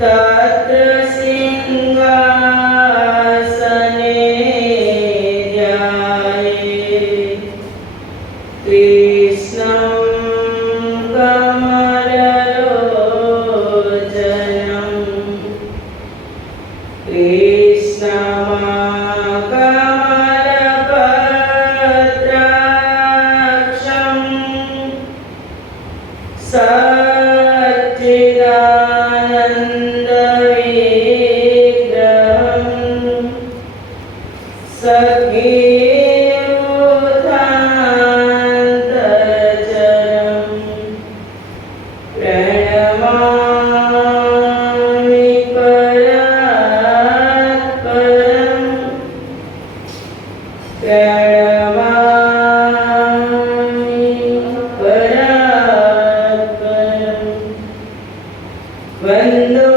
तत्र सिंहासने ध्याये कृष्णं कमललोचनं कृष्णमाकमलपत्राक्षं सच्चिदानन्दविग्रहं सद्गुरुतान्तरचरं प्रणमामि परात्परम् प्रणमामि परात्परम् वन्दो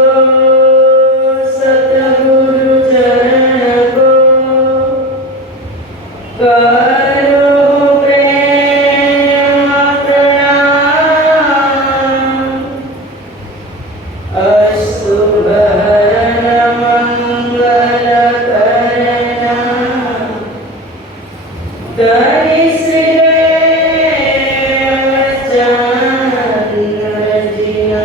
सद्गुरुचरणको करो प्रेम प्रणाम अस्तु भरणमङ्गलकरणं धरिश्रीरामचन्द्रजिना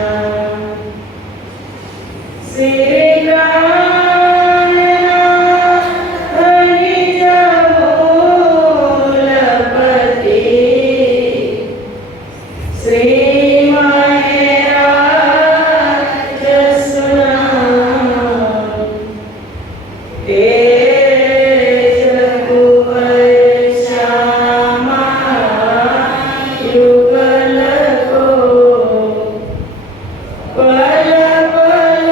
श्रीरामनिजमूलपति श्रीमहेराजसुनाम तेजकुवरश्यामा युगलको पल पल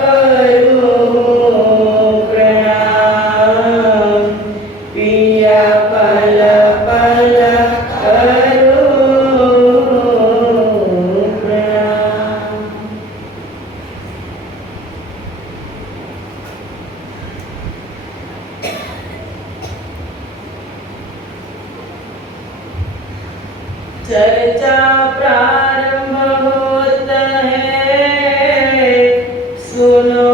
करूं प्रणाम पिया पल पल करूं प्रणाम। चर्चा प्रारंभ होता है सुनो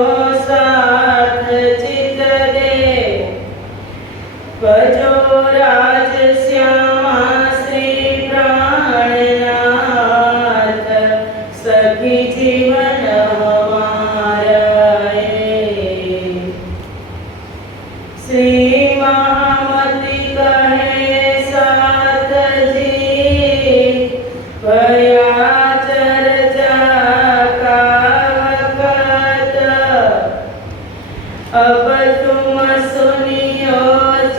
साथ चित दे भजो राज श्यामा श्री प्राणनाथ सखी जीवन हमारा श्री महामती कहे साथ जी भया चर्चा का वक्त अब तुम सुनियो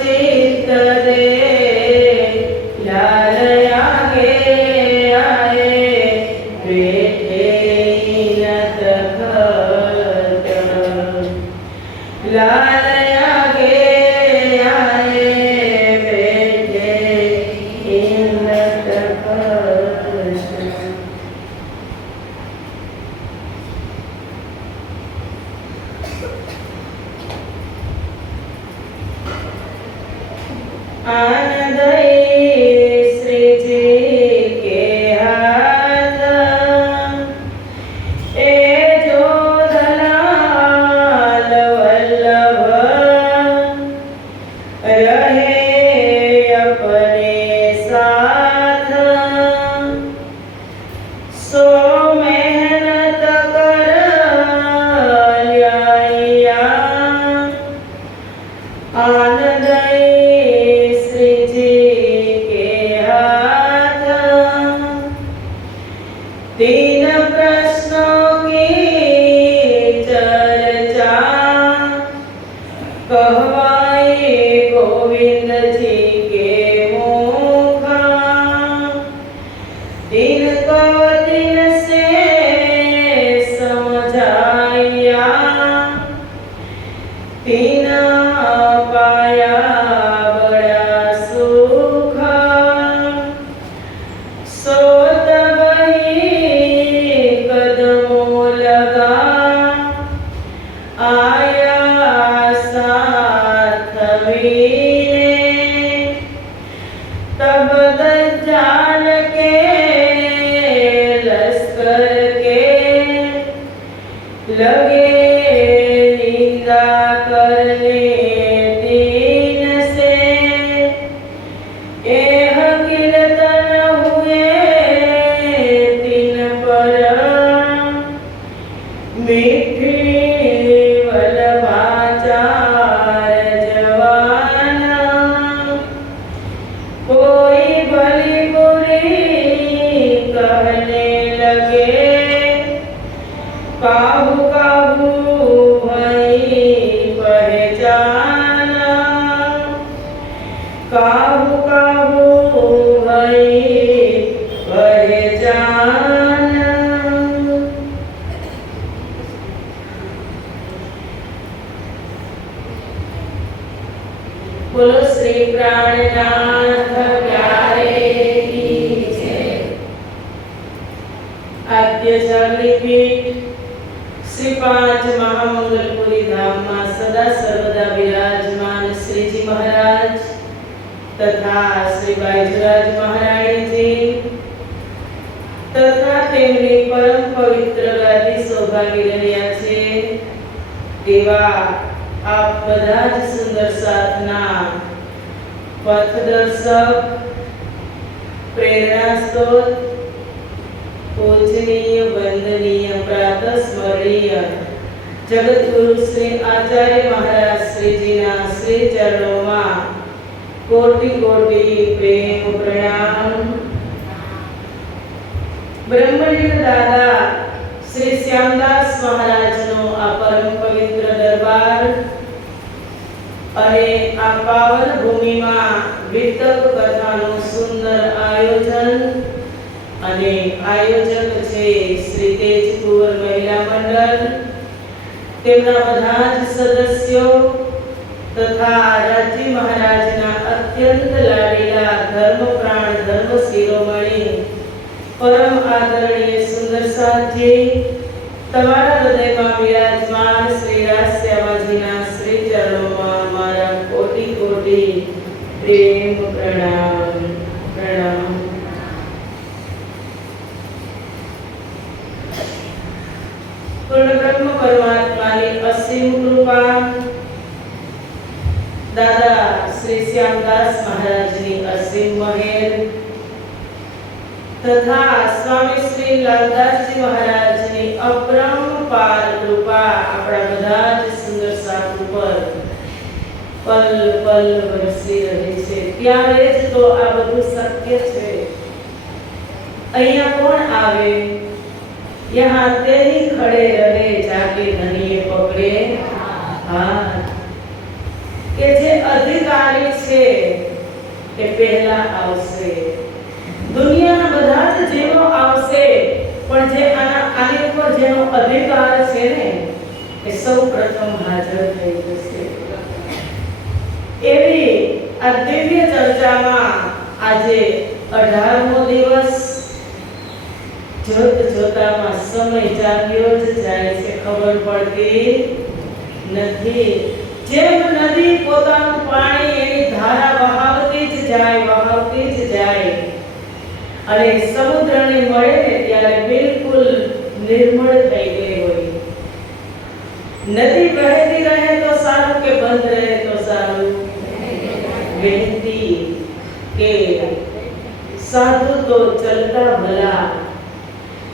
चित दे लाल आगे आए बैठे न तखत लाल आगे आए बैठे न तखत आनंदई श्री जी के हाथ ए जो दलाल वल्लभ रहे अपने साथ सो मेहनत कर लिया आनंदई श्री जी लगे निंदा करने दीन से, एह कीर्तन हुए तीन पर, मीठी वल्लभाचार जवाना, कोई भली बुरी कहने लगे, काहू काहू भई पहचाना, काहू काहू भई पहचाना। बोलो श्री प्राणनाथ प्यारे की जय। आद्य जगदीपीठ श्री पांच महामंगलपुरी धाम में सदा सर्वदा विराजमान श्री जी महाराज तथा श्री बाईजुराज महाराणी जी तथा તેમની પરમ પવિત્ર ગાદી શોભાવી રહ્યા છે એવા આપ બધા જ સુંદર સાધના પથદર્શક प्रेरणा स्रोत पूजनीय वंदनीय प्रातः स्मरणीय जगत गुरु श्री आचार्य महाराज श्री जी ना श्री चरणों में कोटि कोटि प्रेम प्रणाम। ब्रह्मलीन दादा श्री श्यामदास महाराज नो आ परम पवित्र दरबार अने आ पावन भूमि में वितक कथा नु सुंदर आयोजन अने आयोजक छे श्री तेज कुंवर महिला मंडल तेमना बधा ज सदस्यों तथा राजी महाराजना अत्यंत लाडीला धर्म प्राण धर्म शिरोमणि परम आदरणीय सुंदर साथी तमारा हृदय में विराजमान श्री राजश्यामाजीना श्री चरणों में मारा कोटि कोटि प्रेम प्रणाम प्रणाम। पूर्ण ब्रह्म परमात्मा की असीम कृपा दादा श्री श्यामदास महाराज की असीम महेर तथा स्वामी श्री लालदास जी महाराज की अपरंपार कृपा अपना बधा ज सुंदर साधु पर पल पल वरसी रही छे त्यारे ज तो आ बधु शक्य छे। अहिया कोण आवे यहाँ ते ही खड़े रहे जाके धनिये पकड़े हाथ के जे अधिकारी छे के पहला आवशे दुनियाना બધા જ જેવો આવશે પણ જે આની ઉપર જેનો અધિકાર છે ને એ સૌ પ્રથમ હાજર થઈ જશે। એવી આ દિવ્ય ચર્ચામાં આજે 18મો દિવસ જોત જોતામાં સમય જાગ્યો જ જાય છે ખબર પડતી નથી। જેમ નદી પોતાનું પાણી એની ધારા વહાવતી જ જાય अरे समुद्र ने मळे ने त्यारे बिल्कुल निर्मल થઈ ગઈ હોય। नदी बहती रहे तो सारू के बंद रहे तो सारू बहती के साधु तो चलता भला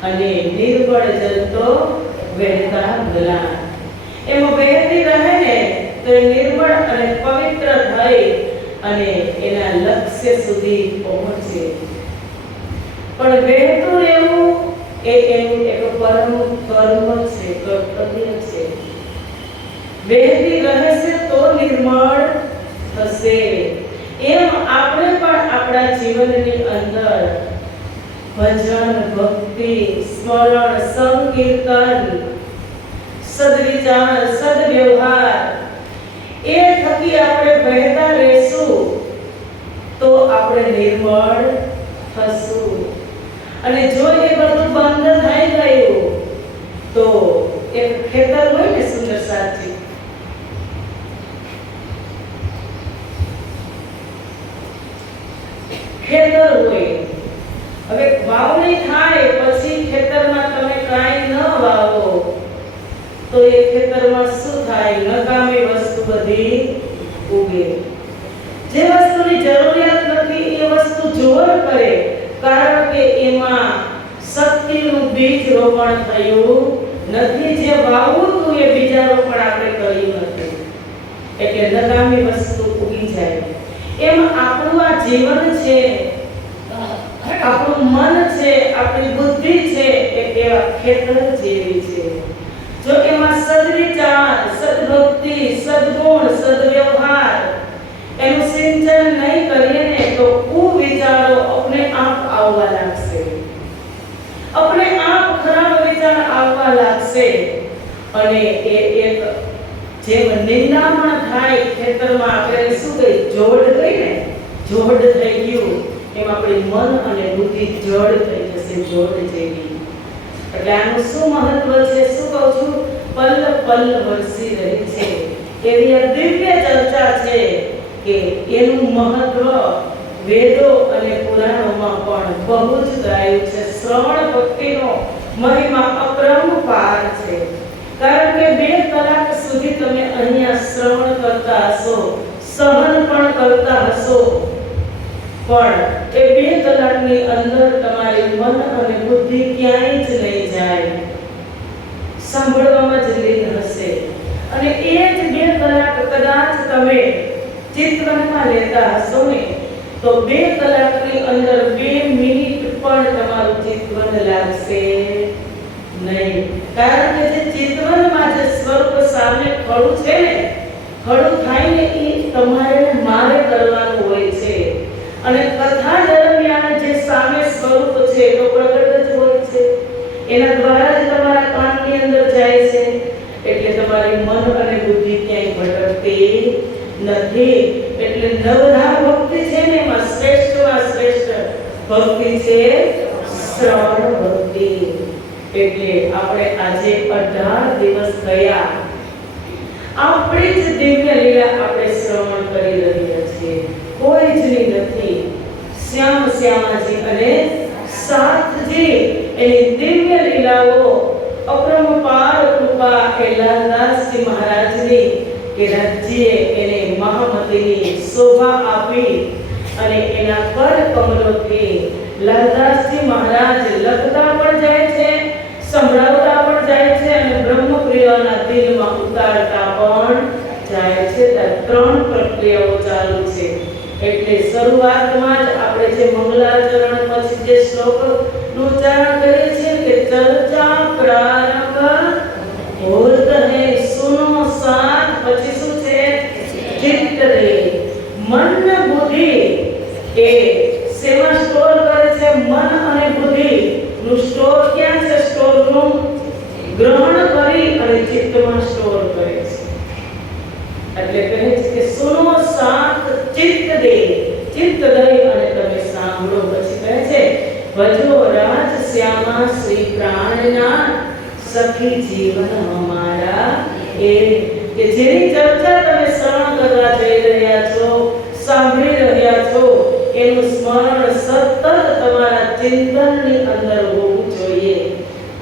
अने निर्मल जल तो बहता भला। एम बहती रहे ने तो निर्मल अने पवित्र થઈ अने एना लक्ष्य सुधी पहुंचे। पण वહેતું રહેવું એ એનું એક પરમ કર્મ છે કર્તવ્ય છે। વહેતી રહેશે તો નિર્મળ થશે। એમ આપણે પણ આપણા જીવનની અંદર ભજન ભક્તિ સ્મરણ સંકીર્તન સદવિચાર સદવ્યવહાર એ થકી આપણે વહેતા રહેશું તો આપણે નિર્મળ થશું। અને જો એ બધું બંધ થઈ ગયું તો એક ખેતર હોય ને સુંદર સાચી ખેતર હોય હવે વાવણી થાય પછી ખેતરમાં તમે કાંઈ ન વાવો તો એ ખેતરમાં શું થાય? નકામી વસ્તુ બધી ઉગે. જે વસ્તુની જરૂરિયાત નથી એ વસ્તુ જોર કરે, કારણ કે એમાં શક્તિનું બીજ રોપણ થયું નથી. જે વાવવું હતું એ બીજારોપણ આપણે કર્યું નથી, એટલે નકામી વસ્તુ ઉગી જાય. એમ આપણું આ જીવન છે, આપણું મન છે, આપણી બુદ્ધિ છે, એ કેવા ખેતર જેવી છે. જો એમાં સદવિચાર, સદભક્તિ, સદગુણ, સદવ્યવહાર એનું સિંચન નહીં કરીએ ને તો કુવિચારો अपने आप આવવા લાગશે, अपने आप ખરાબ વિચાર આવવા લાગશે. અને એ એક જેમ નિંદામણ થાય ખેતરમાં, આપણે શું કહી જોડ કહી ને, જોડ થઈ ગયું, એમ આપણી મન અને બુદ્ધિ જડ થઈ જશે, જોડ જેવી. એટલે આનું શું મહત્વ છે? શું કહું છું? પલ પલ વરસી રહી છે. એવી આ દિવ્ય ચર્ચા છે કે એનું મહત્વ વેદો અને પુરાણોમાં પણ બહુ જ ગાયું છે. શ્રવણ ભક્તિનો મહિમા અપરંપાર છે. કારણ કે 2 કલાક સુધી તમે અહીંયા શ્રવણ કરતા હશો, સહન પણ કરતા હશો, પણ એ 2 કલાકની અંદર તમારી મન અને બુદ્ધિ ક્યાંય જ નહીં જાય, સાંભળવામાં જ લીન હશે. અને એ જ 2 કલાક કદાચ તમે ચિંતનમાં લેતા હશો ને તો 2 કલાકની અંદર 2 મિનિટ પણ તમારું ચિંતન લાગશે નહીં. કારણ કે જે ચિંતનમાં જે સ્વરૂપ સામે ખડું છે ને, ખડું થાય ને એ તમારે મારે કરવાનું હોય છે. અને કથા દરમિયાન જે સામે સ્વરૂપ છે તો પ્રગટ જ હોય છે, એના દ્વારા જ તમારા કાનની અંદર જાય છે. એટલે તમારી મન અને બુદ્ધિ ક્યાંય ભટકતી નથી. એટલે નવધા ભક્તિ છે ને એમાં શ્રેષ્ઠમાં શ્રેષ્ઠ ભક્તિ છે શ્રવણ ભક્તિ. એટલે આપણે આજે 18 દિવસ ગયા આપણી જ દિવ્ય લીલા આપણે શ્રવણ કરી રહ્યા છીએ, કોઈ જ નથી. શ્યામ શ્યામાજી અને સાથજી એની દિવ્ય લીલાઓ અપરંપાર કૃપા એ લાલદાસજી મહારાજની કે રાજ્યે એને મહામતીની શોભા આપી અને એના કર કમલોથી લાલદાસજી મહારાજ લખતા પણ જાય છે, સંભળાવતા પણ જાય છે અને બ્રહ્મપ્રિયના દિલમાં ઉતારતા પણ જાય છે. ત્રણ પ્રક્રિયાઓ ચાલુ છે. એટલે શરૂઆતમાં જ આપણે જે મંગલાચરણ પછી જે શ્લોકનું ઉચ્ચારણ કરીએ છીએ કે ચર્ચા પ્રારંભ હોત હે સુનો સાથ, પછી શું છે? ચિત્ત રે મન બુદ્ધિ એ સેવા સ્ટોર કરે છે. મન અને બુદ્ધિ નું સ્ટોર ક્યાં છે? સ્ટોર રૂમ ગ્રહણ કરી અને ચિત્તમાં સ્ટોર કરે છે. એટલે કહે છે કે સુનો સાથ ચિત્ત દે, ચિત્ત દઈ અને તમે સાંભળો. પછી કહે છે ભજો રાજ શ્યામા શ્રી પ્રાણના સખી જીવન અમારા. એ કે જેની ચર્ચા તમે શ્રવણ કરવા જઈ રહ્યા છો, સાંભળી રહ્યા છો, એનું સ્મરણ સતત તમારા ચિંતનની અંદર હોવું જોઈએ.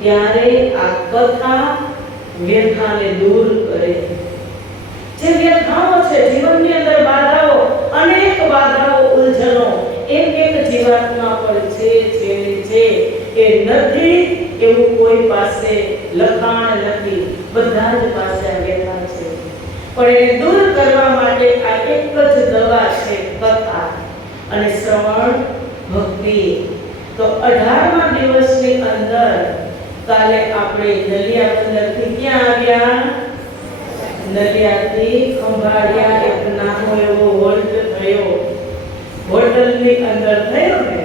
ત્યારે આ કથા વ્યથાને દૂર કરે. જે વ્યથાઓ છે જીવનની અંદર, બાધાઓ, અનેક બાધાઓ, ઉલઝનો એક જીવાત્મા પર છે એ નથી એવું કોઈ પાસે લખાણ નથી. બધા જ પાસે આ વ્યથા છે, પણ એને દૂર કરવા માટે આ એક જ દવા છે, કથા અને શ્રવણ ભક્તિ. તો 18મા દિવસની અંદર કાલે આપણે નલિયા બંદરથી ક્યાં આવ્યા? નલિયાથી ખંભાળિયા એક નાનો એવો હોલ્ટ થયો. હોટલની અંદર થયો ને,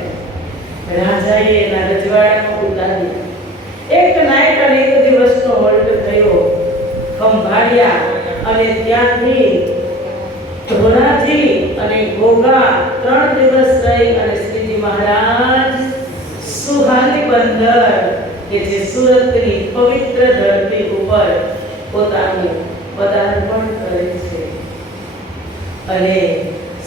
રાજાએ એના રજવાડામાં ઉતાર્યા. એક નાઈટ અને એક દિવસનો હોલ્ટ થયો ખંભાળિયા. અને ત્યાંથી ધોરાજી અને ઘોઘા 3 દિવસ રહી અને શ્રીજી મહારાજ સુહાની બંદર કે જે સુરતની પવિત્ર ધરતી ઉપર પોતાનું પદાર્પણ કરે છે. અને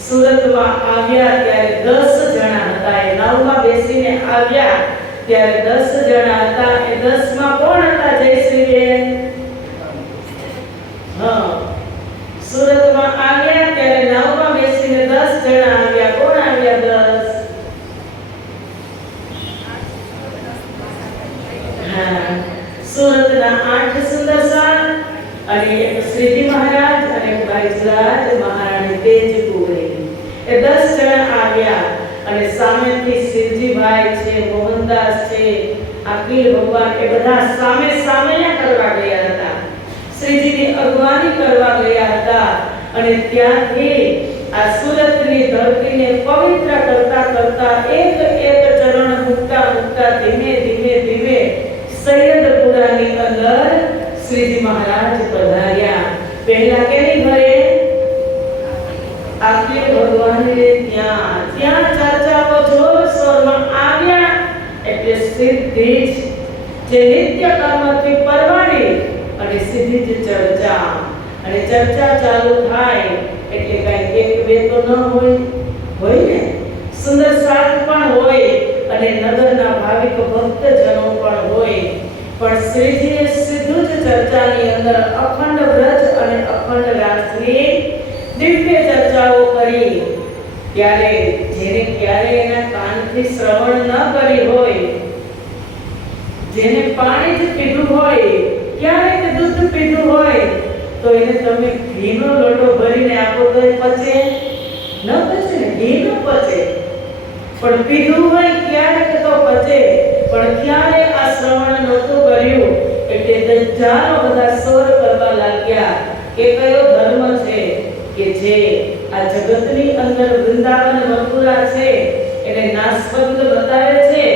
સુરતમાં આવ્યા ત્યારે 10 જણા હતા. એ નાવમાં બેસીને આવ્યા ત્યારે 10 જણા હતા. એ 10માં કોણ હતા? જયશ્રીબેન અને એક શ્રીજી મહારાજ અને એક ભાઈજરાજ મહારાણી તેજ કુંવરી એ 10 જણા આવ્યા અને સામેથી શિવજીભાઈ છે, મોહનદાસ છે, અખિલ ભગવાન એ બધા સામે કરવા ગયા હતા, શ્રીજીની અગવાની કરવા ગયા હતા. અને ત્યાંથી આ સુરતની ધરતીને પવિત્ર કરતા કરતા એક ચરણ મૂકતા ધીમે ધીમે સૈયદપુરાની અંદર શ્રીજી મહારાજ પધાર્યા. પહેલા કેની ઘરે? આખે ભગવાનને ત્યાં ચર્ચાઓ જોર શોરમાં આવ્યા એટલે સીધી જે નિત્ય કર્મથી પરવાડી અને સીધી જ ચર્ચા. અને ચર્ચા ચાલુ થાય એટલે કઈ એક બે તો ન હોય ને, સુંદર સાથ પણ હોય અને નગરના ભાવિક ભક્તજનો પણ હોય. પણ શ્રીજીએ સીધું જ ચર્ચાની અંદર અખંડ વ્રજ અને અખંડ રાસની દિવ્ય ચર્ચાઓ કરી. ત્યારે જેને ક્યારે એના કાનથી શ્રવણ ન કરી હોય, જેને પાણી જ પીધું હોય, ક્યારેક દૂધ પીધું હોય, તો એને તમે ઘીનો લોટો ભરીને આપો તો એ પચે ન પચે ને, ઘી ન પચે. પણ પીધું હોય ક્યારેક તો પચે. પણ ક્યારે આ શ્રવણ નહોતું કર્યું એટલે દજ્જાલો બધા સોર કરવા લાગ્યા કે કયો ધર્મ છે કે જે આ જગતની અંદર વૃંદાવન મથુરા છે એને નાશવંત બતાવે છે,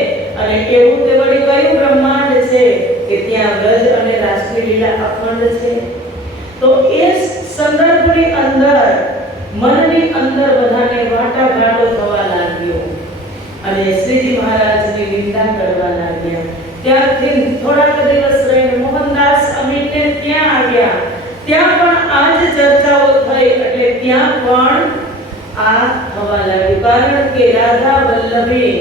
અને એવું તે વળી કયું બ્રહ્માંડ છે કે ત્યાં વ્રજ અને રાસની લીલા અખંડ છે. તો એ સંદર્ભની અંદર મનની અંદર બધાને વાટાઘાટો થવા લાગ્યો અને શ્રીજી મહારાજની નિંદા કરવા લાગ્યા. ત્યારથી થોડાક દિવસ રહીને મોહનદાસ અમીને ત્યાં આવ્યા. ત્યાં પણ આ જ ચર્ચાઓ થઈ એટલે ત્યાં પણ આ થવા લાગ્યું. કારણ કે રાધા વલ્લભી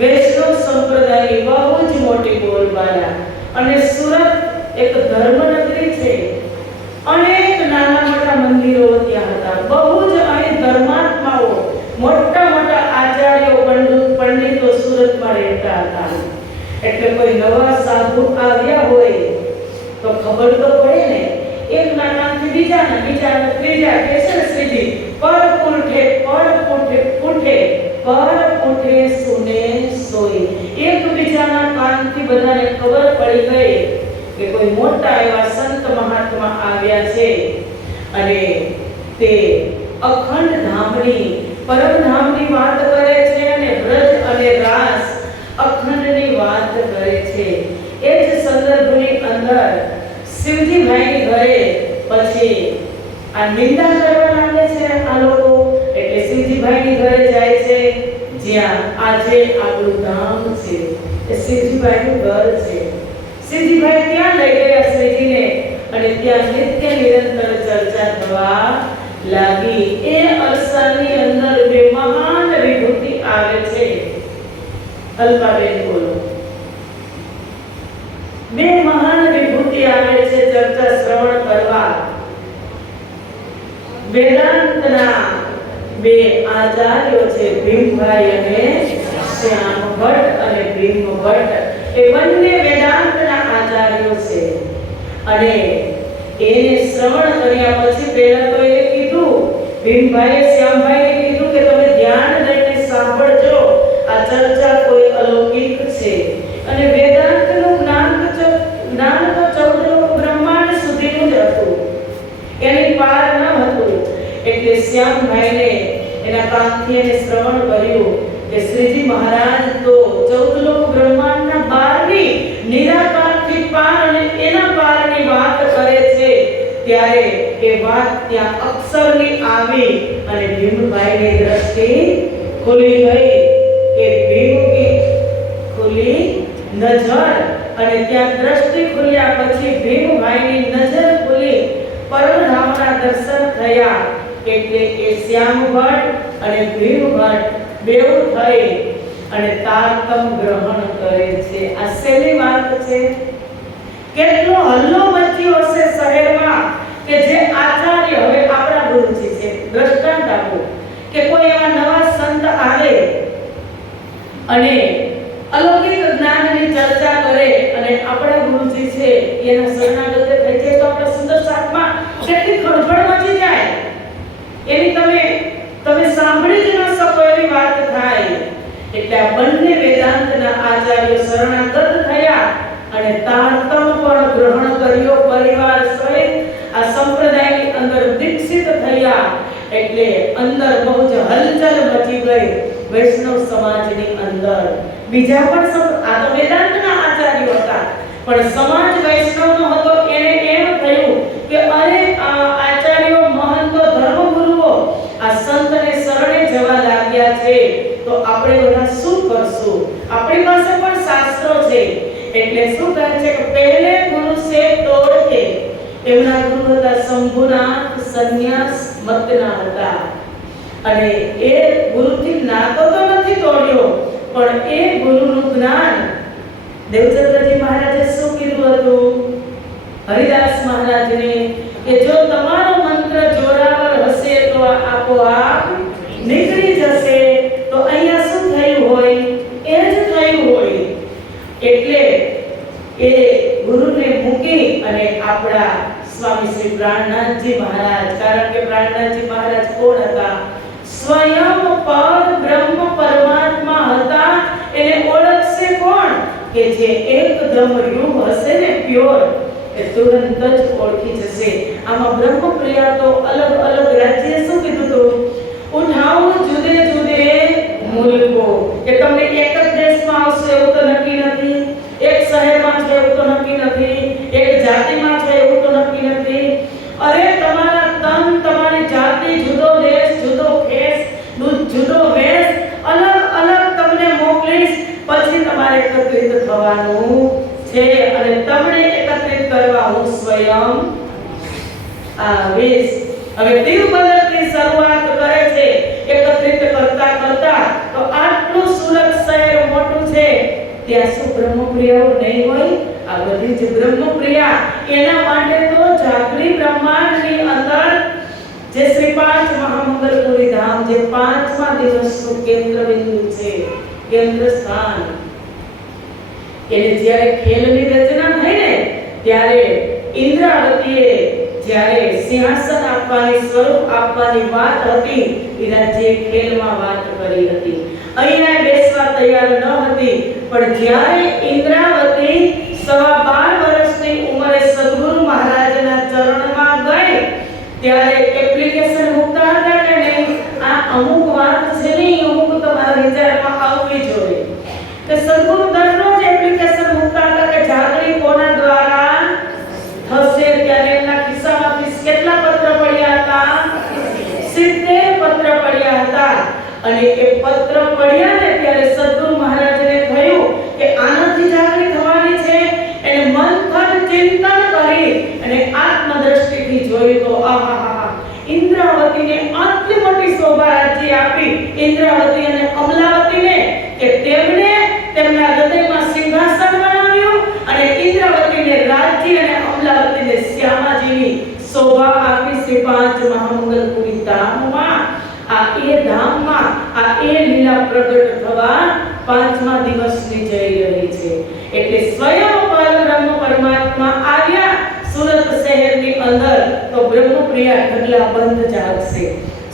વૈષ્ણવ સંપ્રદાયની બહુ જ મોટી બોલબાલા અને સુરત એક ધર્મનગરી છે. અનેક નાના મોટા મંદિરો ત્યાં હતા. બહુ જ અહીં ધર્માત્માઓ, મોટા મોટા આચાર્યો, પંડિતો સુરતમાં રહેતા હતા. એટલે કોઈ નવા સાધુ આવ્યા હોય તો ખબર તો પડે ને. એક નાનાથી બીજાના ત્રીજા કે છે શ્રીજી પર પૂઠે સુને સોઈ. એકબીજાના કાનથી બધાને ખબર પડી ગઈ કે કોઈ મોટા એવા સંત મહાત્મા આવ્યા છે અને તે અખંડ ધામની પરમધામની વાત કરે છે અને વ્રજ અને રાસ અખંડની વાત કરે છે. એ જ સંદર્ભની અંદર શિવજીભાઈની ઘરે પછી આ નિંદા કરવા લાગે છે આ લોકો. એટલે શિવજીભાઈની ઘરે જાય છે જ્યાં આજે આપણું ધામ છે, એ શિવજીભાઈનું ઘર છે. શિવજીભાઈ ત્યાં લઈ ગયા શ્રીજીને અને ત્યાં નિત્ય નિરંતર ચર્ચા થવા લાગી. એ અરસાની અંદર બે મહાન વિભૂતિ આવે છે. અલ્પાબેન બોલો. બે મહાન વિભૂતિ આવે છે ચર્ચા શ્રવણ કરવા. વેદાંતના બે આચાર્યો છે, ભીમભાઈ અને શ્યામ ભટ્ટ અને ભીમ ભટ્ટ. એ બંને વેદાંતના આચાર્યો છે અને એને શ્રવણ કર્યા પછી પહેલા તો એને કીધું, ભીમભાઈએ શ્યામભાઈને કીધું કે તમે ધ્યાન લઈને સાંભળજો, આ ચર્ચા કોઈ અલૌકિક છે અને વેદાંતનું જ્ઞાન તો 14 બ્રહ્માંડ સુધીનું જ હતું, એની પાર ન હતું. એટલે શ્યામભાઈને એના કાનથી એને શ્રવણ કર્યું કે શ્રીજી મહારાજ તો 14 બ્રહ્માંડના 12ની નિરાકારથી પાર અને એના પારની વાત કરે છે. ત્યારે એ વાત ત્યાં અક્ષરની આવી અને ભીમભાઈની દ્રષ્ટિ ખુલી ગઈ કે ભીમની ખુલી નજર. અને ત્યાં દ્રષ્ટિ ખુલ્યા પછી ભીમભાઈની નજર ખુલી, પરમધામના દર્શન થયા. એટલે એ શ્યામ ભટ્ટ અને ભીમ ભટ્ટ બેઉ થઈ અને તારતમ ગ્રહણ કરે છે. આ શેની વાત છે? કેટલો હલ્લો મચ્યો હશે શહેરમાં કે જે આચાર્ય, હવે આપણા ગુરુજી છે, દ્રષ્ટાંત આપો કે કોઈ એવા નવા સંત આવે અને અલૌકિક જ્ઞાનની ચર્ચા કરે અને આપણા ગુરુજી છે એના શરણાગત થઈ જાય તો આપણે સુંદર સાથ એટલે આ બંને વેદાંતના આચાર્યો શરણાગત થયા અને તારતમ પણ ગ્રહણ કર્યો, પરિવાર સહિત આ સંપ્રદાયની અંદર દીક્ષિત થયા. એટલે અંદર બહુ જ હલચલ મચી ગઈ વૈષ્ણવ સમાજની અંદર. બીજા પણ આ તો વેદાંતના આચાર્યો હતા, પણ સમાજ વૈષ્ણવનો હતો. એને એમ થયું કે અરે આ આચાર્યો, મહંતો, ધર્મગુરુઓ આ સંતને શરણે જવા લાગ્યા છે, તો આપણે બધા શું કરશું? આપણી પાસે પણ શાસ્ત્રો છે. એટલે શું કહે છે કે પહેલે ગુરુ સે તોડ કે, એમના ગુરુ હતા શંભુનાથ, સંન્યાસ મતના હતા. અને એ ગુરુથી નાતો તો નથી તોડ્યો, પણ એ ગુરુનું જ્ઞાન દેવચંદ્રજી મહારાજે શું કીધું હતું હરિદાસ મહારાજને કે જો તમારો મંત્ર જોરાવર હશે તો આપોઆપ નીકળી જશે. તો અહીંયા શું થયું હોય? એ જ થયું હોય. એટલે એ ગુરુને મૂકી અને આપણા સ્વામી શ્રી પ્રાણનાથજી મહારાજ, કારણ કે પ્રાણનાથજી મહારાજ કોણ હતા? સ્વયં પર બ્રહ્મ પરમાત્મા હતા. એને ઓળખશે કોણ? કે જે એકદમ રૂહ હશે ને, પ્યોર, એ તુરંત જ ઓળખી જશે. આમાં બ્રહ્મપ્રિયા તો અલગ અલગ રાજ્ય શું કીધું હતું? ઉઠાવો જુદે જુદે મુલ્કો, કે તમને એક જ દેશમાં આવશે એવું તો નક્કી નથી, એક શહેરમાં છે એવું તો નક્કી નથી, એક જાતિમાં છે એવું તો નક્કી નથી. અરે તમારા તન, તમારી જાતિ, જુદો દેશ, જુદો ખેસ, જુદો વેશ, અલગ અલગ તમને મોકલીશ. પછી તમારે એકત્રિત થવાનું છે અને તમને એકત્રિત કરવા હું સ્વયં આવીશ. હવે તિરુપતિથી શરૂઆત કરે છે એકત્રિત કરતા કરતા. તો આટલું સુરત શહેર મોટું છે, ત્યાં શું બ્રહ્મપ્રિયાઓ નહીં હોય? આ બધી જ બ્રહ્મપ્રિયા. એના માટે તો જાગરી બ્રહ્માંડની અંદર જે શ્રી પાંચ મહામંગલપુરી ધામ, જે પાંચમા દિવસનું કેન્દ્ર બિંદુ છે, કેન્દ્ર સ્થાન, એને જ્યારે ખેલની રચના થઈ ને ત્યારે ઇન્દ્રાવતીએ જ્યારે સિંહાસન આપવાની, સ્વરૂપ આપવાની વાત હતી, એ રાજ્ય ખેલમાં વાત કરી હતી. અહીંયા બેસવા તૈયાર ન હતી, પણ જ્યારે ઇન્દ્રાવતી 12.5 વર્ષની ઉંમરે સદગુરુ મહારાજના ચરણમાં ગઈ, ત્યારે એપ્લિકેશન મૂકતા હતા કે નહીં, આ અમુક વાત છે ને, અમુક તમારા વિચારમાં આવવી જોઈએ. કે સદગુરુ દરરોજ એપ્લિકેશન મૂકતા હતા કે જાગરી કોના દ્વારા થશે. ત્યારે એમના ખિસ્સામાંથી કેટલા પત્ર પડ્યા હતા? 70 પત્ર પડ્યા હતા. અને એ પત્ર પડ્યા ને ત્યારે સદગુરુ મહારાજને થયું કે આનાથી જાગરી થવાની છે. એને મંથન ચિંતન કરી અને આત્મદ્રષ્ટિથી જોયું તો આહાહા, ઇન્દ્રાવતીને આટલી મોટી શોભા રાજ્ય આપી, ઇન્દ્રાવતી અને અમલાવતીને, કે તેમને તેમના હૃદયમાં સિંહાસન બનાવ્યું અને ઇન્દ્રાવતીને રાજ્ય અને અમલાવતીને શ્યામાજીની શોભા આપી. શ્રી પાંચ મહામંગલપુરી ધામમાં, આ એ ધામમાં આ એ લીલા પ્રગટ થવા પાંચમા દિવસની જઈ રહી છે. એટલે સ્વયં પરબ્રહ્મ પરમાત્મા આવ્યા સુરત શહેરની અંદર, તો બ્રહ્મપ્રિયા ઢગલા બંધ જાગશે.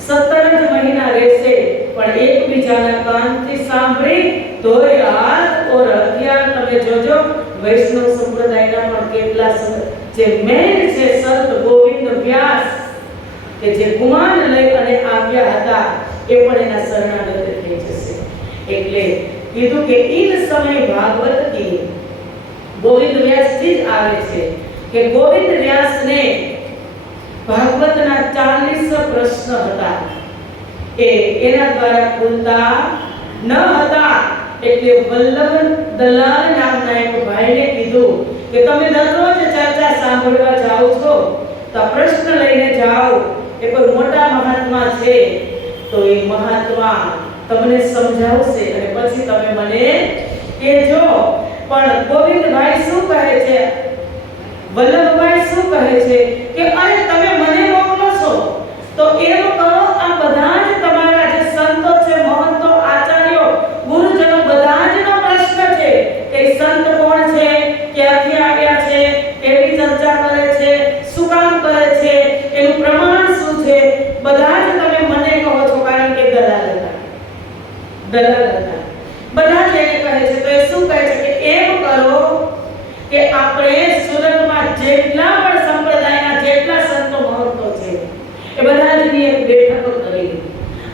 17 જ મહિના રહેશે, પણ એકબીજાના કાનથી સાંભળી તોય હાથ ઓર હથિયાર. તમે જોજો વૈષ્ણવ સંપ્રદાયના પણ કેટલા જે મેન છે સંત ગોવિંદ વ્યાસ, કે જે ગુમાન લઈ અને આવ્યા હતા, એ પણ એના શરણાગત થઈ જશે. એટલે કીધું કે ઈન સમય ભાગવત કી, ગોવિંદ વ્યાસજી જ આવે છે કે ગોવિંદ વ્યાસને ભાગવતના 40 પ્રશ્ન હતા, એ એના દ્વારા ખુલતા ન હતા. એટલે વલ્લભ દલાલ નામના એક ભાઈને કીધું કે તમે દરરોજ ચર્ચા સાંભળવા જાઓ છો, તો પ્રશ્ન લઈને જાઓ. એ કોઈ મોટા મહાત્મા છે, તો એ મહાત્મા તમને સમજાવશે અને પછી તમે મને કહેજો. પણ ગોવિંદભાઈ શું કહે છે, વલ્લભભાઈ શું કહે છે કે અરે તમે મને મોકલો છો તો એમ કરો, આ બધા જ તમારા જે સંતો છે, મહંતો, આચાર્યો, ગુરુજનો, બધા જનો પ્રશ્ન છે કે સંત કોણ છે, ક્યાંથી આવ્યા છે, કેવી ચર્ચા કરે છે, શું કામ કરે છે, એનું પ્રમાણ શું છે, બધા જ તમે મને કહો છો. કારણ કે દલાલ હતા.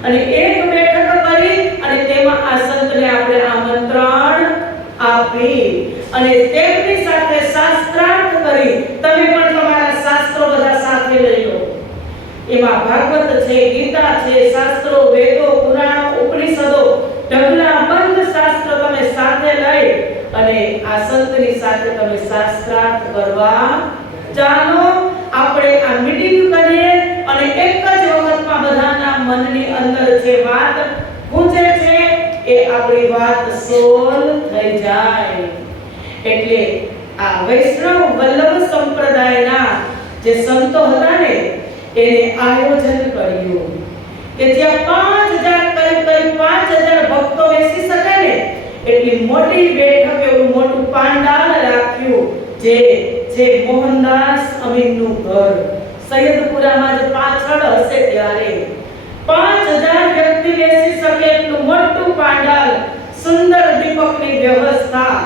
અને એક બેઠક કરી અને તેમાં આ સંતને આપણે આમંત્રણ આપી અને તેમની સાથે શાસ્ત્રાર્થ કરી. તમે પણ તમારા શાસ્ત્રો બધા સાથે લઈ લો. એમાં ભાગવત છે, ગીતા છે, શાસ્ત્રો, વેદો, પુરાણો, ઉપનિષદો, ઢગલા બંધ શાસ્ત્ર તમે સાથે લઈ અને આ સંતની સાથે તમે શાસ્ત્રાર્થ કરવા ચાલો. આપણે આ મીટિંગ કરીએ અને એક જ વખતમાં બધાના મનની અંદર જે વાત પૂછે છે એ આપણી વાત સોલ્વ થઈ જાય. એટલે આ વૈષ્ણવ વલ્લભ સંપ્રદાયના જે સંતો હતા ને એને આયોજન કર્યું કે જ્યાં 5000 કરીબ 5000 ભક્તો બેસી શકે ને એટલી મોટી બેઠક, એવું મોટું પાંડાલ રાખ્યું. જે મોહનદાસ અમીનનું ઘર સૈયદપુરામાં જ પાછળ હશે ત્યારે 5000 વ્યક્તિ બેસી શકે એટલું મોટું પાંડાલ, સુંદર દીપકની વ્યવસ્થા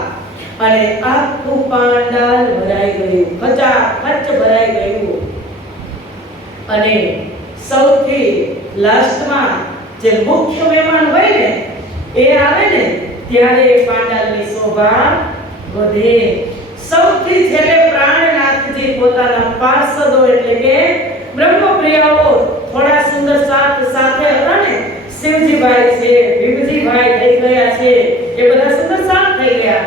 અને આખું પાંડાલ ભરાઈ ગયું, ખચાખચ ભરાઈ ગયું. અને સૌથી લાસ્ટમાં જે મુખ્ય મહેમાન હોય ને એ આવે ને ત્યારે પાંડાલની શોભા વધે. સૌથી છેલ્લે પ્રાણનાથજી પોતાના પાર્ષદો એટલે કે બ્રહ્મપ્રિયાઓ થોડા સુંદર સાથે હતા ને, શિવજીભાઈ છે, ભીમજીભાઈ થઈ ગયા છે, એ બધા સુંદર સાથ થઈ ગયા.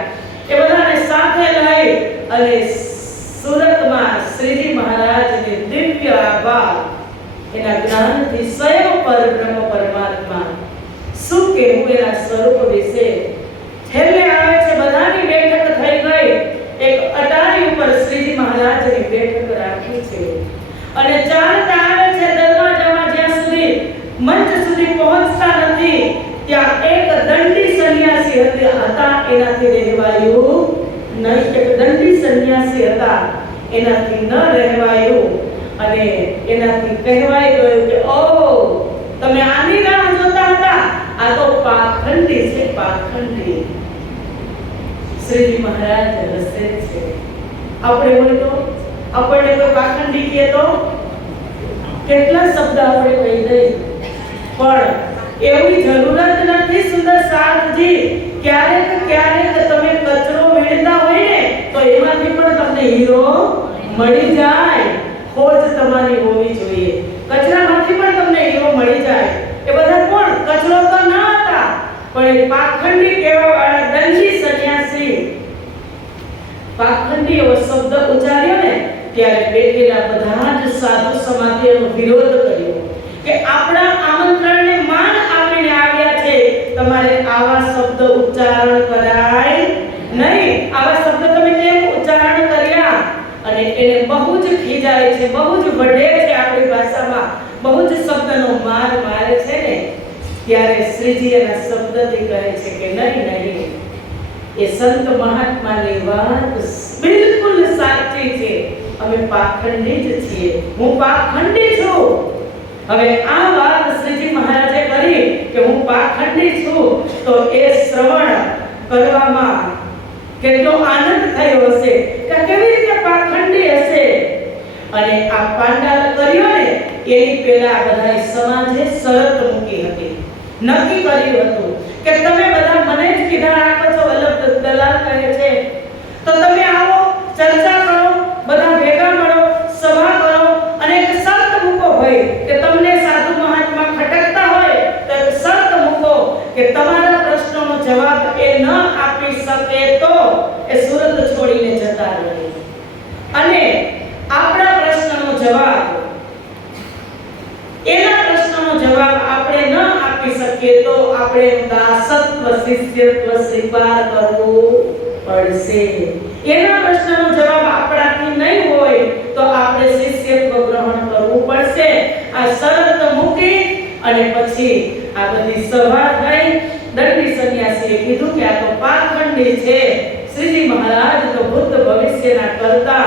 એ બધાને સાથે લઈ અને સુરતમાં શ્રીજી મહારાજને દિવ્ય આભાર એના જ્ઞાનથી સ્વયં પરબ્રહ્મ પરમાત્મા શું કહેવું એના સ્વરૂપ વિશે. છેલ્લે આવે છે બધાની બેઠક થઈ ગઈ. એક અટારી ઉપર શ્રીજી મહારાજની બેઠક રાખી છે અને ચાલતા આવે છે દરવાજામાં, જ્યાં સુધી મંચ સુધી પહોંચતા નથી ત્યાં એક દંડી સંન્યાસી હતા, એનાથી રહેવાયું નહીં. એક દંડી સંન્યાસી હતા, એનાથી ન રહેવાયું અને એનાથી કહેવાય ગયું કે ઓ તમે આની રાહ જોતા હતા, આ તો પાખંડી છે, પાખંડી. શ્રીજી મહારાજ હસે છે. આપણે હોય તો આપણે કોઈ પાખંડી કહે તો કેટલા શબ્દ આપણે કહી દઈએ, પણ એવી જરૂરત નથી. સુંદર સાથજી, ક્યારેક તમે કચરો વીણતા હોય ને તો એમાંથી પણ તમને હીરો મળી જાય. ખોજ તમારી હોવી જોઈએ, કચરામાંથી પણ તમને હીરો મળી જાય. એ બધા કોણ? કચરો તો ન હતા પણ એ પાખંડી કહેવાવાળા દંડી સંન્યાસી. પાખંડી એવો શબ્દ ઉચ્ચાર્યો ને ત્યારે બેઠેલા બધા જ સાધુ સમાજનો વિરોધ કર્યો કે આપણા આમંત્રણને માન આપીને આવ્યા છે, તમારે આવા શબ્દ ઉચ્ચારણ કરાય નહીં. આવા શબ્દ તમે કેમ ઉચ્ચારણ કર્યા? અને એને બહુ જ ખીજાય છે, બહુ જ વઢે છે, આપણી ભાષામાં બહુ જ શબ્દનો માર મારે છે ને ત્યારે શ્રીજી એના શબ્દથી કહે છે કે નહીં, એ સંત મહાત્માની વાત બિલકુલ સાચી છે. અમે પાખંડી જ છીએ, હું પાખંડી છું. હવે આ વાત શ્રીજી મહારાજે કરી કે હું પાખંડી છું તો એ શ્રવણ કરવામાં કેટલો આનંદ થયો હશે કે કેવી રીતે પાખંડી હશે. અને આ પાંડાલ કર્યો ને એની પહેલા બધા સમાજે શરત મૂકી હતી, નક્કી કર્યું હતું કે તમે બધા મને જ કીધા રાખો છો. વલ્લભ દલાલ કહે છે તો તમે આવો, ચર્ચા કરો, બધા ભેગા મળો, સભા કરો અને એક શરત મૂકો ભાઈ કે તમને સાધુ મહાત્મા ખટકતા હોય તો એક શરત મૂકો કે તમારા પ્રશ્નનો જવાબ એ ન આપી શકે તો એ સુરત છોડીને જતા રહે અને આપણા પ્રશ્નનો જવાબ, એના પ્રશ્નનો જવાબ આપણે ન આપી શકીએ તો આપણે દાસત્વ શિષ્યત્વ સ્વીકાર કરવું પડશે. એના પ્રશ્નનો જવાબ આપણાથી નહીં હોય તો આપણે શિષ્યત્વ ગ્રહણ કરવું પડશે. આ શરત મૂકી અને પછી આ બધી સભા થઈ. દંડી સંન્યાસીએ કીધું કે આ તો પાખંડી છે. શ્રીજી મહારાજ તો ભૂત ભવિષ્યના કરતા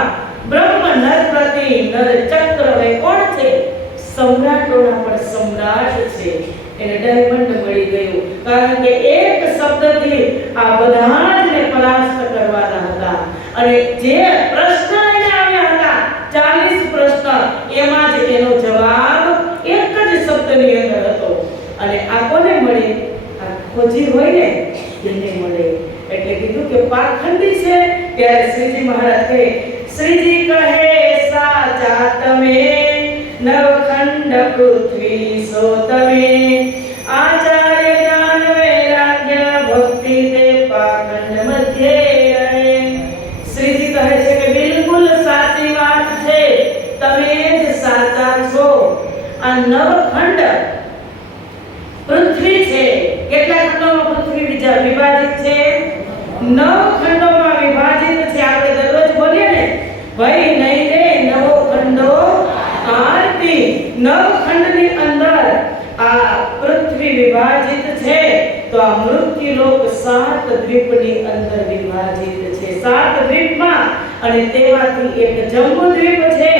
બ્રહ્મ નરપતિ નર ચક્ર વે કોણ છે? સમ્રાટોના પણ સમ્રાટ છે. એને ડાયમંડ મળી ગયું કારણ કે એક શબ્દથી આ બધાને પરાસ્ત કરવાના હતા. અને જે પ્રશ્ન લઈને આવ્યા હતા 40 પ્રશ્ન, એમાં જ એનો જવાબ એક જ શબ્દની અંદર હતો ખોજી હોય ને એને મળે. એટલે કીધું કે પાખંડી છે. ત્યારે શ્રીજી મહારાજ કહે, શ્રીજી કહે સાચા તમે, નવખંડ પૃથ્વી સો તમે, આચાર્ય જ્ઞાન વૈરાગ્ય ભક્તિ તે પાખંડ મધ્યે રહે. શ્રીજી કહે છે કે બિલકુલ સાચી વાત છે, તમે જ સાચા છો. આ નવખંડ પૃથ્વી છે. કેટલા ખંડોમાં પૃથ્વી વિભાજિત છે? 9 ખંડોમાં વિભાજિત છે. આપણે દરરોજ બોલીએ ને, ભાઈ નહીં રે નવો ખંડો આરતી. 9 ખંડની અંદર આ પૃથ્વી વિભાજિત છે. તો આ મૃત્યુલોક 7 દ્વીપની અંદર વિભાજિત છે. 7 દ્વીપમાં, અને તેમાંથી એક જંબુદ્વીપ છે.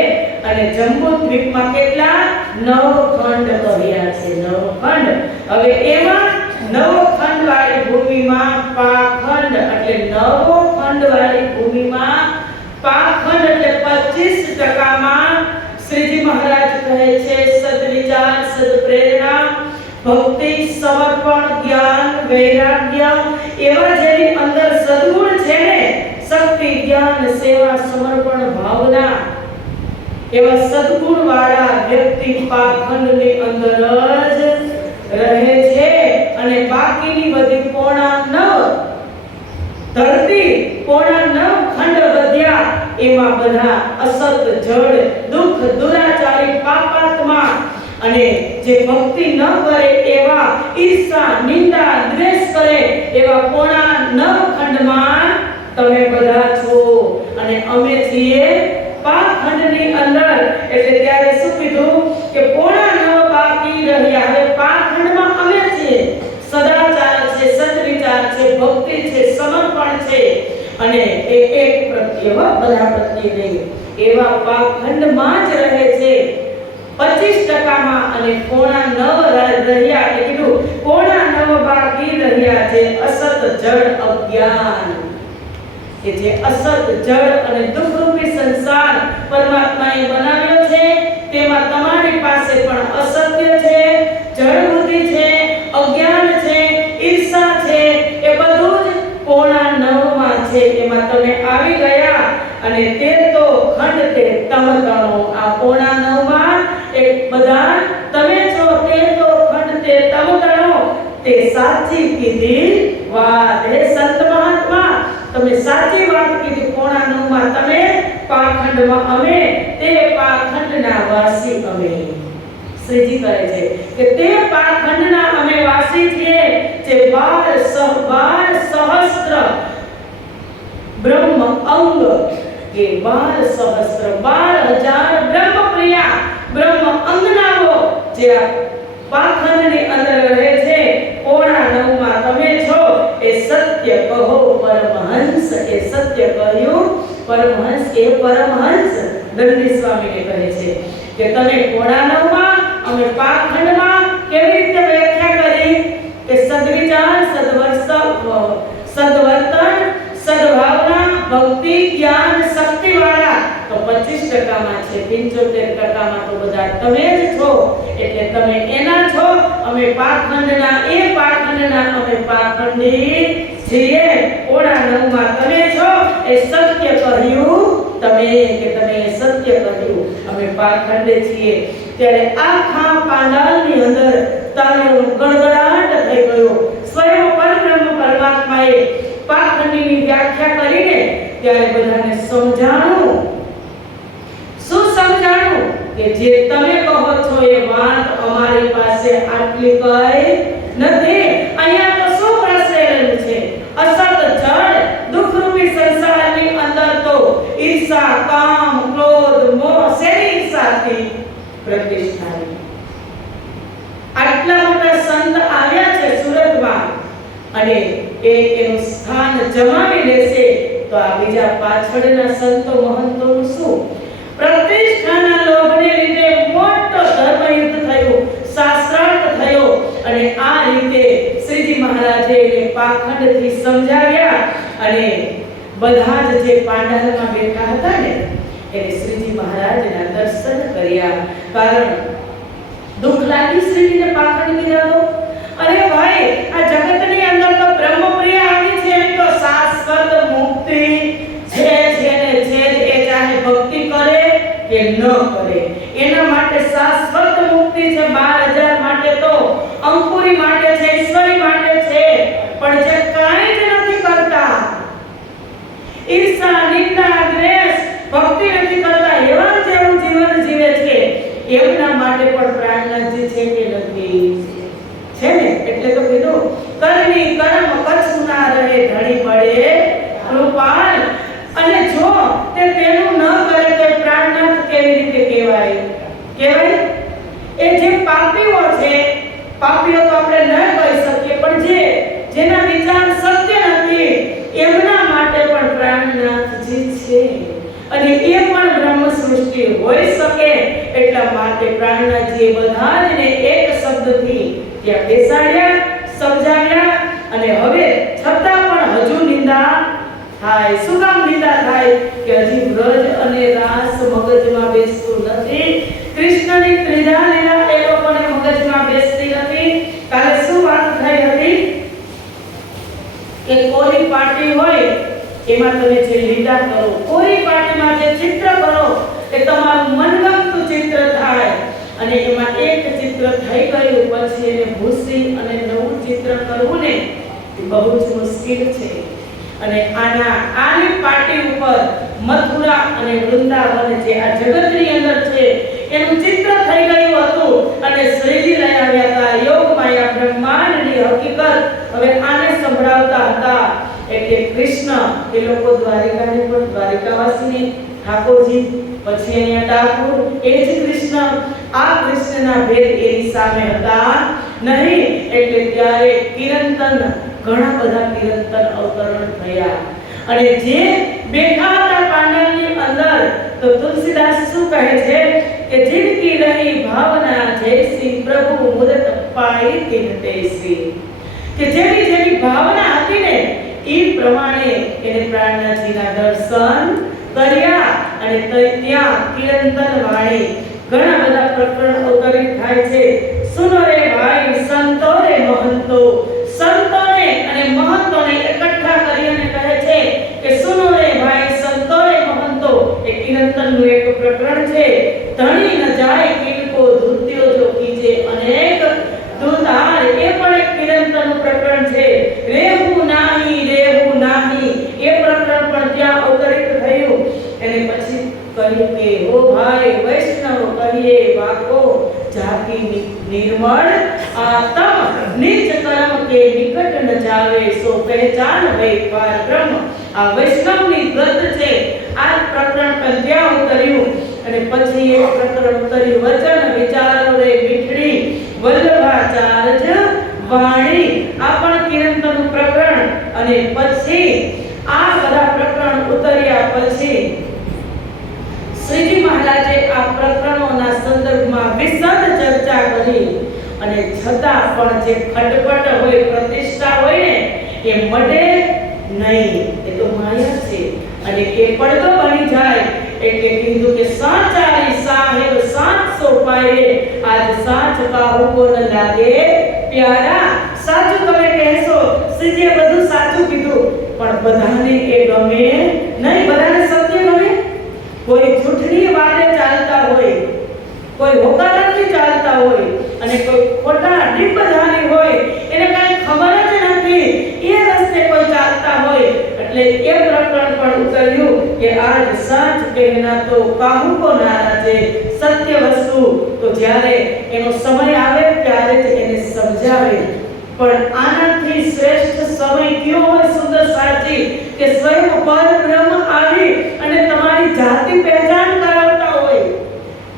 અને જંબુદ્વીપમાં કેટલા? 9 ખંડ કહ્યા છે. 9 ખંડ. હવે એમાં નવો ખંડ વાળી ભૂમિમાં પાખંડ, એટલે નવો ખંડ વાળી ભૂમિમાં પાખંડ એટલે 25%માં શ્રીજી મહારાજ કહે છે સદવિચાર, સદપ્રેરણા, ભક્તિ, સમર્પણ, જ્ઞાન, વૈરાગ્ય, એવા જેની અંદર સદગુણ છે ને, શક્તિ, જ્ઞાન, સેવા, સમર્પણ, ભાવના, એવા સદગુણ વાળા વ્યક્તિ પાખંડની અંદર જ રહે છે. અને બાકીની બધી પોણા 9 ધરતી, પોણા 9 ખંડ વધ્યા, એમાં બધા અસત, જડ, દુઃખ, દુરાચારી, પાપાત્મા, અને જે ભક્તિ ન કરે એવા, ઈર્ષા, નિંદા, દ્વેષ કરે એવા પોણા 9 ખંડમાં તમે બધા છો. અને અમે છીએ પાખંડની અંદર. એટલે ત્યારે શું કીધું કે પોણા 9 બાકી રહ્યા. હવે પાખંડમાં અમે છીએ. સદાચાર છે, સદવિચાર છે, ભક્તિ છે, સમર્પણ છે, અને એક પ્રત્યે બધા પ્રત્યે નહીં, એવા પાખંડમાં જ રહે છે 25%માં. અને પોણા 9 રહ્યા, એટલે કીધું પોણા 9 બાકી રહ્યા છે અસત, જડ, અજ્ઞાન. કે જે અસત, જડ અને દુઃખરૂપી સંસાર પરમાત્માએ બનાવ્યો છે, તેમાં તમારી પાસે પણ અસત્ય છે, જડ બુદ્ધિ છે, અજ્ઞાન છે, ઈર્ષા છે, એ બધું જ પોણા 9માં છે. એમાં તમે આવી ગયા. અને તે તો ખંડ તે તમતણો. આ પોણા 9માં એક બધા તમે છો. તે તો ખંડ તે તમતણો. તે સાચી કીધી વાત. હે સંત મહાત્મા, તમે સાચી વાત કીધી. પોણા 9માં તમે, પાખંડમાં અમે, તે પાખંડના વાસી અમે. શ્રીજી કહે છે કે તે પાખંડના અમે વાસી છીએ, જે 12 સહસ્ત્ર બ્રહ્મ અંગ, કે 12 સહસ્ત્ર 12,000 બ્રહ્મપ્રિયા, બ્રહ્મ અંગનાઓ જે પાખંડની અંદર રહે છે. પોણા 9માં તમે છો. એ સત્ય કહો પરમહંસ. એ સત્ય કહ્યું પરમહંસ. એ પરમહંસ દંડી સ્વામીને કહે છે કે તમે પોણા 9માં, અમે પાખંડમાં. કેવી રીતે વ્યાખ્યા કરી? કે સદવિચાર, સદવર્તન, સદભાવના, ભક્તિ, જ્ઞાન, શક્તિ વાળા તો 25%માં છે. 75%માં તો બધા તમે જ છો. એટલે તમે એના છો. અમે પાખંડના, એ પાખંડના અમે પાખંડી છીએ. પોણા 9માં તમે છો. એ સત્ય કહ્યું તમે, કે તમે સત્ય કહ્યું. અમે પાખંડ છીએ. ત્યારે આખા પાંડાલની અંદર તાળીઓનો ગડગડાટ થઈ ગયો. સ્વયં પરબ્રહ્મ પરમાત્માએ પાખંડીની વ્યાખ્યા કરીને ત્યારે બધાને સમજાણું. શું સમજાણું? કે જે તમે કહો છો એ વાત અમારી પાસે આટલી કઈ નથી. અહીંયા તો શું પ્રસરેલું છે? અસત, જડ, દુઃખરૂપી સંસારની અંદર તો ઈર્ષા, કામ, ક્રોધ, મોહ, શેની ઈર્ષાથી? પ્રતિષ્ઠાની. આટલા મોટા સંત આવ્યા છે સુરતમાં, અને એનું સ્થાન જમાવી લેશે તો આ બીજા પાછળના સંતો મહંતોનું શું? પ્રતિષ્ઠાના લોભને લીધે મોટો ધર્મયુદ્ધ થયું, શાસ્ત્રાર્થ થયો. અને આ રીતે શ્રીજી મહારાજે એને પાખંડથી સમજાવ્યા. અને બધા જ જે પાંડાલમાં બેઠા હતા ને, એને શ્રીજી મહારાજના દર્શન કર્યા. કારણ દુઃખ લાગી શ્રીજીને પાખંડ કીધા તો. અરે ભાઈ, આ જગતની એના માટે શાશ્વત મુક્તિ છે. 12,000 માટે તો અંકુરી માટે છે, ઈશ્વરી માટે છે. પણ જે કાંઈ જ નથી કરતા, ઈર્ષા, નિંદા, દ્વેષ, ભક્તિ નથી કરતા, એવા જેવું જીવન જીવે છે, એમના માટે પણ પ્રાણનાથજી છે કે નથી? છે ને. એટલે તો કીધું કર્મી કર્મ કછું ના રહે, ધણી મળે કૃપાલ. અને જો તે તેનું ન કરે તો પ્રાણનાથ કેવી રીતે કહેવાય? એ જે પાપીઓ છે, પાપીઓ તો આપણે ન કહી શકીએ, પણ જેના વિચાર સત્ય નથી, એમના માટે પણ પ્રાણનાથજી છે. અને એ પણ બ્રહ્મ સૃષ્ટિ હોઈ શકે. એટલા માટે પ્રાણનાથજીએ બધા જને એક શબ્દથી ત્યાં બેસાડ્યા, સમજાવ્યા. અને હવે છતાં પણ હજુ નિંદા થાય. શું કામ નિંદા થાય? કે હજી વ્રજ અને રાસ મગજમાં બેસતું નથી. કૃષ્ણની ત્રિધા લીલા એ લોકોને મગજમાં બેસતી નથી. કાલે શું વાત થઈ હતી કે કોરી પાર્ટી હોય એમાં તમે જે લીલા કરો, કોરી પાર્ટીમાં જે ચિત્ર કરો એ તમારું મનગમતું ચિત્ર થાય. અને એમાં એક ચિત્ર થઈ ગયું પછી એને ભૂસી અને નવું ચિત્ર કરવું ને એ બહુ જ મુશ્કેલ છે. અને આની પાર્ટી ઉપર મથુરા અને વૃંદાવન જે આ જગતની અંદર છે એનું ચિત્ર થઈ ગયું હતું. અને શ્રીજી લઈ આવ્યા હતા યોગ માયા બ્રહ્માંડની હકીકત. હવે આને સંભળાવતા હતા. એટલે કૃષ્ણ એ લોકો દ્વારિકાની પણ દ્વારિકાવાસીની ઠાકોરજી, પછી અહીંયા ઠાકોર, એ જ કૃષ્ણ. આ કૃષ્ણના ભેદ એની સામે હતા નહીં. એટલે ત્યારે કિરંતન, ઘણા બધા કિરંતન અવતરણ થયા. અને જે બેઠા હતા પાંડવની અંદર, તો તુલસીદાસ શું કહે છે કે જિનકી રહી ભાવના જૈસી પ્રભુ મુદત પાઈ તિનતેસી. કે જેની ભાવના હતી ને એ પ્રમાણે એને પ્રાણનાથજીના દર્શન કર્યા. અને ત્યાં કિરંતન વાણી ઘણા બધા પ્રકરણ અવતરિત થાય છે. સુનો રે ભાઈ સંતો રે મહંતો. સંતોને અને મહંતોને એકઠા કરી અને કહે છે કે સુનો રે ભાઈ સંતો રે મહંતો. એ કિરંતનનું એક પ્રકરણ છે. ધણી ન જાય કિલકો ધૃત્યો જો કીજે અનેક દૂતાર. એ પણ એક કિરંતનનું પ્રકરણ છે. રેહુ નાહી એ પ્રકરણ પણ ત્યાં અવતરિત થયું. અને પછી કહ્યું કે ઓ ભાઈ વૈષ્ણવ કહીએ વાકો જાતિ નિર્મળ આતમ નિજ કર્મ કે નિકટ ન જાવે સો પહેચાન ભઈ પાર બ્રહ્મ. આ વૈષ્ણવની ગત છે. આ પ્રકરણ પણ ત્યાં ઉતર્યું. અને પછી એક પ્રકરણ ઉતર્યું વચન વિચારો રે મીઠડી વલ્લભાચાર્જ વાણી. આ પણ કિરંતનનું પ્રકરણ. અને પછી આ બધા પ્રકરણ ઉતર્યા પછી શ્રીજી મહારાજે આ પ્રકરણોના સંદર્ભમાં વિશદ ચર્ચા કરી. અને છતાં પણ જે ખટપટ હોય, પ્રતિષ્ઠા હોય ને એ મટે નહીં. એ તો માયા છે. અને એ પડતો બની જાય. એટલે કીધું કે સાચારી સાહેબ 700 પાયે આજ સાચ કાહુ કો ન લાગે પ્યારા. સાચું તમે કહેશો, શ્રીજીએ બધું સાચું કીધું, પણ બધાને એ ગમે નહીં. બધાને સત્ય ગમે? કોઈ જૂઠની વાતે ચાલતા હોય, કોઈ હોકારથી ચાલતા હોય, અને કોઈ ખોટા ડિંબધારી હોય, એને કાંઈ ખબર જ નથી, એ રસ્તે કોઈ ચાલતા હોય. એટલે એ પ્રકરણ પણ ઉતર્યું કે આજ સાચ કહેના તો કાહુ કો નારાજે. સત્ય વસ્તુ તો જ્યારે એનો સમય આવે ત્યારે જ એને સમજાવે. પણ આનાથી શ્રેષ્ઠ સમય કયો હોય સુંદર સાચી? કે સ્વયં પરબ્રહ્મ આવી અને તમારી જાતિ પહેચાન કરાવતા હોય.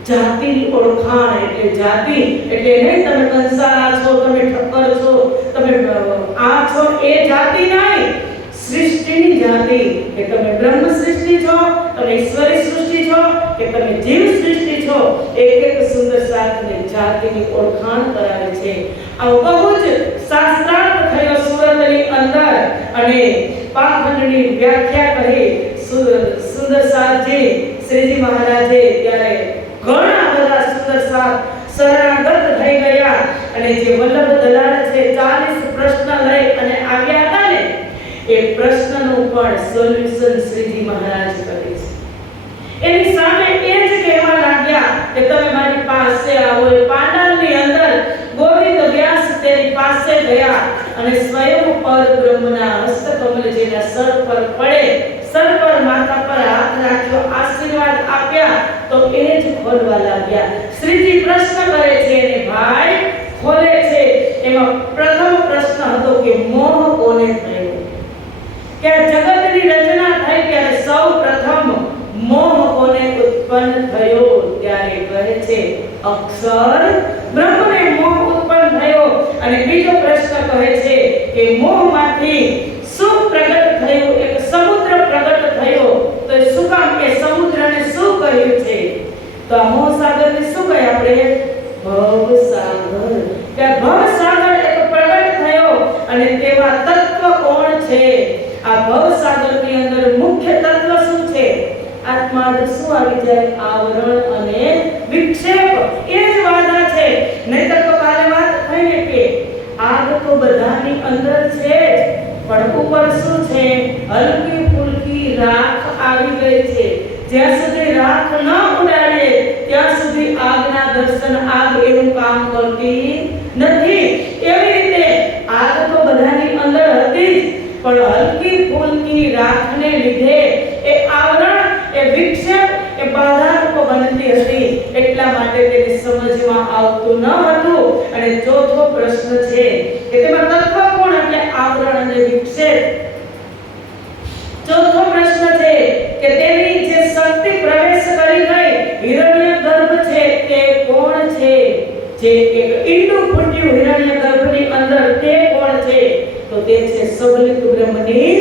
જાતિની ઓળખાણ. એટલે જાતિ એટલે નહીં તમે કંસારા છો, તમે ઠક્કર છો, તમે આ છો, એ જાતિ નહીં. સૃષ્ટિની જાતિ. કે તમે બ્રહ્મ સૃષ્ટિ છો, તમે ઈશ્વરી સૃષ્ટિ છો, કે તમે જીવ સૃષ્ટિ છો. એક સુંદર સાચની જાતિની ઓળખાણ કરાવે છે. આ બહુ જ શાસ્ત્રાર્થ થયો સુરતની અંદર. અને પાખંડની વ્યાખ્યા કહી સુંદર સાચજી શ્રીજી મહારાજે ત્યારે ઘણા બધા સુંદર સાચ શરણાગત થઈ ગયા. અને જે વલ્લભ દલાલ છે 40 પ્રશ્ન લઈ અને આવ્યા હતા ને, એ પ્રશ્નનું પણ સોલ્યુશન શ્રીજી મહારાજ કરે છે. એની સામે એ જ કહેવા લાગ્યા કે તેની પાસે ગયા અને સ્વયં પર બ્રહ્મના હસ્તકમલ જેના સર પર પડે, સર પર માથા પર હાથ રાખ્યો, આશીર્વાદ આપ્યા તો એ જ ખોલવા લાગ્યા. શ્રીજી પ્રશ્ન કરે છે અને ભાઈ ખોલે છે. એમાં પ્રથમ પ્રશ્ન હતો કે મોહ કોને થયો? કે આ જગતની રચના થઈ ત્યારે સૌ પ્રથમ મોહ કોને ઉત્પન્ન થયો? ત્યારે કહે છે અક્ષર બ્રહ્મને મોહ ઉત્પન્ન થયો. અને બીજો પ્રશ્ન કહે છે કે મોહમાંથી શું પ્રગટ થયું? એક સમુદ્ર પ્રગટ થયો. તો શું કામ કે સમુદ્રને શું કહ્યું છે? તો આ મોહ સાગરને શું કહે આપણે? ભવસાગર. કે ભવસાગર એક પ્રગટ થયો અને તેમાં તત્વ કોણ છે? આ ભવસાગરની અંદર મુખ્ય તત્વ શું છે? આત્મા શું આવી જાય? આવરણ અને વિક્ષેપ. એ જ વાદા છે. નહીતર તો કાલે વાત થઈ ને કે આગ તો બધાની અંદર છે જ, પણ ઉપર શું છે? હલકી ફુલકી રાખ આવી ગઈ છે. જ્યાં સુધી રાખ ન ઉડાડે ત્યાં સુધી આગના દર્શન આગ એવું કામ કરતી નથી. એવી રીતે આગ તો બધાની અંદર હતી જ, પણ હલકી ફુલકી રાખને લીધે એ આવરણ, એ વિક્ષેપ, એ બાધારૂપ બનતી હતી. એટલા માટે તેને સમજમાં આવતું ન હતું. અને ચોથો પ્રશ્ન છે કે તેમાં તત્વ કોણ? એટલે આવરણ અને વિક્ષેપ. ચોથો પ્રશ્ન છે કે તેની જે શક્તિ પ્રવેશ કરી ગઈ, હિરણ્યગર્ભ છે, તે કોણ છે? જે એક ઈંડું ફૂટ્યું હિરણ્યગર્ભની અંદર, તે કોણ છે? તો તે છે સબલિત બ્રહ્મની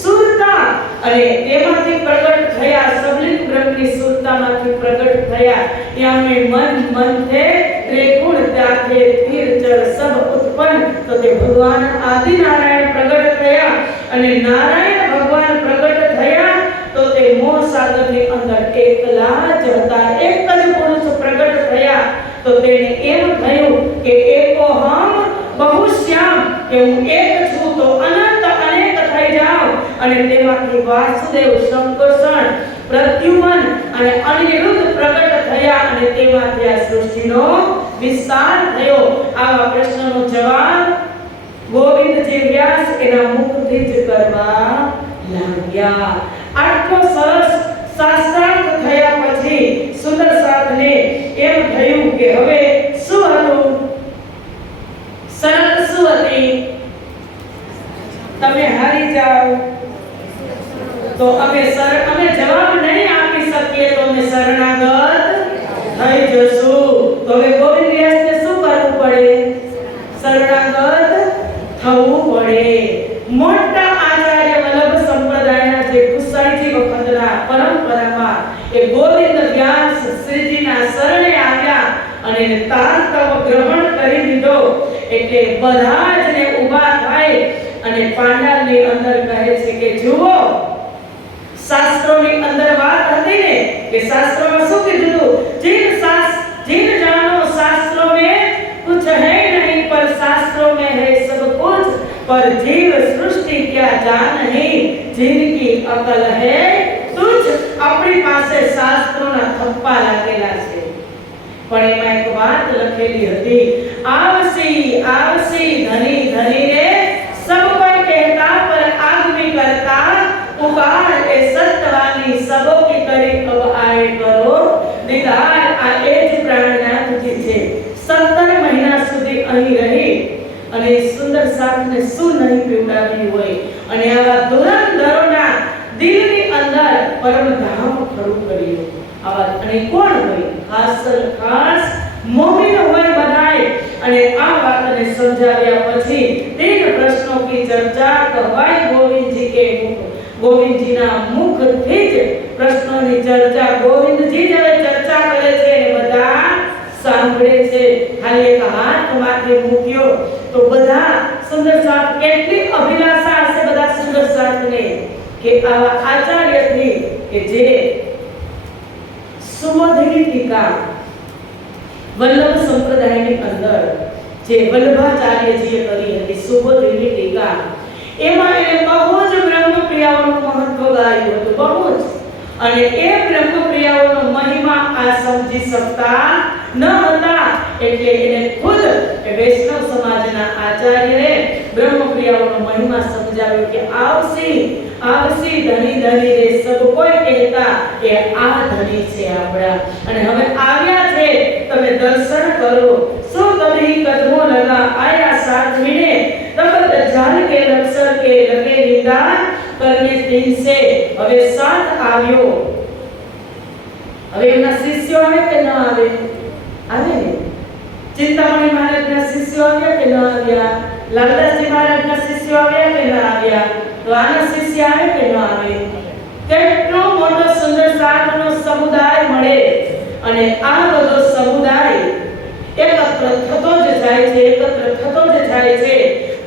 સુરતા. અને તેમાંથી પ્રગટ થયા, સબલિત બ્રહ્મની સુરતામાંથી પ્રગટ થયા. યામે મન મંથે ત્રિગુણ ત્યાથે તીર ચર સબ ઉત્પન્ન. તો તે ભગવાન આદિ નારાયણ પ્રગટ થયા. અને નારાયણ ભગવાન પ્રગટ થયા તો તે મોહ સાગરની અંદર એકલા જ હતા. એક જ પુરુષ પ્રગટ થયા તો તેને એમ થયું કે એકોહમ બહુશ્યામ, કે હું એક છું તો અનંત અનેક થઈ જાઉં. અને તેમાંથી વાસુદેવ, શંકર્ષણ, પ્રદ્યુમન અને અનિરુદ્ધ પ્રગટ થયા. અને તેમાંથી આ સૃષ્ટિનો વિસ્તાર થયો. આવા પ્રશ્નનો જવાબ ગોવિંદજી વ્યાસ એના મુખથી જ કરવા લાગ્યા. આટલો સરસ શાસ્ત્રાર્થ થયા પછી સુંદર સાથને એમ થયું કે હવે શું હતું? શરત શું હતી? તમે હારી જાઓ તો અમે જવાબ નહીં આપી શકીએ તો અમે શરણાગત થઈ જશું. તો હવે ગોવિંદ વ્યાસને શું કરવું પડે? શરણાગત થવું પડે. મોટા આચાર્ય વલ્લભ સંપ્રદાયના જે ગુસાઈજી વખતના પરંપરામાં એ ગોવિંદ વ્યાસ શ્રીજીના શરણે આવ્યા અને તારતવ ગ્રહણ કરી લીધો. એટલે બધા જ ને ઊભા થાય અને પાંડાલની અંદર કહે છે કે જુઓ, શાસ્ત્રોની અંદર વાત હતી ને કે શાસ્ત્રોમાં શું કીધું? जिन जानो शास्त्रों में कुछ है नहीं पर शास्त्रों में है सब कुछ, पर जीव सृष्टि क्या जान नहीं जिनकी अकल है तुझ. अपनी પાસે શાસ્ત્રોના થપ્પા લાગેલા છે, પણ એમાં એક વાત લખેલી હતી, આવસી આવસી ધની ધની રે सब कोई कहता पर आदमी करता पुकार ए सत्यवानी सबों की करी अब आए करो दीदार. આ એ જ પ્રાણનાથજી છે. 17 મહિના સુધી અહીં રહી અને સુંદર સાથને શું નહીં પીવડાવી હોય. અને આવા ધુરંધરોના દિલની અંદર પરમધામ ખડું કર્યું. આવા અને કોણ હોય? ખાસ મોમિન હોય બધાય. અને આ વાતને સમજાવ્યા પછી 3 પ્રશ્નો की चर्चा कहवाई गोविंदजी के मुख, गोविंदजीના મુખથી જ પ્રશ્નોની ચર્ચા ગોવિંદજી જ ચર્ચા કરે છે અને બધા સાંભળે છે. ખાલી એક હાથ માથે મૂક્યો તો બધા સુંદર સાથ, કેટલી અભિલાષા હશે બધા સુંદર સાથને કે આવા આચાર્યથી કે જે સુમધની ટીકા વલ્લભ સંપ્રદાયની અંદર જે વલ્લભાચાર્યજીએ કરી હતી સુબોધની ટીકા, એમાં એને બહુ જ બ્રહ્મપ્રિયાઓનું મહત્વ ગાયું હતું, બહુ જ. અને એ બ્રહ્મપ્રિયાઓનો મહિમા આ સમજી શકતા ન હતા. એટલે એને ખુદ વૈષ્ણવ સમાજના આચાર્યએ બ્રહ્મક્રિયાઓનો મહિમા સમજાવ્યો કે આવસી આવસી ધની ધની રે સબ કોઈ કહેતા કે આ ધની છે આપણા, અને હવે આવ્યા છે તમે દર્શન કરો। सो तभी कदमों लगा आया साथ मिले, तब जान के लक्षर के लगे निदान करने दिन से હવે સાથ આવ્યો। હવે એના શિષ્યો આવે કે ન આવે? આવે ને। ચિંતામણી મહારાજના શિષ્યો આવ્યા કે ન આવ્યા? લાલદાસજી મહારાજના શિષ્યો આવ્યા કે ન આવ્યા? તો આના શિષ્ય આવે કે ન આવે? કેટલો મોટો સુંદર સાધનો સમુદાય મળે, અને આ બધો સમુદાય એકત્ર થતો જ જાય છે, એકત્ર થતો જ જાય છે।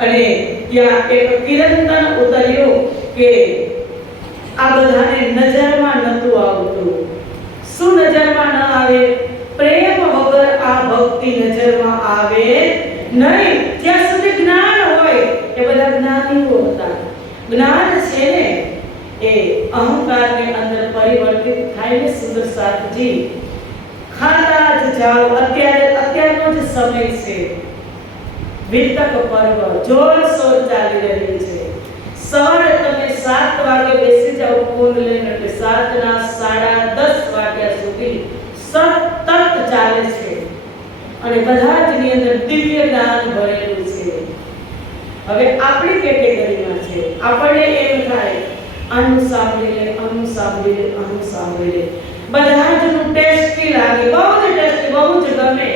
અને ત્યાં એક કિરંતન ઉતર્યું કે આ બધાને નજરમાં નતું આવતું। શું નજરમાં ન આવે? પ્રેમ વગર આ ભક્તિ નજરમાં આવે નહીં। જ્યાં સુધી જ્ઞાન હોય, એ બધા જ્ઞાનીઓ હતા। જ્ઞાન છે ને એ અહંકારને અંદર પરિવર્તિત થાય ને સુંદર સાથજી। ખાતા જ જાઓ, અત્યારનો જ સમય છે। વિતક પર્વ જોરશોર ચાલી રહ્યું છે। સવારે તમે 7 વાગે બેસી જાઓ કુંડ લઈને, એટલે 7 ના 10:30 વાગ્યા સુધી સતત ચાલે છે, અને બધા જ ની અંદર દિવ્ય જ્ઞાન ભરેલું છે। હવે આપણી કેટેગરીમાં છે, આપણે એમ થાય આનું સાંભળી લે, આનું સાંભળી લે, આનું સાંભળી લે, બધા જનું ટેસ્ટી લાગે, બહુ જ ટેસ્ટી, બહુ જ ગમે,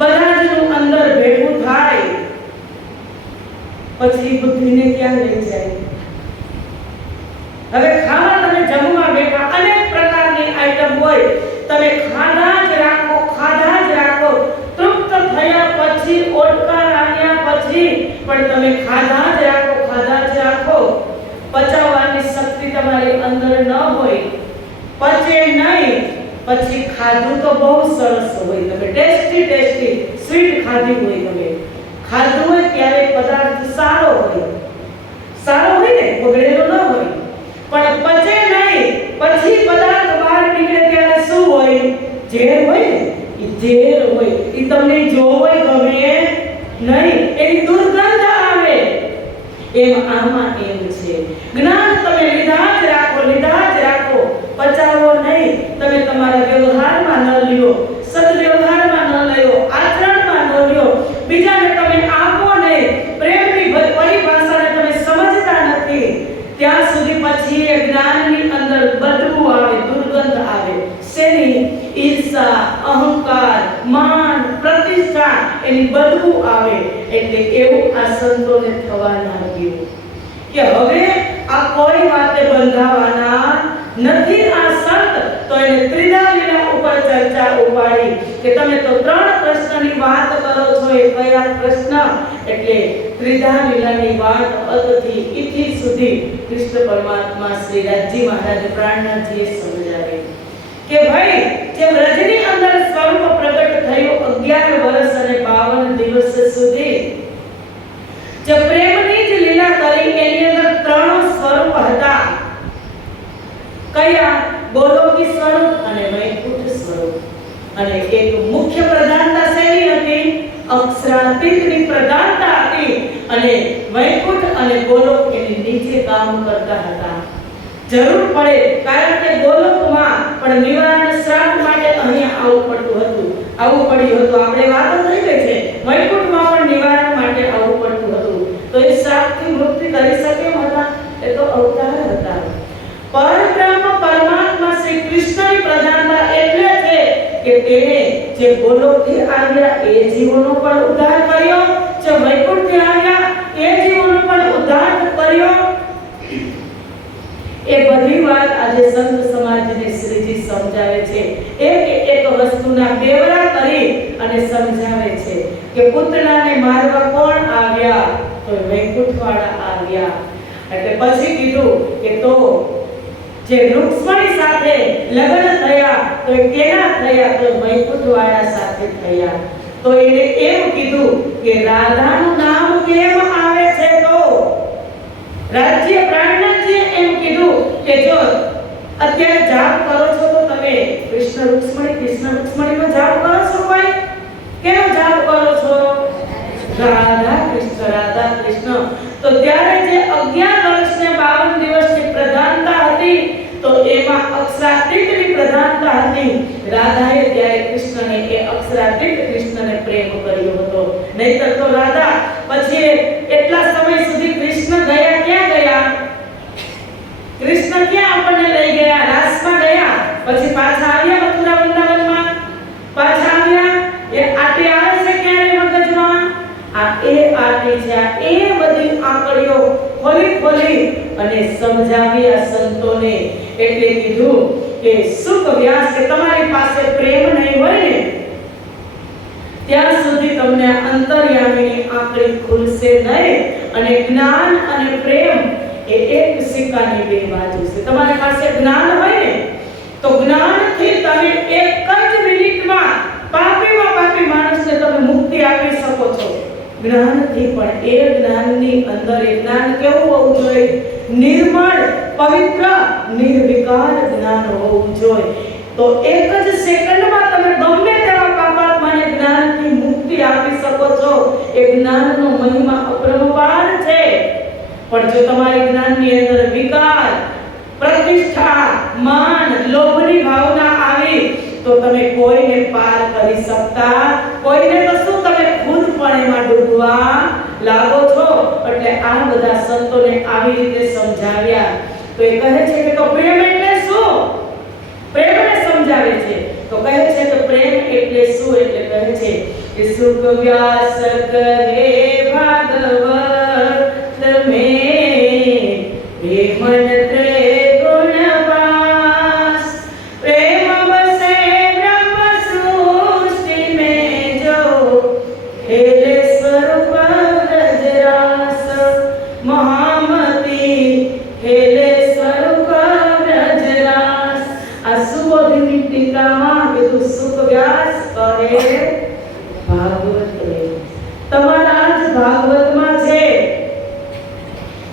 બધા જનું અંદર ભેગું થાય, પછી બુદ્ધિને ક્યાં લઈ જાય? હવે ખાવા તમે જમવા બેઠા, અનેક પ્રકારની આઈટમ હોય, તમે ખાધા જ રાખો, તૃપ્ત થયા પછી, ઓટકાર આવ્યા પછી પણ તમે ખાધા જ રાખો। પચાવવાની શક્તિ તમારી અંદર ન હોય, પચે નહીં, પછી ખાધું તો બહુ સરસ હોય, તમે ટેસ્ટી સ્વીટ ખાધી હોય, તમે ખાધું હોય ત્યારે પદાર્થ સારો હોય ને, બગડેલો ન હોય, પણ પચે નહીં, પછી પદાર્થ બહાર નીકળે ત્યારે શું હોય? ઝેર હોય ને, એ ઝેર હોય, એ તમને જોવો ગમે નહીં, એની દુર્ગંધ આવે। એમ આમાં એમ છે, જ્ઞાન તમે લીધા જ રાખો, પચાવો નહીં, તમે તમારા વ્યવહારમાં ન લ્યો, સદવ્યવહારમાં ન લ્યો, આચરણમાં ન લ્યો, બીજાને તમે આપો નહીં, પ્રેમની પરિભાષાને તમે સમજતા નથી, ત્યાં સુધી પછી એ જ્ઞાનની અંદર બદબુ આવે, દુર્ગંધ આવે। શેની? ઈર્ષા, અહંકાર, માન, પ્રતિષ્ઠા, એની બદબુ આવે। એટલે એવું આ સંતોને થવા લાગ્યું કે હવે આ કોઈ વાતે બંધાવાના નથી। આ સંત તો એને ત્રિધા લીલા ઉપર ચર્ચા ઉપાડી કે તમે તો 3 પ્રશ્નની વાત કરો છો, એ કયા પ્રશ્ન? એટલે ત્રિધા લીલાની વાત અતથી ઇતિ સુધી કૃષ્ણ પરમાત્મા શ્રી રાજજી મહારાજ પ્રાણનાથજીએ સમજાવી કે ભાઈ જે વ્રજની અંદર સ્વરૂપ પ્રગટ થયું 11 વર્ષ અને 52 દિવસ સુધી, જે પ્રેમની જ લીલા કરી, એની અંદર 3 સ્વરૂપ હતા। કયા? ગોલોકી સ્વરૂપ અને વૈકુંઠ સ્વરૂપ। અને એક મુખ્ય પ્રધાનતા શેની હતી? અક્ષરાતીતની પ્રધાનતા હતી, અને વૈકુંઠ અને ગોલોક એની નીચે કામ કરતા હતા। જરૂર પડે, કારણ કે ગોલોકમાં પણ નિવારણ શ્રાપ માટે અહીંયા આવવું પડ્યું હતું। આપણે વાતો થઈ ગઈ છે, વૈકુંઠમાં પણ નિવારણ માટે આવવું પડતું હતું। તો એ શ્રાપથી મુક્તિ કરી શકે એમ હતા? એ તો અવતાર હતા। પરબ્રહ્મ પરમાત્મા શ્રી કૃષ્ણની પ્રધાનતા એટલે છે કે તેણે જે ગોલોકથી આવ્યા એ જીવોનો પણ ઉદ્ધાર કર્યો, જે વૈકુંઠથી આવ્યા એ જીવોનો પણ ઉદ્ધાર કર્યો। એ બધી વાત આજે સંત સમાજને શ્રીજી સમજાવે છે। એક વસ્તુના બેવરા કરી અને સમજાવે છે કે પુતળાને મારવા કોણ આવ્યા? તો વૈકુંઠવાળા આવ્યા। એટલે પછી કીધું કે તો જે રૂક્ષ્મણી સાથે લગ્ન થયા તો એ કેના થયા? તો વૈકુંઠવાળા સાથે થયા। તો એને એમ કીધું કે રાધાનું નામ કેમ આવે છે? તો રાજ્ય પ્રાણનાથજીએ એમ કીધું કે જો અત્યારે જાપ કરો છો તો તમે કૃષ્ણ રૂક્ષ્મણીનો જાપ કરો છો કોઈ? રાધા કૃષ્ણ। તો ત્યારે જે 11 વર્ષ ને 52 દિવસની પ્રધાનતા હતી, તો એમાં અક્ષરાતીતની પ્રધાનતા હતી। રાધાએ ત્યારે કૃષ્ણને, એ અક્ષરાતીત કૃષ્ણને પ્રેમ કર્યો હતો। નહીતર તો રાધા પછી એટલા સમય સુધી કૃષ્ણ ગયા, ક્યાં ગયા? કૃષ્ણ ક્યાં આપણને લઈ ગયા? રાસમાં ગયા, પછી પાછા આવ્યા મથુરા વૃંદાવનમાં, પાછા આવ્યા। એ આટી આવે છે ક્યારે મગજમાં? આ એ આટી છે, એ બધી આંકડીઓ ખોલી અને સમજાવ્યા સંતોને। એટલે કીધું કે સુખ વ્યાસ, કે તમારી પાસે પ્રેમ નહીં હોય ને ત્યાં સુધી તમને અંતર્યામીની આંકડી ખુલશે નહીં। અને જ્ઞાન અને પ્રેમ એ એક સિક્કાની બે બાજુ છે। તમારી પાસે જ્ઞાન હોય ને તો જ્ઞાનથી તમે એક જ મિનિટમાં પાપી માણસને તમે મુક્તિ આપી શકો છો। જ્ઞાનથી પણ એ જ્ઞાનની અંદર એ જ્ઞાન કેવું હોવું જોઈએ? નિર્મળ, પવિત્ર, નિર્વિકાર જ્ઞાન હોવું જોઈએ। તો એક જ સેકન્ડમાં તમે ગમે તેવા પાપાત્માને જ્ઞાનથી મુક્તિ આપી શકો છો। એ જ્ઞાનનો મહિમા અપરંપાર છે। પણ જો તમારી જ્ઞાનની અંદર વિકાર, પ્રતિષ્ઠા, માન, લોભની ભાવના આવી તો તમે કોઈને પાર કરી શકતા, કોઈને તો શું, તમે ખુદ પણ એમાં ડૂબવા લાગો છો। એટલે આ બધા સંતોને આવી રીતે સમજાવ્યા। તો એ કહે છે કે તો પ્રેમ એટલે શું? પ્રેમને સમજાવે છે તો કહે છે કે પ્રેમ એટલે શું? એટલે કહે છે કે સુખ વ્યાસ કહે ભાગવત में प्रेमन त्रिगुण पास, प्रेम बसे ब्रह्म सृष्टि में जो हेले स्वरूप ब्रजरास, महामती हेले स्वरूप ब्रजरास। आ सुबोधनी टीकाમાં કીધું સુખ વ્યાસ કહે ભાગવત પ્રેમ। તમારા જ ભાગવતમાં છે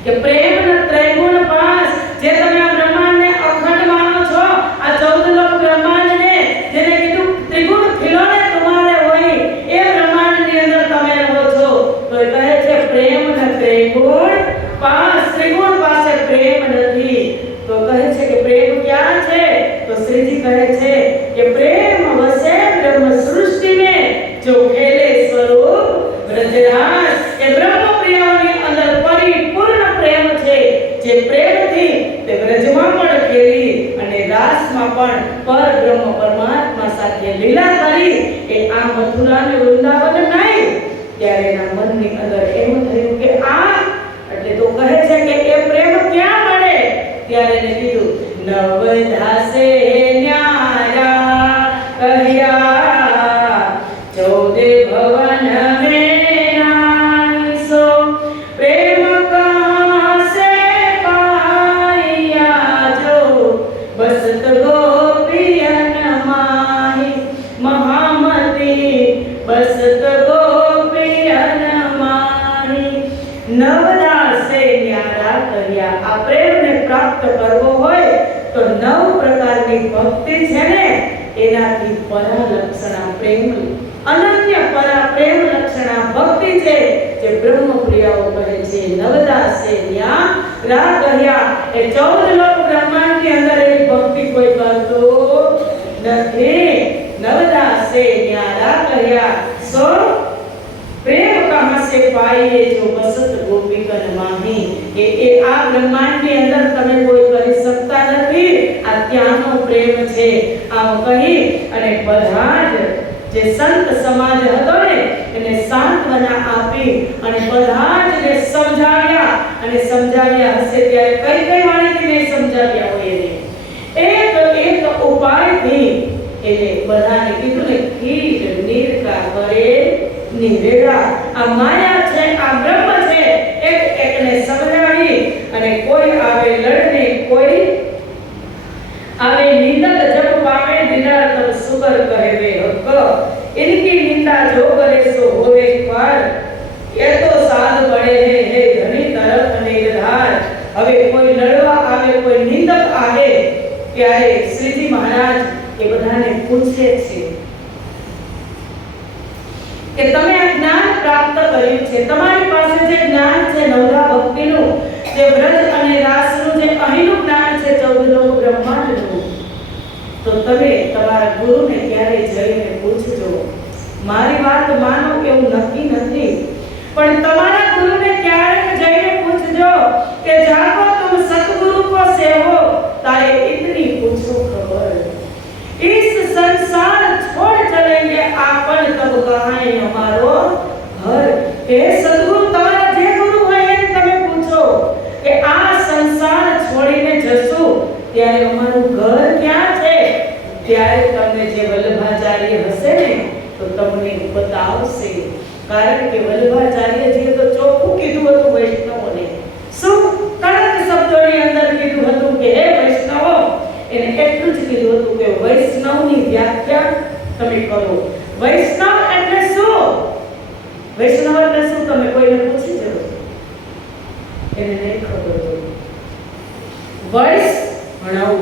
કે પ્રેમ ત્રિગુણ પાસ, જે તમે આ બ્રહ્માંડને અખંડ માનો છો, આ 14 લોક બ્રહ્માંડને જેને કીધું ત્રિગુણ ખિલોને તમારે હોય, એ બ્રહ્માંડની અંદર તમે રહો છો। તો એ કહે છે પ્રેમ ત્રિગુણ પાસ, ત્રિગુણ પાસે પ્રેમ નથી। તો કહે છે કે પ્રેમ ક્યાં છે? તો શ્રીજી કહે છે કે પ્રેમ વસે બ્રહ્મ સૃષ્ટિ में जो खेले स्वरूप ब्रजरास। એ બ્રહ્મ પ્રિયાઓની અંદર પરિપૂર્ણ પ્રેમ છે, જે પ્રેમથી તે બ્રજમાં પણ ખેલી અને રાસમાં પણ પરબ્રહ્મ પરમાત્મા સાથે લીલા કરી। એ આ મથુરા અને વૃંદાવન નહીં। ત્યારે એના મનની અંદર એવું થયું કે આ, એટલે તો કહે છે કે એ પ્રેમ ક્યાં મળે? ત્યારે એને કીધું નવધાસે ન્યારા કહ્યા 14 ભવન में नाइसो, प्रेम कहाँ से पाया जो बसत गोपियन माही, महामती बसत गोपियन माही। નવદાસે ન્યારા કર્યા। આ પ્રેમને પ્રાપ્ત કરવો હોય તો 9 પ્રકારની ભક્તિ છે ને, એનાથી પરાલક્ષણા પ્રેમ, અનન્ય પરા પ્રેમ લક્ષણા ભક્તિ છે, જે બ્રહ્મ પ્રિયાઓ કહે છે નવદાસે ન્યારા કર્યા। એ 14 લોક બ્રહ્માંડની અંદર એવી ભક્તિ કોઈ કરતો નથી। નવદાસે ન્યારા કર્યા। સો प्रेम कहाँ से पाइए जो बसत गोपीगण माही। એ આ બ્રહ્માંડની અંદર તમે કોઈ કરી શકતા નથી। આ ત્યાંનો પ્રેમ છે। આમ કહી અને બધા જ જે સંત સમાજ હતો ને એને સાંત્વના આપી અને બધા જ ને સમજાવ્યા। અને સમજાવ્યા હશે ત્યારે કઈ વાણીથી નહીં સમજાવ્યા હોય એને એક ઉપાયથી એને બધાને કીધું ને કીટ નિરકા કરે નિવેડા। આ માયા છે, આ બ્રહ્મ છે, એકને સમજાવી અને કોઈ આવે લડને, કોઈ આવે નિંદક જપ પામે દિનાર સુકર કહેવે હક। इनकी निंदा जो करे सो होवे फल, ये तो साध पड़े है धनी तरफ निर्धार। હવે કોઈ લડવા આવે, કોઈ નિંદક આવે ત્યારે શ્રીજી મહારાજ એ બધાને પૂછે છે કે તમે આ જ્ઞાન પ્રાપ્ત પ્રાપ્ત કર્યું છે, તમારી પાસે જે જ્ઞાન છે નવધા ભક્તિનું, જે વ્રજ અને રાસનું, જે અહીંનું જ્ઞાન છે 14 લોક બ્રહ્માંડનું, તો તમે તમારા ગુરુને ક્યારે જઈને પૂછજો. મારી વાત માનો એવું નક્કી નથી, પણ તમારા ગુરુને ક્યારેક જઈને પૂછજો કે જાગો तुम सतगुरु को सेवो तारे इतनी पूछो खबर. इस संसार छोड़ चलेंगे आपन तब कहाँ है हमारो घर. हे सतगुरु તમારા જે ગુરુ હોય એને તમે પૂછો કે આ સંસાર છોડીને જશું ત્યારે અમારું ઘર ક્યાં છે. ત્યારે તમને જે વલ્લભાચાર્ય હશે ને તો તમને બતાવશે. કારણ કે વલ્લભાચાર્યજીએ તો ચોખ્ખું કીધું હતું વૈષ્ણવોને. શું કડક શબ્દોની અંદર કીધું હતું કે હે વૈષ્ણવો, એને એટલું જ કીધું હતું કે વૈષ્ણવની વ્યાખ્યા તમે કરો. વૈષ્ણવ એટલે શું? વૈષ્ણવ એટલે શું તમે કોઈને પૂછી જજો, એને નહીં ખબર હોય. વૈષ્ણવ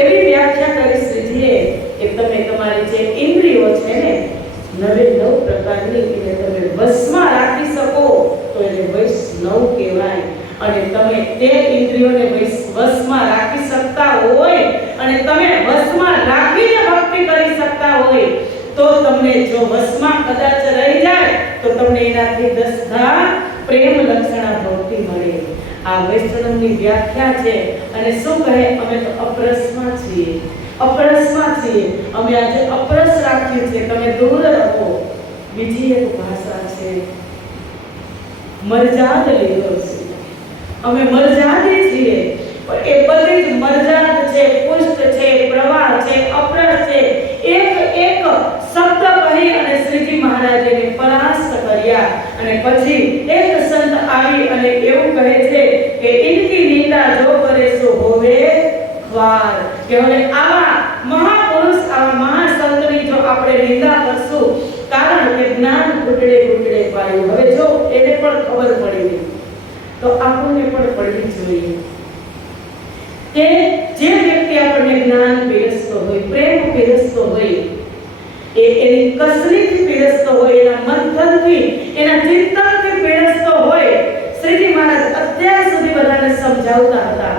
એવી વ્યાખ્યા કરી શ્રીજીએ કે તમે તમારી જે ઇન્દ્રિયો છે ને 9 પ્રકારની એને તમે વશમાં રાખી શકો તો એને વૈષ્ણવ કહેવાય. અને તમે તે ઇન્દ્રિયોને વશમાં રાખી શકતા હોય અને તમે વશમાં રાખીને ભક્તિ કરી શકતા હોય તો તમને જો વશમાં કદાચ રહી જાય તો તમને એનાથી 10 પ્રેમ લક્ષણા ભક્તિ મળે. આ વૈષ્ણવની વ્યાખ્યા છે. અને શું કહે? અમે તો અપરસમાં છીએ, અપરસમાં છીએ. અમે આજે અપરસ રાખ્યું છે, તમે દૂર રહો. બીજી એક ભાષા છે મરજાદ લીધો છે. અમે મરજાદી છીએ, પણ એ બધી જ મરજાદ છે, પુષ્ટ છે, પ્રવાહ છે, અપરસ છે. એક એક શબ્દ કહી અને શ્રીજી મહારાજને પરાસ્ત કર્યા. અને પછી એક સંત આવી અને એવું કહે છે કે ઇનકી નિંદા જો કરે સો હોવે ખ્વાર. કે હવે આવા મહાપુરુષ, આવા મહાસંતની જો આપણે નિંદા કરશું, કારણ કે જ્ઞાન ઘૂંટડે ઘૂંટડે પાયું. હવે જો એને પણ ખબર પડી તો આપણને પણ પડવી જોઈએ કે જે વ્યક્તિ આપણને જ્ઞાન પીરસતો હોય, પ્રેમ પીરસતો હોય, એની કસરીથી પીરસતો હોય, એના મંથનથી, એના ચિંતનથી પીરસતો હોય. શ્રીજી મહારાજ અત્યાર સુધી બધાને સમજાવતા હતા,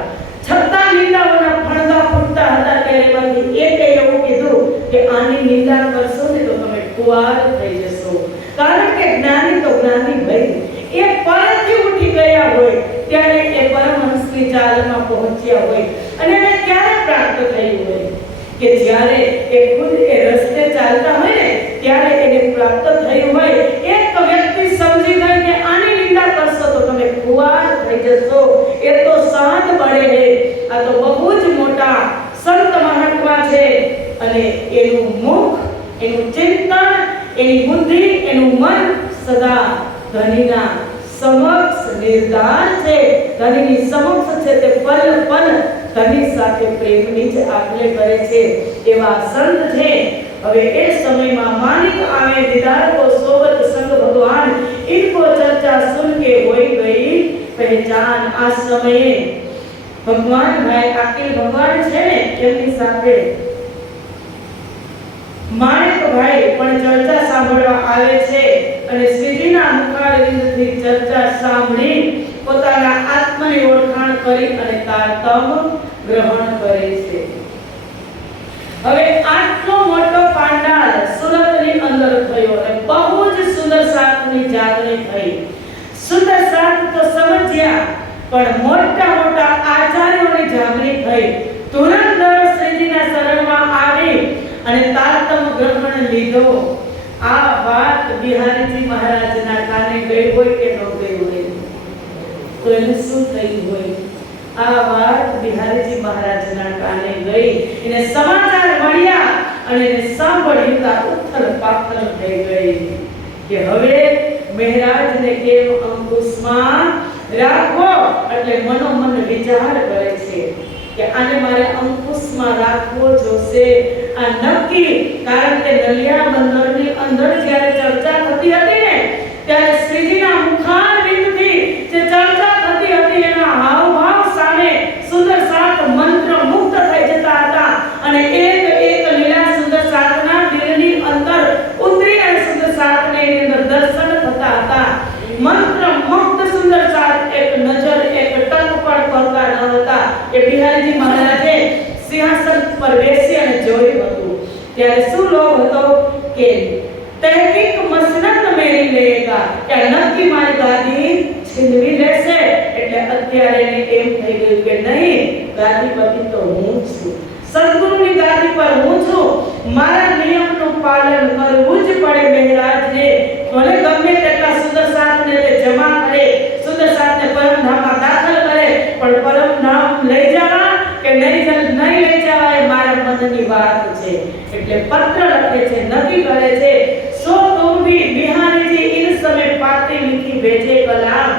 છતાં નિંદાઓના ફણગા ફૂટતા હતા. ત્યારે એમાંથી એકે એવું કીધું કે આની નિંદા કરશો ને તો તમે કુંવાર થઈ જશો. કારણ કે જ્ઞાની તો જ્ઞાની ભાઈ એ પરથી ઉઠી ગયા હોય ત્યારે એ પરમહંસની ચાલમાં પહોંચ્યા હોય. અને એને ક્યારે પ્રાપ્ત થયું હોય કે જ્યારે એ ખુદ એ રસ્તે ચાલતા હોય ને ત્યારે એને પ્રાપ્ત થયું હોય. એક વ્યક્તિ સમજી ગઈ કે આની નિંદા કરશો તો તમે કુંવાર થઈ જશો. એ તો સાધ બળે હે. આ તો બહુ જ મોટા સંત મહાત્મા છે. અને એનું મુખ, એનું ચિંતન, એની બુદ્ધિ, એનું મન સદા ધણીના સમક્ષ નિર્ધાર છે. ધણીની સમક્ષ છે તે પલ પલ ધણી સાથે પ્રેમની જ આપલે કરે છે. એવા સંત છે. હવે એ સમયમાં માનિક આવે દીદાર કો સોબત સંગ ભગવાન, ઇनको ચર્ચા સુન કે હોઈ ગઈ પહેચાન. આ સમયે ભગવાન ભાઈ આકિલ ભગવાન છે ને એમની સાથે માણેક ભાઈ પણ ચર્ચા સાંભળવા આવે છે. અને શ્રીજીના મુખારવિંદથી ચર્ચા સાંભળી પોતાના આત્માની ઓળખાણ કરી અને તારતમ ગ્રહણ કરે છે. હવે આટલો મોટો પાંડાલ સુરતની અંદર થયો અને બહુ જ સુંદર સાતની જાગણી થઈ. સુંદર સાત તો સમજ્યા, પણ મોટા મોટા આચાર્યોની જાગણી થઈ. તુરંત શ્રીજીના શરણમાં આવી અને તારતમ ગ્રહણ લીધો. આ વાત બિહારીજી મહારાજના કાને ગઈ હોય કે ન ગઈ હોય તો એને શું થયું હોય? આ વાત બિહારીજી મહારાજના કાને ગઈ, એને સમાચાર મળ્યા અને એને સાંભળ્યું તો ઉથલ પાથલ થઈ ગઈ કે હવે મહારાજને કેમ અંકુશમાં રાખવો. એટલે મનોમન વિચાર કરે છે કે આને મારે અંકુશમાં રાખવો જોશે. આ નક્કી. કારણ કે નલિયા બંદરની અંદર જ્યારે ચર્ચા થતી હતી ને ત્યારે શ્રીજીના મુખારવિંદથી જે ચર્ચા થતી હતી એના હાવભાવ સામે સુંદર સાત મંત્ર મુક્ત થઈ જતા હતા. અને એક એક લીલા સુંદર સાતના દિલની અંદર ઉતરી અને સુંદર સાતને એની અંદર દર્શન થતા સિંહાસન પર બેસી અને જોયું હતું ત્યારે શું લોભ હતો કે તહેકીક મસનત મેળી લેગા, કે નક્કી મારી ગાદી છીનવી લેશે. એટલે અત્યારે એને એમ થઈ ગયું કે નહીં, ગાદીપતિ તો હું છું, સદગુરુની ગાદી પર હું છું, મારા નિયમનું પાલન કરવું જ પડે. મહારાજને ભલે ગમે તેટલા સુંદર સાથને તે જમા કરે, સુંદર સાથને પરમધામમાં દાખલ કરે, પણ પરમધામ લઈ જવા કે નહીં લઈ જવા એ મારા મનની વાત છે. એટલે પત્ર લખે છે, નક્કી કરે છે, सो तुम भी बिहारी जी इन समय पाती लिखी भेजे कलाम,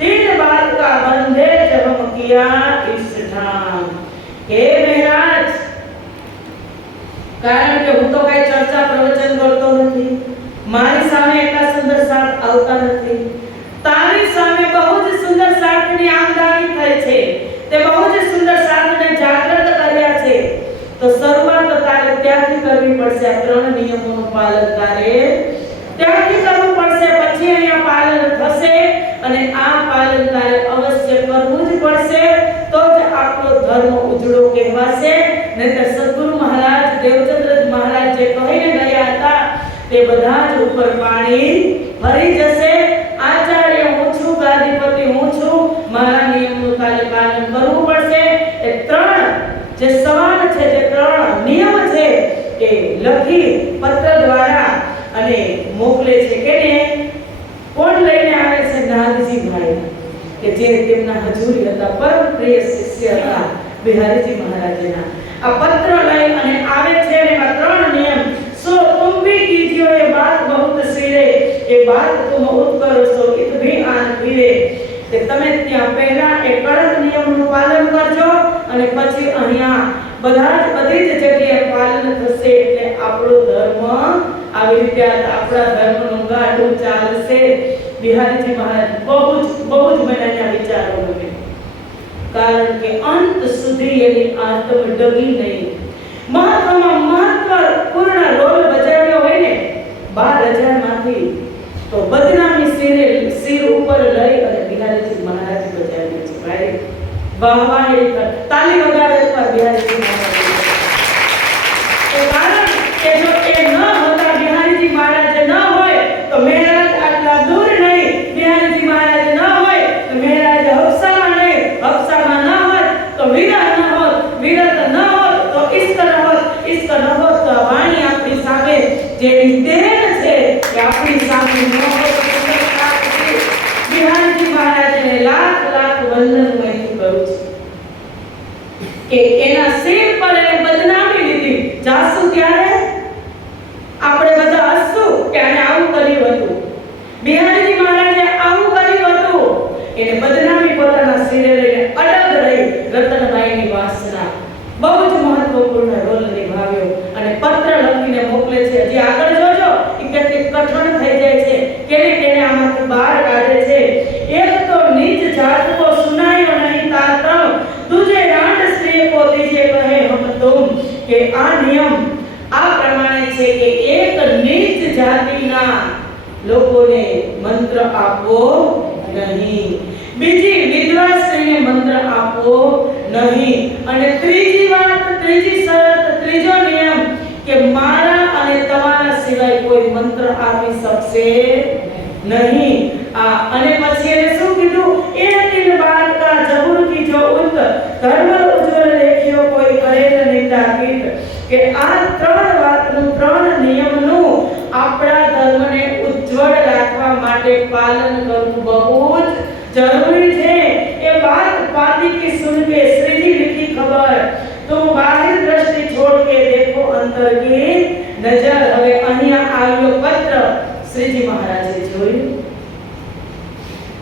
3 बात का बंधे जब हम किया इस ठाम. કે મહારાજ, કારણ કે હું તો કઈ ચર્ચા પ્રવચન કરતો નથી, મારી સામે એટલા સુંદર સાથ આવતા નથી, તારી સામે બહુ જ સુંદર સાથની આમદાની થઈ છે, તે બહુ જ સુંદર સાથને જાગૃત કર્યા છે. તો શરૂઆત તારે ત્યાંથી કરવી પડશે. આ 3 નિયમોનું પાલન તારે ત્યાંથી કરવું પડશે, પછી અહીંયા પાલન થશે. અને આ પાલન તારે અવશ્ય કરવું જ પડશે, તો જ આપણો ધર્મ ઉજળો કહેવાશે. નહીંતર સદગુરુ મહારાજ, દેવચંદ્ર મહારાજ જે કહીને ગયા હતા તે બધા જ ઉપર પાણી ફરી જશે. આચાર્ય હું છું, ગાદીપતિ હું છું, મારા નિયમનું તારે પાલન કરવું પડશે. એ 3 જે સવાલ છે, જે 3 નિયમ છે એ લખી પત્ર દ્વારા અને મોકલે છે. કેને કોણ લઈને આવે છે? નાગજી ભાઈ, કે જે તેમના હજુરી હતા, પરમ પ્રિય શિષ્ય હતા બિહારીજી મહારાજના. આ પત્ર લઈ અને આવે છે અને આ 3 નિયમ, સો तुम भी कीजियो ये बात बहुत सिरे, ये बात तुम उत्करो सो इत भी आन पीरे. કે તમે ત્યાં પહેલા એ કડક નિયમનું પાલન કરજો અને પછી અહીંયા બધી જ જગ્યાએ પાલન થશે. એટલે આપણો ધર્મ આવી રીતે આપણા ધર્મનું ગાડું ચાલશે. બિહારીજી મહારાજ બહુ જ મનાના વિચારો ગમે, કારણ કે અંત સુધી એની આત્મ ડગી નહીં. મહત્વમાં મહત્વપૂર્ણ રોલ બજાવ્યો હોય ને 12,000 માંથી, તો બદનામી સિર ઉપર લઈ અને બિહારીજી મહારાજ બજાવ્યું છે. ભાઈ વાહ, તાલી વગાડે પર બિહારીજી મહારાજ. કારણ કે જો એ ન હોતા, બિહારીજી મહારાજ ન હોય તો મહારાજ આટલા દૂર નહીં, બિહારીજી મહારાજ ન હોય તો મહારાજ હફસામાં નહીં, હફસામાં ન હોત તો વિરત ન હોત, વિરત ન હોત તો ઇશ્ક ન હોત, ઇશ્ક ન હોત તો વાણી આપણી સામે જેની દેન છે કે આપણી સામે ન હોય. બિહારીજી મહારાજને લાખ વંદન કરું છું કે એના સિર પર એને બદનામી લીધી. જાસુ ત્યારે આપણે બધા હસશું કે આને આવું કર્યું હતું, બિહારીજી મહારાજે આવું કર્યું હતું. એને બદનામી પોતાના સિરે લઈને અડગ રહી. રતનભાઈની વાસના બહુ જ મહત્વપૂર્ણ રોલ નિભાવ્યો અને પત્ર લખીને મોકલે છે. હજી આગળ જોજો કે કેટલી કઠણ થઈ જાય છે, કેને આમાંથી બહાર કાઢે છે. एक तो नीच जात को सुनायो नहीं तातम, दूजे रांड स्त्री को दीजिए कहे हम तुम. કે આ નિયમ આ પ્રમાણે છે કે એક નીચ જાતિના લોકોને મંત્ર આપવો નહીં, બીજી વિધવા સ્ત્રીને મંત્ર આપવો નહીં. અને ત્રીજી વાત, ત્રીજી શરત, ત્રીજો નિયમ કે મારા અને તમારા સિવાય કોઈ મંત્ર આપી શકશે नहीं. અને પછી એને શું કીધું? એ 3 बात का जबूर की जो उत धर्म उज्जवल देखियो કોઈ કરે નિંદા કીટ. કે આ 3 વાતનું, 3 નિયમનું આપણા ધર્મને ઉજ્જવળ રાખવા માટે પાલન કરવું બહુ જ જરૂરી છે. એ बात पाती की सुन के श्री जी लिखी खबर, तुम बाहर दृष्टि छोड़ के देखो अंतर की नजर. હવે અહીંયા આવ્યો પત્ર. શ્રીજી મહારાજે જોયું.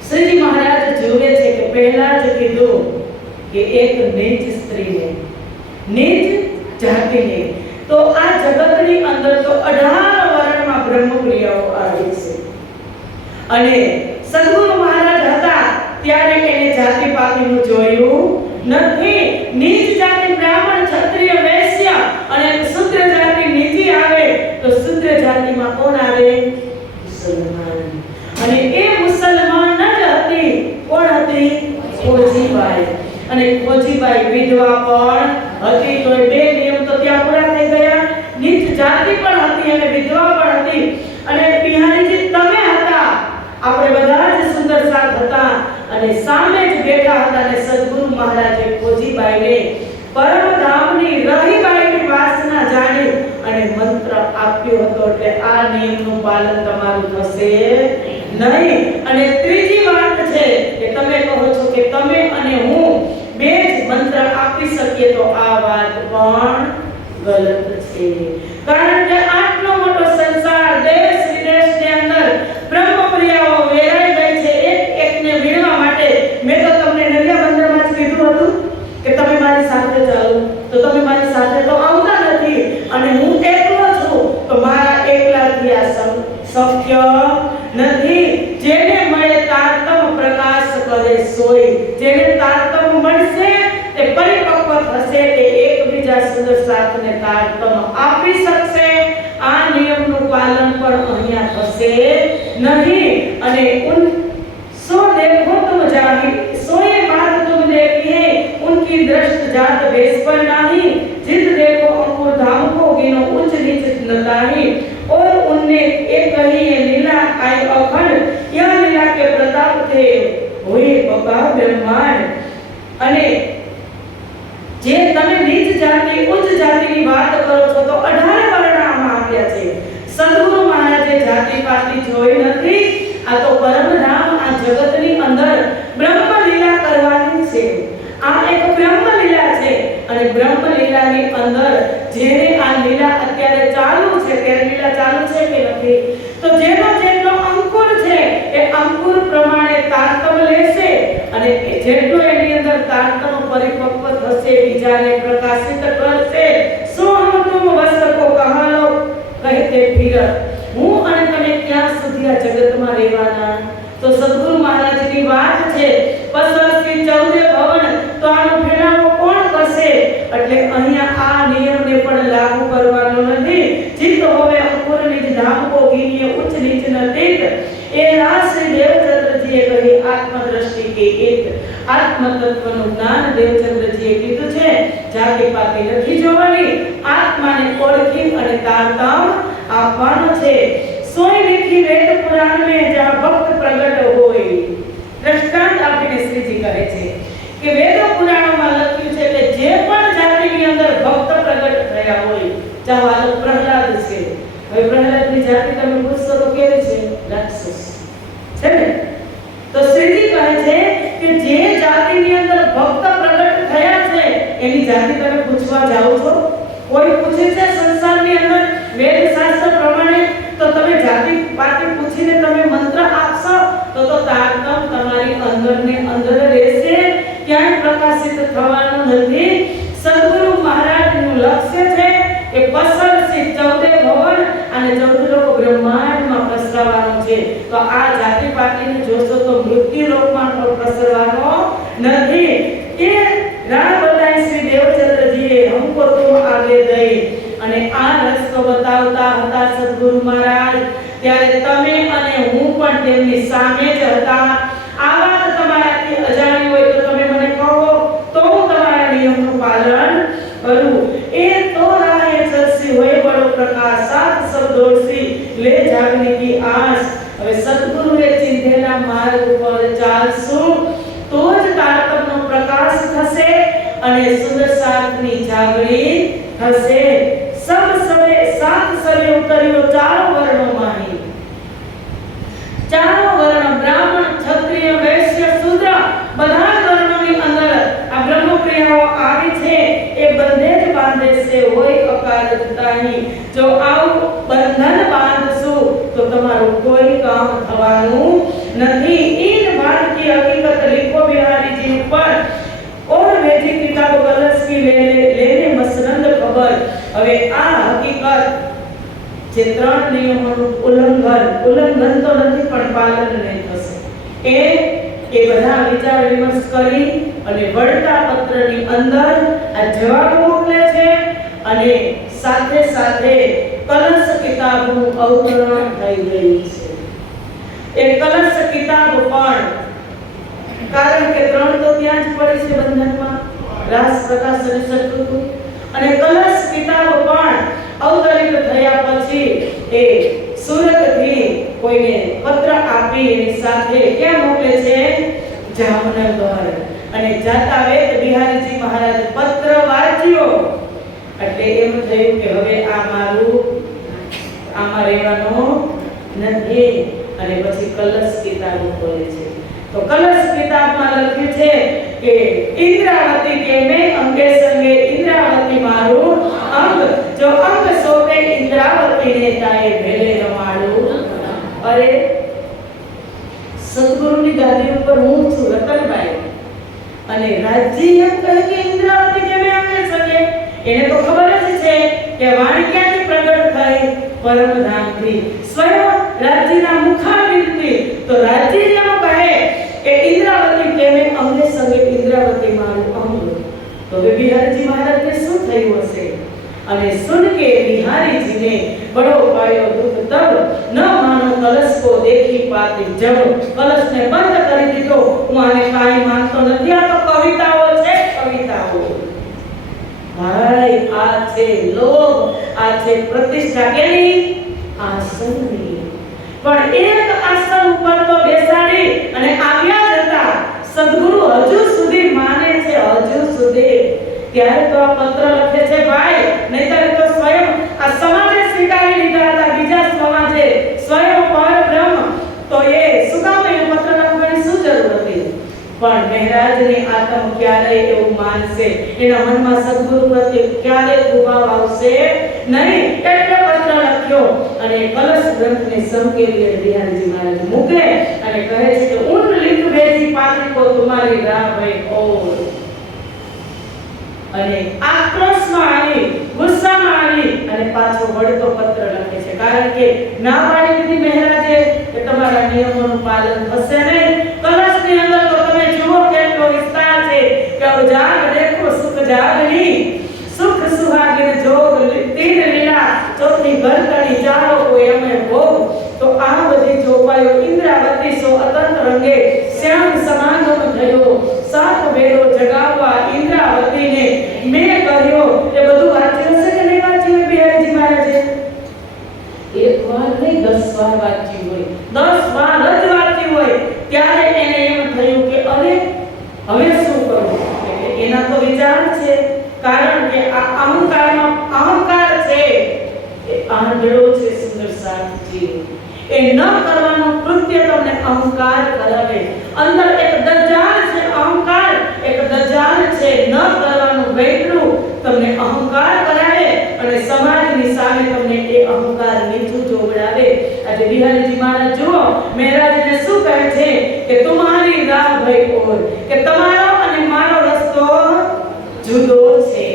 શ્રીજી મહારાજ જોવે છે કે પહેલા જ કીધું કે એક નીચ સ્ત્રીને, નીચ જાતિને. તો આ જગતની અંદર તો 18 વર્ણમાં બ્રહ્મક્રિયાઓ આવી છે. અને સદગુરુ મહારાજ હતા ત્યારે એને જાતિ પાતિનું જોયું નથી. નીચ જાતિ બ્રાહ્મણ, ક્ષત્રિય, વૈશ્ય અને શૂદ્ર જાતિ નીચી આવે તો શૂદ્ર જાતિમાં કોણ આવે? મુસલમાન. અને એ મુસલમાન જ હતી. કોણ હતી? ખોજીબાઈ. અને ખોજીબાઈ વિધવા પણ હતી તો એ બે નિયમ તો ત્યાં પૂરા થઈ ગયા. નીચ જાતિ પણ હતી અને વિધવા પણ હતી. અને બિહારીજી તમે હતા, આપણે બધા જ સુંદર સાથ હતા અને સામે જ બેઠા હતા. અને સદગુરુ મહારાજે ખોજીબાઈને પરમધામની રહીબાઈની વાસના જાણી અને મંત્ર આપ્યો હતો કે આ નિયમનું પાલન તમારું થશે નહીં. અને ત્રીજી વાત છે કે તમે કહો છો કે તમે અને હું બે જ મંત્ર આપી શકીએ, તો આ વાત પણ ગલત છે. કારણ કે આટલો મોટો સંસાર, દેશ વિદેશની અંદર બ્રહ્મપ્રિયાઓ વેરાઈ ગઈ છે એક એકને વીણવા માટે. મેં તો તમને નલિયા બંદરમાં જ કીધું હતું કે તમે મારી સાથે ચાલો, તો તમે મારી સાથે તો આવતા નથી. અને હું એકલો છું તો મારા એકલાથી આ શક્ય નથી. જેને મળે તારતમ પ્રકાશ કરે સોય. જેને તારતમ મળશે તે પરિપક્વ થશે, તે એકબીજા સુંદર સાથને તારતમ આપી શકશે. આ નિયમનું પાલન પણ અહીંયા થશે નહીં. અને सो देखो तुम जाहि सोए बात तुम देखिए उनकी दृष्ट जात बेस पर नाही. जिद देखो अंकुर धाम को गिनो उच्च नीच नताही. और उनने एक कही ये लीला आई अखंड, यह लीला के प्रताप थे हुए बका ब्रह्मांड. અને જે તમે નીચ જાતિ ઉચ્ચ જાતિની વાત કરો છો તો 18 વર્ણ આમાં આપ્યા છે. સદગુરુ મહારાજે જાતિ પાતિ જોઈ નથી. આ તો પરમધામ, આ જગતની અંદર બ્રહ્મ લીલા કરવાની છે. આ એક બ્રહ્મ લીલા છે. અને બ્રહ્મ લીલાની અંદર જેને આ લીલા અત્યારે ચાલુ છે, ત્યારે લીલા ચાલુ છે કે નથી, તો જેનો જેટલો અંકુર છે એ અંકુર પ્રમાણે તારતમ લેશે. અને જેટલો એની અંદર તારતમ પરિપક્વ થશે, બીજાને પ્રકાશિત કરશે. સો હમ તુમ વસકો કહાલો કહેતે ફિર. હું અને તમે ક્યાં સુધી આ જગતમાં રહેવાના? તો સદગુરુ મહારાજની વાત છે, પસરથી 14 ભવન, તો આનો ફેલાવો કોણ કરશે? એટલે અહીંયા આ નિયમને પણ લાગુ કરવાનો નથી. ચિત્ત હોવે અંકુરની જ ધામ કો ગીનીએ ઉચ્ચ નીચ ન તીત. એ રાશ્રી દેવચંદ્રજીએ કહી આત્મદ્રષ્ટિ કે એક. આત્મ તત્વનું જ્ઞાન દેવચંદ્રજીએ કીધું છે. જાતિ પાતિ નથી જોવાની, આત્માને ઓળખી અને તારતમ આપવાનો છે. સોય લીખી વેદ પુરાણ में जहाँ भक्त प्रगट होय. दृष्टांत આપીને શ્રીજી કહે છે કે વેદ પુરાણોમાં લખ્યું છે કે જે પણ જાતિની અંદર ભક્ત પ્રગટ થયા હોય, ચાહે પ્રહલાદ છે. હવે પ્રહલાદની જાતિ તમે પૂછશો તો કેવી છે? રાક્ષસ છે ને. તો શ્રીજી કહે છે કે જે જાતિની અંદર ભક્ત પ્રગટ થયા છે એની જાતિ તમે પૂછવા જાઓ છો? કોઈ પૂછે છે સંસારની અંદર વેદ શાસ્ત્ર પ્રમાણે? તો તમે જાતિ પાતિ પૂછીને તમે મંત્ર આપશો તો તારતમ તમારી અંદરને અંદર રહેશે, ક્યાંય પ્રકાશિત થવાનું નથી. સદગુરુ મહારાજનું લક્ષ્ય છે કે પસરસી 14 ભવન અને 14 લોકો બ્રહ્માંડમાં પસરવાનું છે. તો આ જાતિ પાતિને જોશો તો મૃત્યુ લોકમાં પણ પસરવાનો નથી. એ રાહ બતાઈ શ્રી દેવચંદ્રજીએ હમકો તુમ આગે દઈ. અને આ રસ્તો બતાવતા હતા સદગુરુ મહારાજ, ત્યારે તમે અને હું પણ તેમની સામે જ હતા. આ વાત તમારાથી અજાણી હોય તો તમે મને કહો, તો હું તમારા નિયમનું પાલન કરું. એ તો રાહે ચલસી હોય બડો પ્રકાશ, સાત શબ્દોસી લે જાગની કી આસ. હવે સદગુરુએ ચિંધેલા માર્ગ પર ચાલશું તો જ તારતમનો પ્રકાશ થશે અને સુંદર સાથની જાગણી થશે. सब सवे सात सवे उतरियो चारों वर्णों माही. चारों वर्ण ब्राह्मण, क्षत्रिय, वैश्य, शूद्र બધા વર્ણોની અંદર આ બ્રહ્મપ્રિયાઓ આવી છે. એ બંધે જ બાંધે છે હોય અકારતાહી. જો આવું બંધન બાંધશું તો તમારું કોઈ કામ થવાનું નથી. इन बात की हकीकत लिखो बिहारी जी पर और वैदिक किताब कलश की लेने मसनंद खबर. હવે આ હકીકત જે 3 નિયમોનું ઉલ્લંઘન તો નથી પણ પાલન નહીં થશે, એ બધા વિચાર વિમર્શ કરી અને વળતા પત્રની અંદર આ જવાબ મોકલે છે. અને સાથે સાથે કલશ કિતાબનું અવતરણ થઈ ગયું છે. એ કલશ કિતાબ પણ, કારણ કે 3 તો ત્યાં જ પડી છે બંધનમાં, રાસ પ્રકાશ અને શત્રુતુ અને કલશ કિતાબ પણ અવતરિત થયા પછી એ સુરતથી કોઈને પત્ર આપી એની સાથે ક્યાં મોકલે છે? જામનગર. અને જાતા વેત બિહારીજી મહારાજ પત્ર વાંચ્યો એટલે એમ થયું કે હવે આ મારું આમાં રહેવાનું નથી અને પછી કલશ કિતાબ ખોલે છે. તો કલશ કિતાબમાં લખ્યું છે કે ઇન્દ્રાવતી કે મેં અંગે સંગે ઇન્દ્રાવતી મારું અંગ જો અંગ સોપે ઇન્દ્રાવતી ને તાએ ભેલે રમાડું. અરે સદગુરુની ગાદી ઉપર હું છું રતનભાઈ અને રાજજી એમ કહે કે ઇન્દ્રાવતી કે મેં અંગે સંગે. એને તો ખબર જ છે કે વાણી ક્યાંથી પ્રગટ થઈ? પરમધામથી, સ્વયં રાજજીના મુખારવિંદથી. તો રાજજી એમ કહે કે ઇન્દ્રાવતી કે મેં અંગે સંગે ઇન્દ્રાવતી મારું અંગ. તો હવે બિહારીજી મહારાજને શું થયું હશે? અને સુન के बिहारी जी ने बड़ो पायो दुख तब न मानो कलश को देखी पाती जब. कलश ने बंद કરી દીધો. હું આને કાઈ માનતો નથી. આ તો કવિતાઓ છે, કવિતાઓ. ભાઈ આ છે લોભ, આ છે પ્રતિષ્ઠા કેની? આસનની. પણ એક આસન ઉપર તો બેસાડી અને આવ્યા જતા સદગુરુ હજુ સુધી માને છે, હજુ સુધી. ત્યારે તો આ પત્ર લખે છે ભાઈ, નહીતર તો સ્વયં આ સમાજે સ્વીકારી લીધા હતા. બીજા સમાજે સ્વયં પરબ્રહ્મ. તો એ શું કામ એ પત્ર લખવાની શું જરૂર હતી? પણ મહારાજની આત્મ ક્યારેય એવું માનશે, એના મનમાં સદગુરુ પ્રત્યે ક્યારેય દુભાવ આવશે નહીં. એટલે પત્ર લખ્યો અને કલશ ગ્રંથને સંકેલી બિહારીજી મહારાજ મૂકે અને કહે છે કે ઉન લિખ भेजी पाती को तुम्हारी राह भाई और. અને આક્રોશમાં આવી, ગુસ્સામાં આવી અને પાછો વળતો પત્ર લખે છે. કારણ કે ના પાડી દીધી મહારાજે કે તમારા નિયમોનું પાલન થશે નહીં. કલશની અંદર તો તમે જુઓ કેટલો વિસ્તાર છે કે જાગ દેખો સુખ જાગની, સુખ સુહાગીને જોગ તીન લીલા ચોથી ઘરતણી ચારો કોઈ અમે ભોગ. તો આ બધી ચોપાઈઓ ઇન્દ્રાવતી સો અતંત રંગે શ્યામ સમાગમ થયો. સાત વેદો જગાવવા ઇન્દ્રાવતીને મેં કહ્યો. એ બધું વાંચ્યું હશે કે નહીં વાંચ્યું હોય બિહારીજી મહારાજે? એક વાર નહીં 10 વાર વાંચ્યું હોય, 10 વાર જ વાંચ્યું હોય. ત્યારે એને એમ થયું કે અરે હવે શું કરું? એટલે એના તો વિચાર છે. કારણ કે આ અહંકારનો અહંકાર છે એ આંધળો છે. સુંદર સાધજી એ ન કરવાનું કૃત્ય તમને અહંકાર કરાવે. અંદર એક દજ્જાલ છે, અહંકાર એક દજ્જાલ છે. ન કરવાનું વેટલું તમને અહંકાર કરાવે અને સમાજની સામે તમને એ અહંકાર નીચું જોવડાવે. આજે બિહારીજી મહારાજ જુઓ મહારાજને શું કહે છે કે તમારી રાહ ભઈ ઓર, કે તમારો અને મારો રસ્તો જુદો છે.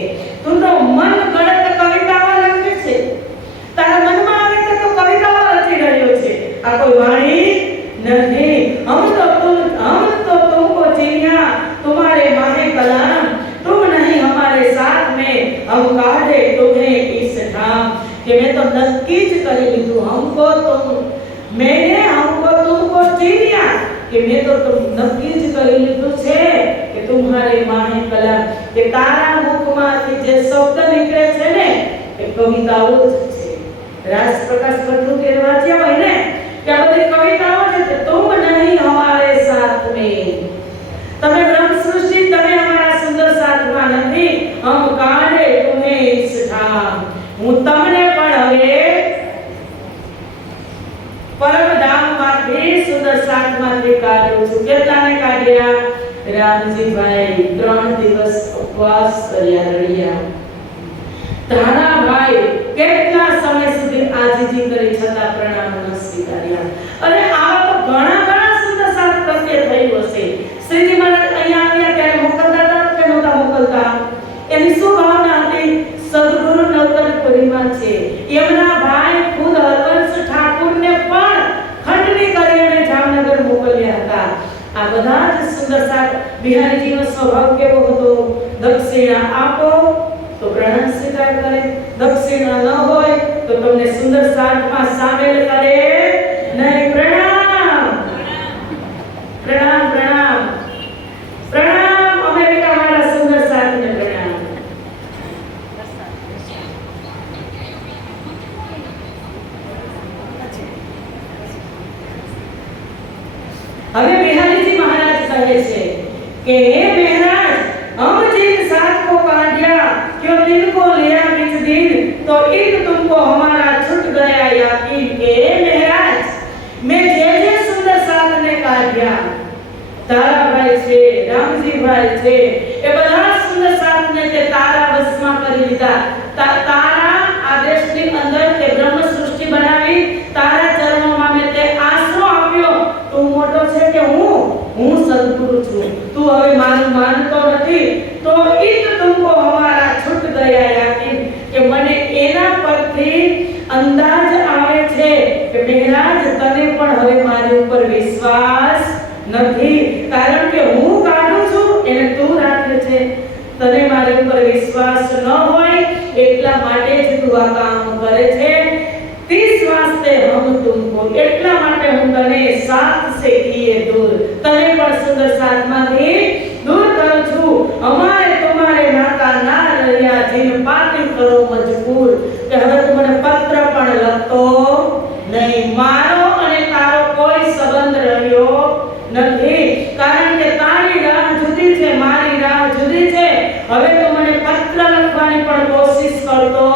તું તો મન ગણત કવિતાઓ લખે છે. તારા મનમાં આવે તો કવિતાઓ રચી રહ્યો છે. આ કોઈ વાણી नहीं. हम तो तुमको चिड़िया तुम्हारे माहे कलाम, तुम नहीं हमारे साथ में हम काहे तुम्हें इस ठाम. कि मैं तो नक्की ज કરી લીધું. मैंने हमको तुमको चिड़िया कि मैं तो तुम नक्की ज કરી લીધું છે કે तुम्हारे माहे कलाम. કે તારા મુખમાંથી જે શબ્દ નીકળે છે ને એ કવિતાઓ જ છે. રાસ પ્રકાશ પ્રકૃતિ વાંચ્યા હોય ને क्या बड़ी कविताओं છે. तुम नहीं हमारे साथ में, તમે બ્રહ્મ સૃષ્ટિ તમે અમારા સુંદર સાથમાં નથી. हम काढ़े तुम्हें इस ठाम. હું તમને પણ હવે પરમધામમાંથી સુંદર સાથમાંથી કાઢું છું. કેટલાને કાઢ્યા? રામજીભાઈ 3 દિવસ ઉપવાસ કર્યા, રડ્યા. ધારાભાઈ કેટલા સમય સુધી આજીજી કરી છતાં પ્રણામ ન સ્વીકાર્યા. અરે આ તો ઘણા સુંદર સાથ પ્રત્યે થયું હશે. શ્રીજી મહારાજ અહીંયા આવ્યા ત્યારે મોકલતા હતા કે નહોતા મોકલતા? એની શું ભાવના હતી? સદગુરુ નવતરપુરીમાં છે. એમના ભાઈ ખુદ હરવંશ ઠાકુરને પણ ખંડની કરી અને જામનગર મોકલ્યા હતા. આ બધા જ સુંદર સાથ. બિહારીજીનો સ્વભાવ કેવો હતો? દક્ષિણા આપો તો પ્રણામ સ્વીકાર કરે, દક્ષિણા ન હોય તો તમને સુંદર સાથમાં સામેલ કરે નહીં. પ્રણામ પ્રણામ પ્રણામ પ્રણામ. અમેરિકા વાળા સુંદર સાથને હવે बिहारी जी महाराज कहे छे कि हे महाराज, हम जिन सात को काटिया क्यों दिन को लिया बीच दिन, तो इन तुमको हमारा छूट गया यकीन के महाराज, मैं जे सुंदर सात ने काटिया, तारा भाई छे, रामजी भाई छे, ए बधा सुंदर सात ने ते तारा वशમાં કરી લીધા। तारा आदेशની અંદર તે બ્રહ્મ સૃષ્ટિ બનાવી, તારા ચરણોમાં મેં તે આશરો આપ્યો, તું મોટો છે કે હું સદગુરુ છું, તું હવે મારું માનતો નથી, તો ઈત તુમકો હમારા છૂટ ગયા યકીન, કે મને એના પરથી અંદાજ આવે છે કે મહારાજ તને પણ હવે મારી ઉપર વિશ્વાસ નથી, કારણ કે હું કાઢું છું એને તું રાખે છે, તને મારી ઉપર વિશ્વાસ ન હોય એટલા માટે જ તું આ કામ કરે છે। 30 વાસ્તે હમ તુમકો, એટલા માટે હું તને સાત से किए दूर, તને પણ સુંદર સાતમાંથી દૂર કરું છું। અમારે તમારે નાતા ના રહ્યા, જીન પાટી કરો મજબૂર, કે હવે તું મને પત્ર પણ લખતો નહીં, મારો અને તારો કોઈ સંબંધ રહ્યો નથી, કારણ કે તારી રાહ જુદી છે, મારી રાહ જુદી છે, હવે તું મને પત્ર લખવાની પણ કોશિશ કરતો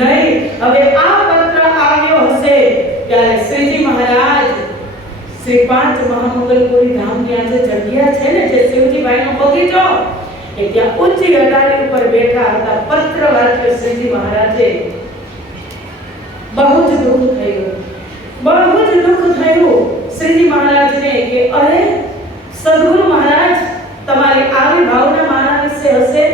નહીં। હવે આ પત્ર આવ્યો હશે ત્યારે શ્રીજી મહારાજ શ્રી 5 મહામંગલપુરી ધામની આ જે જગ્યા છે ને, જે શિવજીભાઈનો બગીચો, એ ત્યાં ઊંચી અટારી ઉપર બેઠા હતા। પત્ર વાંચ્યો શ્રીજી મહારાજે, બહુ જ દુઃખ થયું, બહુ જ દુઃખ થયું શ્રીજી મહારાજને કે અરે સદગુરુ મહારાજ, તમારી આવી ભાવના મારા વિશે હશે।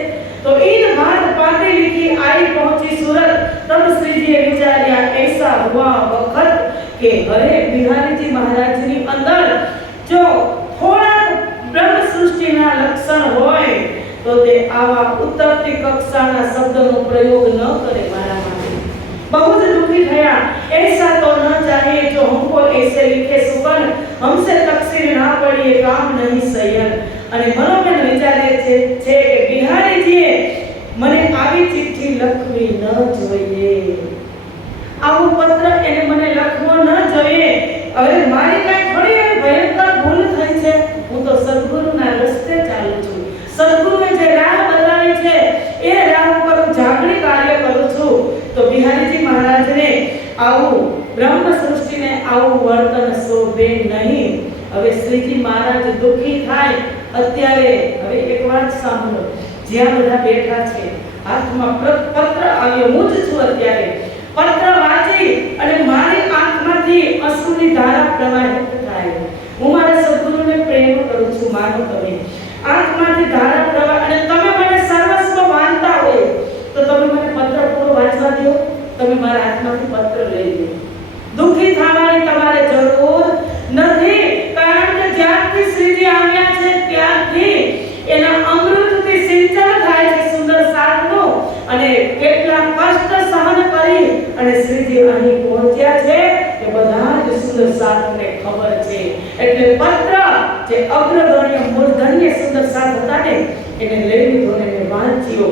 तो इन बात पाते लिखी आई पहुंची सूरत, तब श्री जी विचार्या ऐसा हुआ वक्त के अरे बिहारी जी महाराज ની અંદર જો થોડા બ્રહ્મ સૃષ્ટિના લક્ષણ હોય તો તે આવા ઉત્તરતી કક્ષાના શબ્દનો પ્રયોગ ન કરે મારા માટે। बहुत दुखी થયા। ऐसा तो न चाहिए जो हमको ऐसे लिखे सुकन, हमसे तकसीर ना पड़ी, ये काम नहीं सह्यन। અને મનોમન વિચારે છે કે બિહારીજીએ મને આવી ચિઠ્ઠી લખવી ન જોઈએ, આવો પત્ર એને મને લખવો ન જોઈએ। હવે મારી કાંઈ થોડી ભયંકર ભૂલ થઈ છે, હું તો સદગુરુના રસ્તે ચાલું છું, સદગુરુએ જે રાહ બતાવી છે એ રાહ ઉપર હું જાગણી કાર્ય કરું છું। તો બિહારીજી મહારાજને આવું બ્રહ્મ સૃષ્ટિને આવું વર્તન શોભે નહીં। હવે શ્રીજી મહારાજ દુઃખી થાય અત્યારે, હવે એક વાત સાંભળો, જ્યાં બધા બેઠા છે હાથમાં પત્ર આવ્યો, હું જ છું અત્યારે, પત્ર વાંચી અને મારી આંખમાંથી અશ્રુની ધારા પ્રવાહિત થાય। હું મારા સદગુરુને પ્રેમ કરું છું, માનો તમે, આંખમાંથી ધારા પ્રવાહ, અને તમે મને સર્વસ્વ માનતા હોય તો તમે મને પત્ર પૂરો વાંચવા દો, તમે મારા હાથમાંથી પત્ર લઈ લો। દુઃખી થવાની તમારે જરૂર નથી, કારણ કે જ્યારથી શ્રીજી આવ્યા છે ત્યારથી એના અમૃતથી સિંચન થાય છે સુંદર સાતનું, અને કેટલા કષ્ટ સહન કરી અને શ્રીજી અહીં પહોંચ્યા છે એ બધા જ સુંદર સાતને ખબર છે। એટલે પત્ર જે અગ્રગણ્ય મૂર્ધન્ય સુંદર સાત હતા ને, એને લઈ લીધો અને એને વાંચ્યો।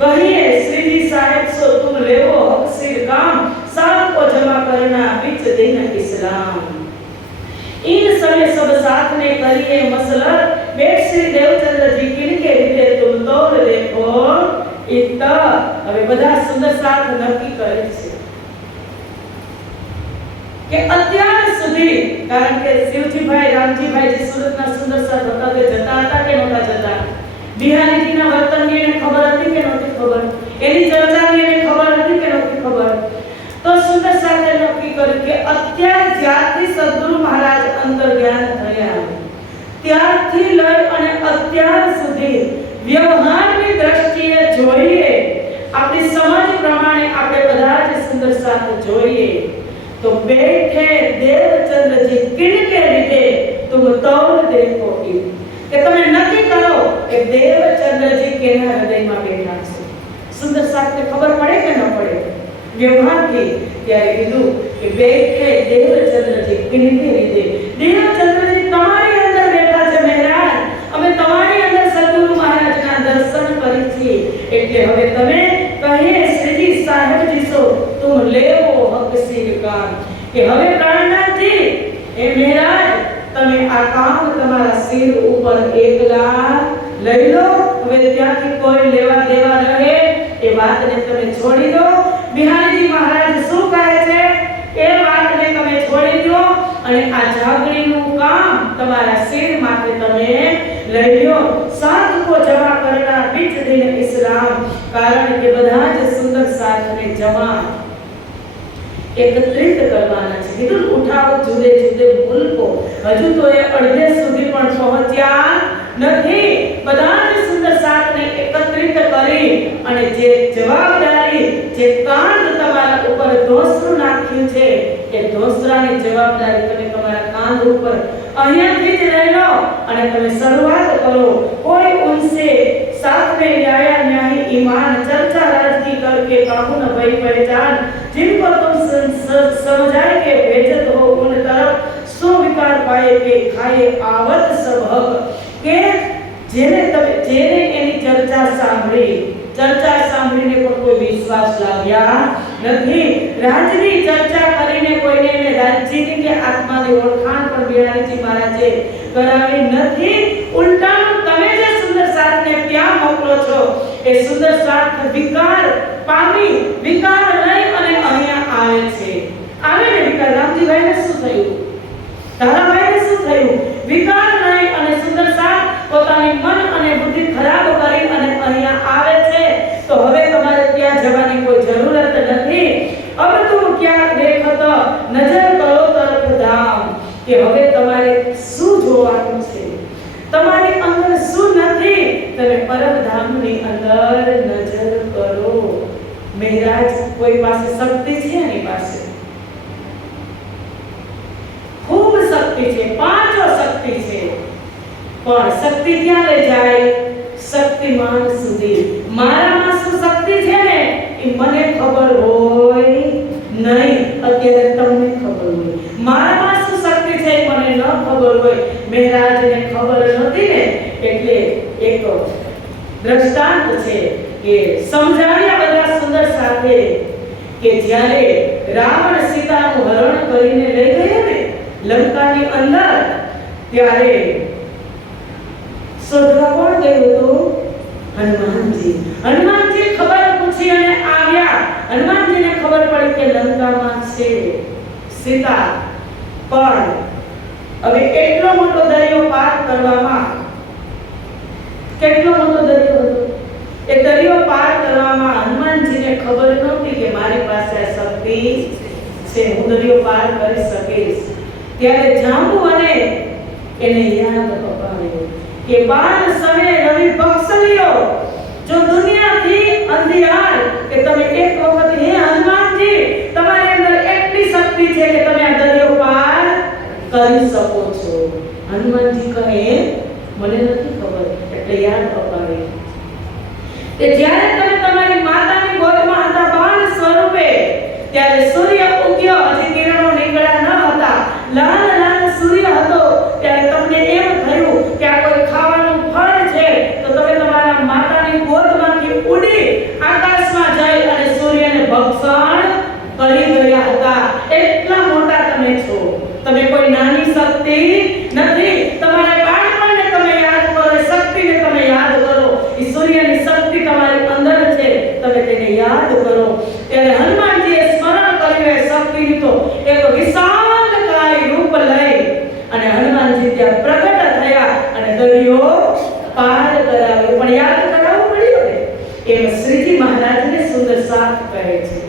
कहिए श्रीजी साहेब सो तुम लेवो हकसीर काम, सात को जमा करना बीच दिन इस्लाम। इन समय सब साथ ने करिए मसलत, बेट श्री देवचंद्र जी किनके रीते तुम तोड़ देखो इत। હવે બધા સુંદર સાથ નક્કી કરે છે કે અત્યાર સુધી, કારણ કે શિવજીભાઈ રામજીભાઈ જે સુરતના સુંદર સાથ હતા તે જતા હતા કે નહોતા જતા, બિહારીજીના વર્તનની એને ખબર હતી કે નહોતી ખબર, એની ચર્ચાની એને ખબર હતી કે નહોતી ખબર। તો સુંદર સાથે નક્કી કર્યું કે અત્યાર જ્યારથી સદગુરુ મહારાજ અંતર્ધ્યાન થયા ત્યારથી લઈ અને અત્યાર સુધી વ્યવહારની દ્રષ્ટિએ જોઈએ, આપણી સમજ પ્રમાણે આપણે બધા જ સુંદર સાથ જોઈએ તો બેઠે દેવચંદ્રજી કિનકે લીધે तुम तौल देखो કે તમે નક્કી કરો કે દેવચંદ્રજી કેના હૃદયમાં બેઠા છે। સુંદર સાથને ખબર પડે કે ન પડે વ્યવહારથી, ત્યારે કીધું કે બેઠે દેવચંદ્રજી કિનકે લીધે, દેવચંદ્રજી તમારી અંદર બેઠા છે મહારાજ, અમે તમારી અંદર સદગુરુ મહારાજના દર્શન કરી છે, એટલે હવે તમે કહીએ શ્રીજી સાહેબજી સો तुम लेवो हकसीर काम, કે હવે પ્રાણનાથજી એ મહારાજ તમે આ કામ તમારા શિર ઉપર એકલા લઈ લો। હવે ત્યાંથી કોઈ લેવા દેવા રહે એ વાતને તમે છોડી દો। બિહારીજી મહારાજ શું કહે છે એ વાતને તમે છોડી દો અને આ જાગણીનું કામ તમારા શિર માથે તમે લઈ લો। साथ को जमा करना बीच दिन इस्लाम, कारण के બધા જ સુંદર સાથને જમા એકત્રિત કરવાના છે। કીધું ઉઠાવો જુદે જુદે મુલ્કો, હજુ તો એ અડધે સુધી પણ પહોંચ્યા નથી। બધા જ સુંદર સાથને એકત્રિત કરી અને જે જવાબદારી જે કાંડ તમારા ઉપર દોસરું નાખ્યું છે એ દોસરાની જવાબદારી તમે તમારા કાંધ ઉપર અહીંયાથી જ લઈ લો અને તમે શરૂઆત કરો। कोई उनसे साथ में न्याय न्याय ईमान चर्चा राजकी करके काहू न भई पहचान, जिनको तुम समझाए के भेजत हो उन तरफ सो विकार पाए के खाए आवत सब हक। के जेने एनी चर्चा સાંભળીને પણ કોઈ વિશ્વાસ લાવ્યા નથી। રાજની ચર્ચા કરીને કોઈને એને રાજ્યની કે આત્માની ઓળખાણ પણ બિહારીજી મહારાજે કરાવી નથી। ઉલટાનું તમે જે સુંદર સાથને ત્યાં મોકલો છો એ સુંદર સાથ વિકાર પામી વિકાર લઈ અને અહીંયા આવે છે। આવે ને વિકાર, રામજીભાઈને શું થયું, તારાભાઈને શું થયું? વિકાર લઈ અને સુંદર સાથ પોતાની મન અને બુદ્ધિ ખરાબ કરી અને અહીંયા આવે છે। तो હવે તમારે ત્યાં જવાની કોઈ જરૂરત નથી। अब तुम क्या देखत नजर करो तरफ धाम, કે હવે તમારે શું જોવાનું છે, તમારી અંદર શું નથી, તમે પરમધામની અંદર નજર કરો। મહારાજ કોઈ પાસે શક્તિ છે, એની પાસે ખૂબ શક્તિ છે, પાંચો શક્તિ છે, પણ શક્તિ ક્યાં લઈ જાય? શક્તિમાન સુધી। મારામાં શું શક્તિ છે ને એ મને ખબર હોય નહીં, અત્યારે તમને ખબર હોય। મારામાં શું શક્તિ છે એ મને ન ખબર હોય, મહારાજને ખબર નથી ને એટલે એક દ્રષ્ટાંત છે કે સમજાવ્યા બધા સુંદર સાથે કે જ્યારે રાવણ સીતાનું હરણ કરીને લઈ ગયો ને લંકાની અંદર, ત્યારે શોધવા કોણ ગયું હતું? હનુમાનજી। હનુમાનજી ખબર પૂછી અને આવ્યા। હનુમાનજીને ખબર પડી કે લંકામાં છે સીતા, પણ હવે એટલો મોટો દરિયો પાર કરવામાં, કેટલો મોટો દરિયો હતો એ દરિયો પાર કરવામાં હનુમાનજીને ખબર નહોતી કે મારી પાસે આ શક્તિ છે, હું દરિયો પાર કરી શકીશ। ત્યારે જાંબુવને એને યાદ અપાવ્યો કે બાલ સમય રવિ પક્ષ લ્યો, જો દુનિયાથી અંધિયાર કે તમે એક વખત હે હનુમાનજી તમારી અંદર એટલી શક્તિ છે કે તમે આ દરિયો પાર કરી શકો છો। હનુમાનજી કહે મને નથી ખબર, એટલે યાદ અપાવી કે જ્યારે તમે તમારી માતાની ગોદમાં હતા બાળ સ્વરૂપે, ત્યારે સૂર્ય ઉગ્યો, હજી કિરણો નીકળ્યા ન હતા, લાલ લાલ સૂર્ય હતો, ત્યારે તમને એમ થયું કે આ કોઈ ખાવાનું ફળ છે, તો તમે તમારા માતાની ગોદમાંથી ઉડી આકાશમાં જઈ અને સૂર્યને ભક્ષણ કરી ગયા હતા। એટલા મોટા તમે છો, તમે કોઈ નાની શક્તિ નથી। તમારા બાળપણને તમે યાદ કરો, શક્તિને તમે યાદ કરો, એ સૂર્યની શક્તિ તમારી અંદર છે, તમે તેને યાદ કરો। ત્યારે હનુમાનજીએ સ્મરણ કર્યું એ શક્તિની તો એક વિશાળકાય રૂપ લઈ અને હનુમાનજી ત્યાં પ્રગટ થયા અને દરિયો પાર કરાવ્યો। પણ યાદ કરાવવું પડ્યું ને, એમ શ્રીજી મહારાજને સુંદર સાથ કહે છે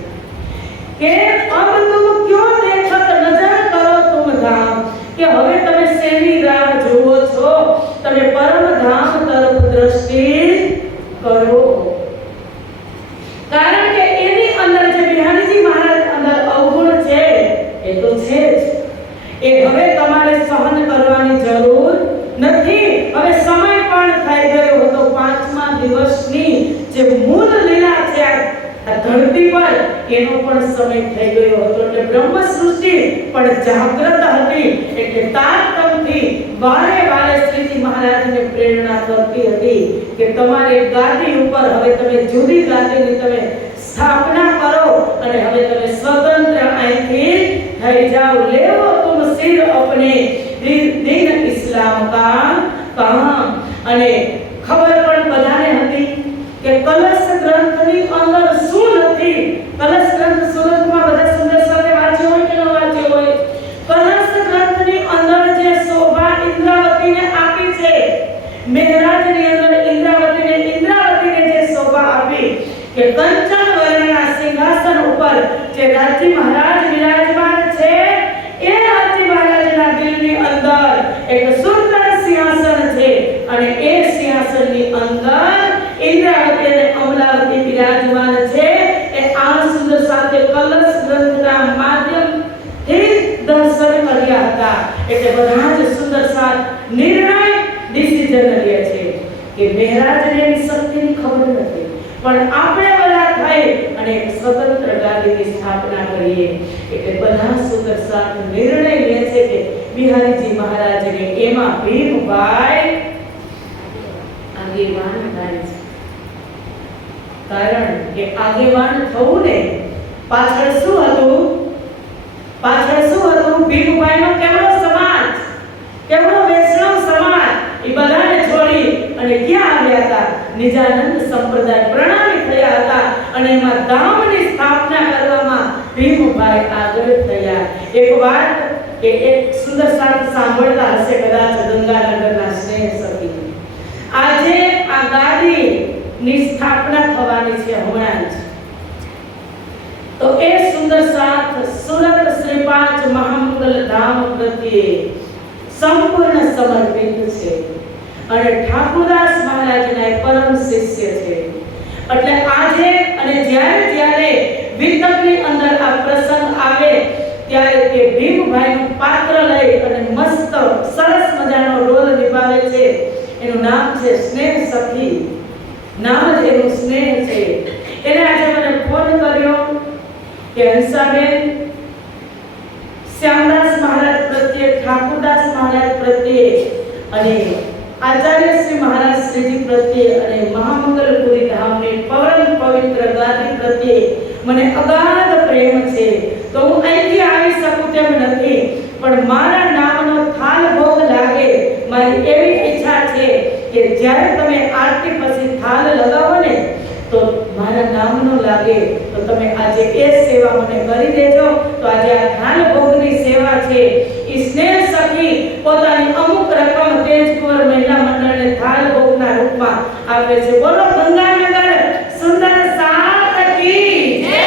કે અબ તુમ ક્યો દેખત નજર કરો તુમ ધામ, કે હવે તમે શેની રાહ જુઓ છો, તમે પરમધામ તરફ દ્રષ્ટિ કરો। કારણ કે એની અંદર જે બિહારીજી મહારાજ અંદર અવગુણ છે એ તો છે જ, એ હવે તમારે સહન કરવાની જરૂર નથી। હવે સમય પણ થઈ ગયો હતો, 5મા દિવસની જે મૂળ લીલા છે આ ધરતી પર એનો પણ સમય થઈ ગયો હતો। એટલે બ્રહ્મ સૃષ્ટિ પણ જાગૃત હતી, એટલે તારતમથી વારે વારે શ્રીજી મહારાજને પ્રેરણા કરતી હતી કે તમારે ગાદી ઉપર હવે તમે જુદી ગાદીની તમે સ્થાપના કરો અને હવે તમે સ્વતંત્ર અહીંથી થઈ જાઓ। લેવો તુમ सिर अपने दीन इस्लाम का कहा। અને ખબર પણ બધાને હતી કે કલશ ગ્રંથની અંદર શું નથી। કલશ ગ્રંથ સુરતમાં બધા સુંદર સાથે વાંચ્યો હોય કે ન વાંચ્યો હોય। કલશ ગ્રંથની અંદર જે શોભા ઇન્દ્રાવતીને આપી છે, મેઘરાજની અંદર ઇન્દ્રાવતીને જે શોભા આપી કે કંચન વર્ણના સિંહાસન ઉપર જે રાજી મહારાજ વિરાજમાન છે, એ રાજી મહારાજના દિલની અંદર એક સુંદર સિંહાસન છે અને એ સિંહાસનની અંદર ઇન્દ્રાવતી અને અમલાવતી વિરાજમાન છે। એ આ સુંદર સાથે કલશ ગ્રંથના માધ્યમથી દર્શન કર્યા હતા। એટલે બધા જ સુંદર સાથ નિર્ણય ડિસિઝન લે છે કે મહારાજને શક્તિની ખબર નથી, પણ આપણે બધા થઈ અને એક સ્વતંત્ર ગાદીની સ્થાપના કરીએ। એટલે બધા સુંદર સાથ નિર્ણય લે છે કે બિહારીજી મહારાજને એમાં ભીમભાઈ આગેવાન થાય છે। કારણ કે આગેવાન થવું ને પાછળ શું હતું? ભીમભાઈનો કેવડો સમાજ, કેવડો વૈષ્ણવ સમાજ, એ બધાને છોડી અને ક્યાં આવ્યા હતા? નિજાનંદ સંપ્રદાય પ્રણામી થયા હતા અને એમાં ધામની સ્થાપના કરવામાં ભીમભાઈ આગળ થયા। એક વાત કે એક સુંદર સાથ સાંભળતા હશે કદાચ ગંગાનગરના સ્નેહ સખી, આજે આ ગાદીની સ્થાપના થવાની છે હમણાં જ। તો એ સુંદર સાથ સુરત શ્રી 5 મહામંગલ ધામ પ્રત્યે સંપૂર્ણ સમર્પિત છે અને ઠાકુરદાસ મહારાજના પરમ શિષ્ય છે। એટલે આજે અને જ્યારે વિતકની અંદર આ પ્રસંગ આવે ત્યારે તે ભીમભાઈનું પાત્ર લઈ અને મસ્ત સરસ મજાનો રોલ નિભાવે છે। એનું નામ છે સ્નેહ સખી, નામ જ એનું સ્નેહ છે। એને આજે મને ફોન કર્યો કે હંસાબેન, શ્યામદાસ મહારાજ પ્રત્યે, ઠાકુરદાસ મહારાજ પ્રત્યે અને આચાર્ય શ્રી મહારાજ શ્રીજી પ્રત્યે અને મહામંગલપુરી ધામની પરમ પવિત્ર ગાદી પ્રત્યે મને અગાધ પ્રેમ છે। તો હું અહીંથી આવી શકું તેમ નથી, પણ મારા નામનો થાલ ભોગ લાગે, મારી એવી ઈચ્છા છે કે જ્યારે તમે આરતી પછી થાલ લગાવો ને તો મારા નામનો લાગે તો તમે આજે એ સેવા મને કરી દેજો। તો આજે આ થાલ ભોગની સેવા છે, ઈ સ્નેહ સખી પોતાની અમુક રકમ તેજપુર મહિલા મંડળને થાલ ભોગના રૂપમાં આપે છે। બોલો ગંગાનગર સુંદર સાથ કી જય।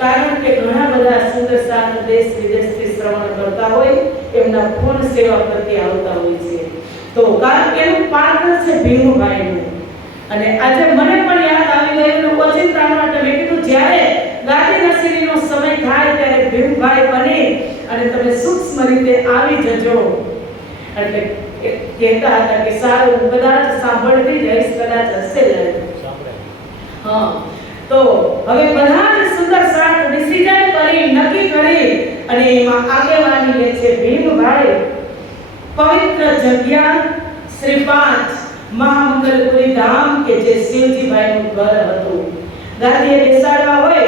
કારણ કે ઘણા બધા સુંદર સાથ દેશ વિદેશથી શ્રવણ કરતા હોય, એમના ફોન સેવા પ્રત્યે આવતા હોય છે। તો કારણ કે એનું પાત્ર છે ભીમભાઈનું અને આજે મને પણ યાદ આવી ગયું ઓચિંતા માટે મેં કીધું જ્યારે ગાદી નસીરીનો સમય થાય ત્યારે ભીમભાઈ બની અને તમે સૂક્ષ્મ રીતે આવી જજો। એટલે કહેતા હતા કે સારું, હું કદાચ સાંભળતી જઈશ, કદાચ હશે જ। હા, તો હવે બધા જ સુંદર સાથ ડિસિઝન કરી, નક્કી કરી અને એમાં આગેવાની લે છે ભીમભાઈ। પવિત્ર જગ્યા શ્રી 5 મહામંગલપુરી ધામ કે જે શિવજીભાઈનું ઘર હતું, ગાદીએ બેસાડવા હોય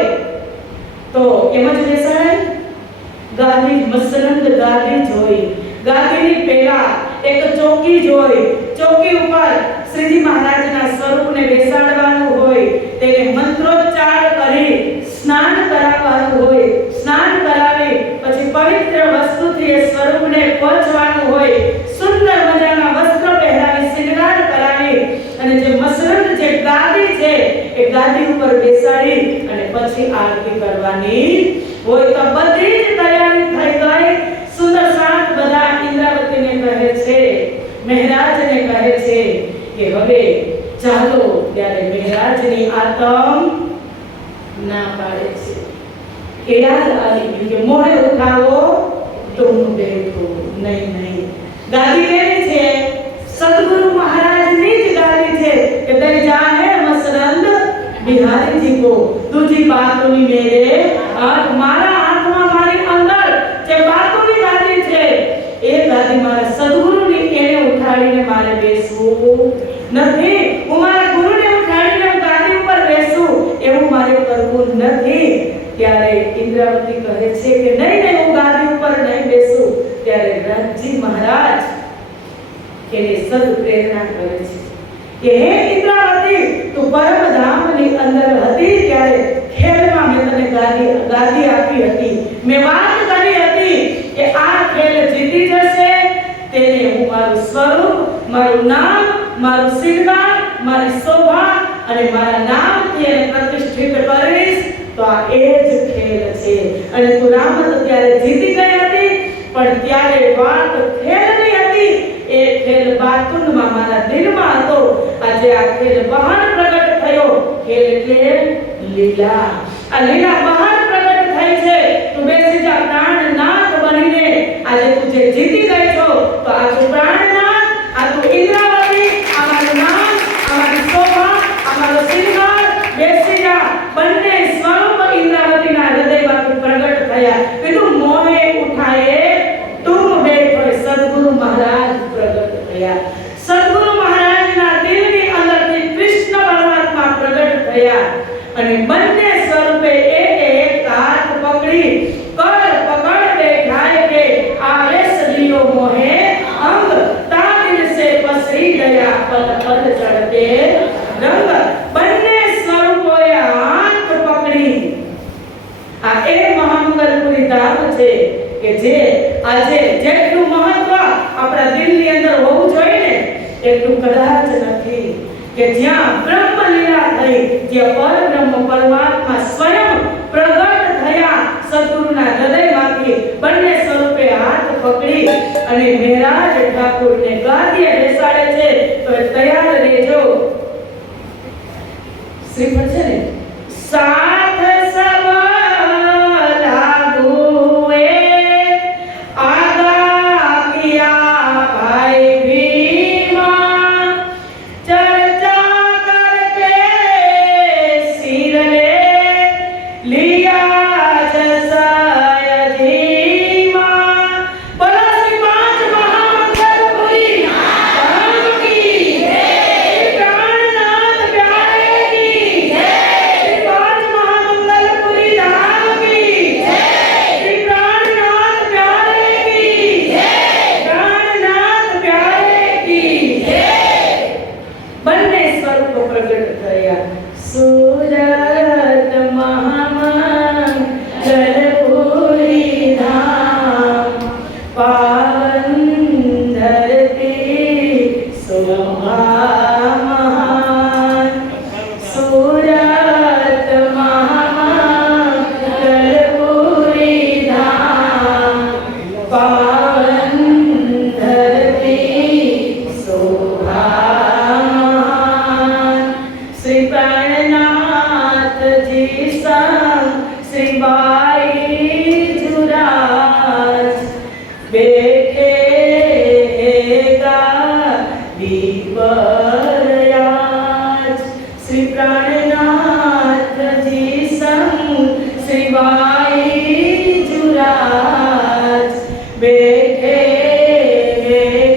તો એમ જ બેસાડાય? ગાદી મસનંદ ગાદી જોઈ, ગાદીની પહેલા એક ચોકી જોઈ, ચોકી ઉપર શ્રીજી મહારાજના સ્વરૂપને બેસાડવાનું હોય, તેને મંત્રોચ્ચાર કરી સ્નાન કરાવવાનું હોય, સ્નાન કરાવી પછી પવિત્ર વસ્તુથી એ સ્વરૂપને પોંછવાનું હોય, સુંદર મજાના વસ્ત્ર પહેરાવી શૃંગાર કરાવી અને જે મસરંદ જે ગાદી છે એ ગાદી ઉપર બેસાડી અને પછી આરતી કરવાની હોય। તો બધી જ તૈયારી થઈ ગઈ। સુંદર સાથ બધા ઇન્દ્રાવતીને કહે છે, મહારાજને કહે છે કે હવે ચાલો। ત્યારે મહારાજની આતમ ના પાડે છે કે યાદ આવી ગયું કે મોહે ઉઠાવો तुम देखो नहीं। गादी लेनी છે સદગુરુ મહારાજની જ ગાદી છે કે દઈ જાહે મસરંદ બિહારી જી को दूजी बातों मेरे आज मारा हाथમાં મારી અંદર જે બાતોની ગાદી છે એ ગાદી મારા સદગુરુની એને ઉઠાડીને મારે બેસવું નથી। હું મારા ગુરુને ઉઠાડીને ગાદી ઉપર બેસું એવું મારે કરવું નથી। ત્યારે ઇન્દ્રાવતી કહે છે કે નહીં, હું ગાદી ઉપર નહીં બેસું, એને સદ પ્રેરણા કરે છે કે હે ઇન્દ્રાવતી, તું પરમધામની અંદર હતી ત્યારે ખેલમાં મેં તને ગાદી આપી હતી. મેં વાત કરી હતી કે આ ખેલ જીતી જશે તેને હું મારું સ્વરૂપ, મારું નામ, મારું શિરદાર, મારી શોભા અને મારા નામથી એને પ્રતિષ્ઠિત કરીશ. તો આ એ જ ખેલ છે. અને તું રામત ત્યારે જીતી ગઈ હતી, પણ ત્યારે વાત ખેલની હતી. એ ખેલ બાતુનમાં મારા દિલમાં હતો. આજે આ ખેલ બહાર પ્રગટ થયો. ખેલ એટલે લીલા. આ લીલા બહાર પ્રગટ થઈ છે. તું બેસી જા પ્રાણનાથ બનીને. આજે તું જે જીતી ગઈ છો, તો આ તું પ્રાણનાથ, આ તું ઇન્દ્રાવતી, આ મારું નામ, આ મારી શોભા, આ મારો શિરદાર. બેસી જા. બંને સ્વરૂપ ઇન્દ્રાવતીના હૃદયમાંથી પ્રગટ થયા. કીધું મોહે ઉઠાએ તુમ બેઠો. સદગુરુ મહારાજ પ્રગટ થયા. સદગુરુ મહારાજના દિલની અંદરથી કૃષ્ણ પરમાત્મા પ્રગટ થયા. અને બંને સ્વરૂપે એક હાથ પકડી કર પકડ બેઠાય કે આવેશ लियो मोहे अंग तादिल से पसरी गया पद पद चढ़ते रंग. બંને સ્વરૂપોએ હાથ પકડી. આ એ મહામંગલપુરી ધામ છે કે જે આજે જેટલું મહત્વ આપણા દિલની અંદર હોવું જોઈએ ને, એટલું કદાચ નથી. કે જ્યાં બ્રહ્મ લીલા થઈ, જ્યાં પરબ્રહ્મ પરમાત્મા સ્વયં પ્રગટ થયા સદગુરુના હૃદયમાંથી. બંને સ્વરૂપે હાથ પકડી અને મહારાજ ઠાકુરને ગાદીએ બેસાડે છે. તો તૈયાર રહેજો. શ્રીફળ છે ને, સાથ સબ લાગુએ આગા કિયા ભાઈ ભીમા ચર્ચા કરકે સિરને લિયા જસાય ધીમા. બોલો શ્રી પાંચ મહામંગલપુરી ધામ કી જય. પ્રાણનાથ પ્યારે કી જય. શ્રી પાંચ મહામંગલપુરી ધામ કી જય. શ્રી પ્રાણનાથ પ્યારે કી જય. પ્રાણનાથ પ્યારે કી જય. બંને સ્વરૂપો પ્રગટ થયા. સુરત મહામંગલપુરી ધામ પાવન ધરતી શોભા મહાન. સુરત મહામંગલપુરી ધામ પાવન ધરતી શોભા મહાન. શ્રી પ્રાણનાથજી સંગ શ્રી બાઈ जुराज बैठे गादी पर आज. श्री प्राणनाथ जी संग श्री बाई जुराज बैठे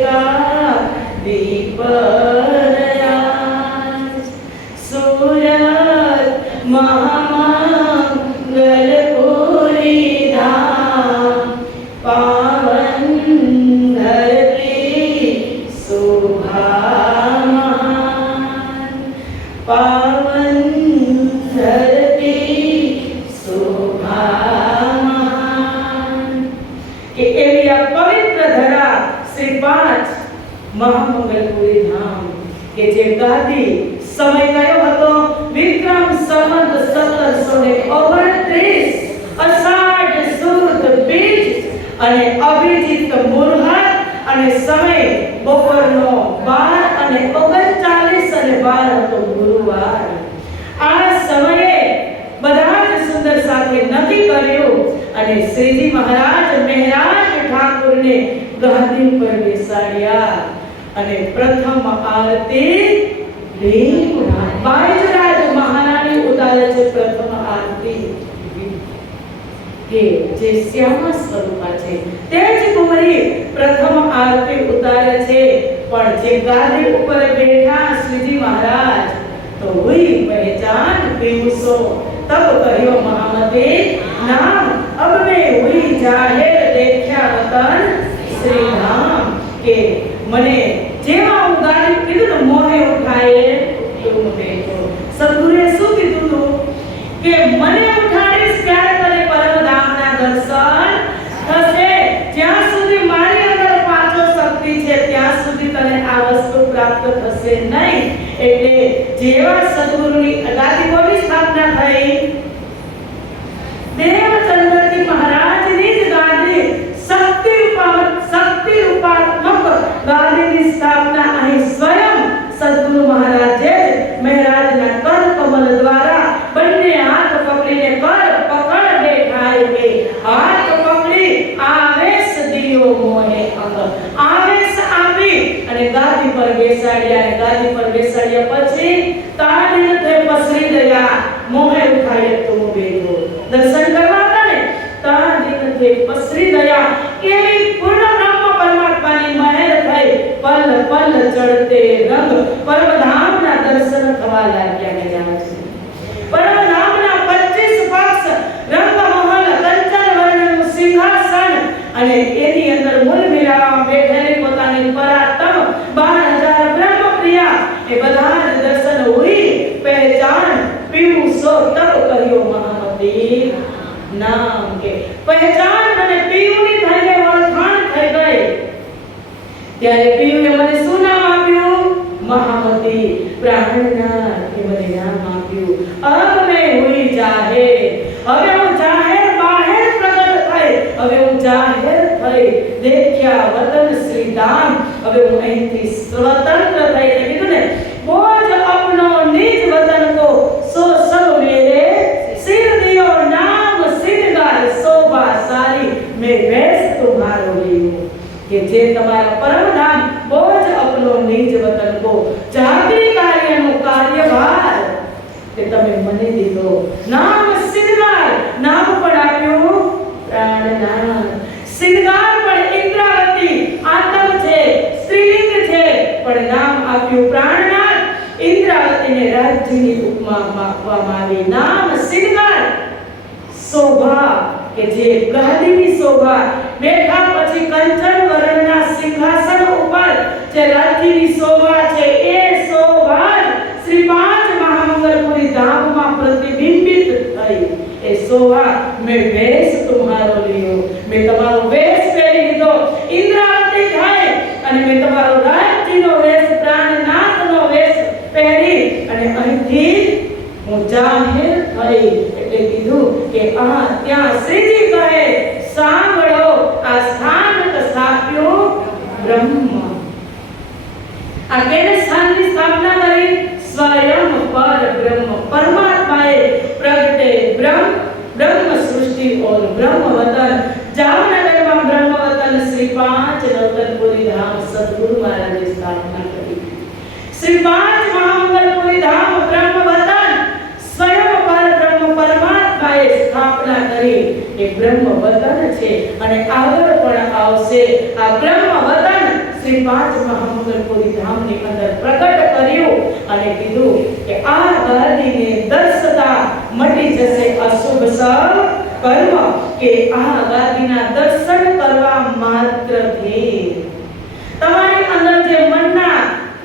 गादी पर आज. सूरत महामंगलपुरी धाम पावन धरती शोभा महान. पावन धरती शोभा महान. કે એવી આ પવિત્ર ધરા શ્રી પાંચ મહામંગલપુરી ધામ કે જે ગાદી સમય કયો હતો? વિક્રમ સંવત 1729 અષાઢ સુદ બીજ અને અભિજીત મુહૂર્ત અને સમય બપોરનો 12 અને 39 અને 12 હતો ગુરુવાર. આ સમયે બધા જ સુંદર સાથે નક્કી કર્યું અને શ્રીજી મહારાજ મહારાજ ઠાકુરને ગાદી પર બેસાડ્યા અને પ્રથમ આરતી બાઈજરાજ મહારાણી ઉતારે છે. પ્રથમ આરતી કે જે શ્યામા સ્વરૂપા છે તે જ કુંવરી પ્રથમ આરતી ઉતારે છે. પણ જે ગાદી ઉપર બેઠા શ્રીજી મહારાજ તો હુઈ પહેચાન પીયુસો તબ કહ્યો મહામતે નામ અબ મેં હુઈ જાહેર દેખ્યા વતન શ્રી ધામ. કે મને જે જેવા સદગુરુની ગાદી કોની સ્થાપના થઈ? દેવચંદ્રજી મહારાજની જ ગાદી શક્તિ રૂપાત્મક ગાદીની સ્થાપના અહીં સ્વયં સદગુરુ મહારાજે મહારાજના કર કમલ દ્વારા બંને હાથ પકડીને કર પકડ બેઠાય કે હાથ પકડી આવેશ દિયો મોહે અંગ આવેશ આપી અને ગાદી પર બેસાડ્યા પછી તાડીને તે પસરી દયા મોહે ઉઠાય તું બેગો દર્શન કરવા હતા ને તાડીને તે પસરી દયા એવી પૂર્ણ બ્રહ્મ પરમાત્માની મહેર થઈ પલ પલ ચડતે રંગ પરમધામના દર્શન થવા લાગ્યા. મેં જાણો છું પરમધામના 25 પક્ષ રંગમહલ કંચન વર્ણનું સિંહાસન અને એની અંદર મૂલમીરામાં બેઠેલી પોતાની પરાતમ 12000 બ્રહ્મપ્રિયા એ બધા જ દર્શન હોઈ પહેચાન પીવું સો તપ કર્યો મહામતી નામ કે પહેચાન અને પીવુંની થઈને ઓળખાણ થઈ ગઈ. ત્યારે પીયુએ મને શું નામ આપ્યું? મહામતી. પ્રાણનાથ એ મને નામ આપ્યું. અબ મેં હુઈ જાહેર, હવે હું જાહેર બહાર પ્રગટ થઈ, હવે હું જાહેર થઈ દેખ્યા વતન શ્રી ધામ, હવે હું અહીંથી સ્વતંત્ર થઈ. કીધું ને બોજ અપનો નિજ વતન કો સો સબ મેરે સિર દિયો નામ સિદ્ધગાર શોભા સારી મેં વેશ તુમ્હારો લીયો. કે જે તમારા પરમધામ બોજ અપનો નિજ વતન કો જાગરી કાર્યનો કાર્યભાર કે તમે મને દીધો. નામ સિદ્ધગાર, નામ પણ આપ્યું પ્રાણનાથ. સિદ્ધગાર પણ ઇન્દ્રાવતી આત્મ છે, સ્ત્રીલિંગ છે, પણ નામ આપ્યું પ્રાણનાથ. ઇન્દ્રાવતીને રાજ્યની ઉપમા આપવામાં આવી. નામ સિદ્ધગાર. શોભા કે જે ગાદીની શોભા, બેઠા પછી કંચન વર્ણના સિંહાસન ઉપર જે રાજ્યની શોભા છે એ શોભા શ્રી પાંચ મહામંગલપુરી ધામમાં પ્રતિબિંબિત થઈ. એ શોભા મેં વેશ તુમ્હારો લીયો, મેં તમારો વેશ પહેરી લીધો. ઇન્દ્રાવતી થાય અને મેં તમારો રાજ્યનો વેશ પ્રાણનાથનો વેશ પહેરી અને અહીંથી હું જાહેર થઈ. એટલે કીધું કે આ ત્યાં શ્રીજી કહે સાંભળો આ સ્થાન સ્થાપ્યું બ્રહ્મ. આ કેને સ્થાનની સ્થાપના કરી? સ્વયં પર બ્રહ્મ પરમાત્માએ પ્રગટે બ્રહ્મ સૃષ્ટિ और બ્રહ્મ વતન જામનગરમાં બ્રહ્મ વતન શ્રી પાંચ રતનપુરી ધામ સદગુરુ મહારાજે સ્થાપના કરી. શ્રી પાંચ મહામંગલપુરી ધામ બ્રહ્મ વતન સ્વયં પર બ્રહ્મ પરમાત્માએ સ્થાપના કરી. એ બ્રહ્મ વતન છે અને આગળ પણ આવશે. આ બ્રહ્મ વતન શ્રી પાંચ મહામંગલપુરી ધામની અંદર પ્રગટ કર્યું અને કીધું કે આ ગાદીને દર્શતા મટી જશે અશુભ સૌ કર્મ. કે આ ગાદીના દર્શન કરવા માત્રથી તમારી અંદર જે મનના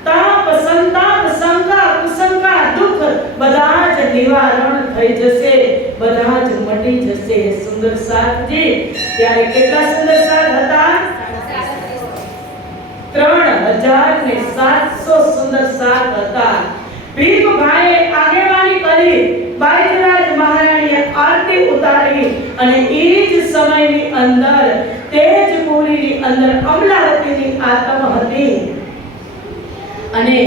તાપ, સંતાપ, શંકા, કુશંકા, દુઃખ બધા જ નિવારણ થઈ જશે, બધા જ મટી જશે. સુંદર સાધજી ત્યારે કેટલા સુંદર સાધ હતા? 3700 સુંદર સાધ હતા. ભીમભાઈએ આગેવાની કરી, બાઈજરાજ મહારાણીએ આરતી ઉતારી અને એ જ સમયની અંદર તેજપુરીની અંદર અમલાવતીની આત્મ હતી અને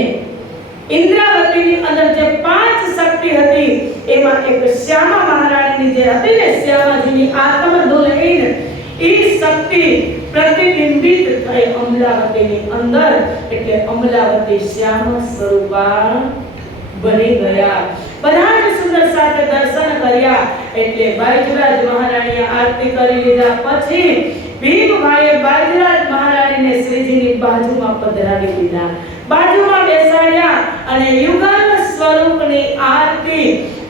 ઇન્દ્રાવતીની અંદર જે 5 શક્તિ હતી એમાં એક શ્યામા મહારાણીની જે હતી ને શ્યામાજીની આત્મ દુલહીન એ શક્તિ પ્રતિબિંબિત થઈ અમલાવતીની અંદર. એટલે અમલાવતી શ્યામ સ્વરૂપા બની ગયા. બધા જ સુંદર સાથે દર્શન કર્યા. એટલે બાઈજરાજ મહારાણીએ આરતી કરી લીધા પછી ભીમભાઈએ બાઈજરાજ મહારાણીને શ્રીજીની બાજુમાં પધરાવી દીધા, બાજુમાં બેસાડ્યા અને યુગલ સ્વરૂપની આરતી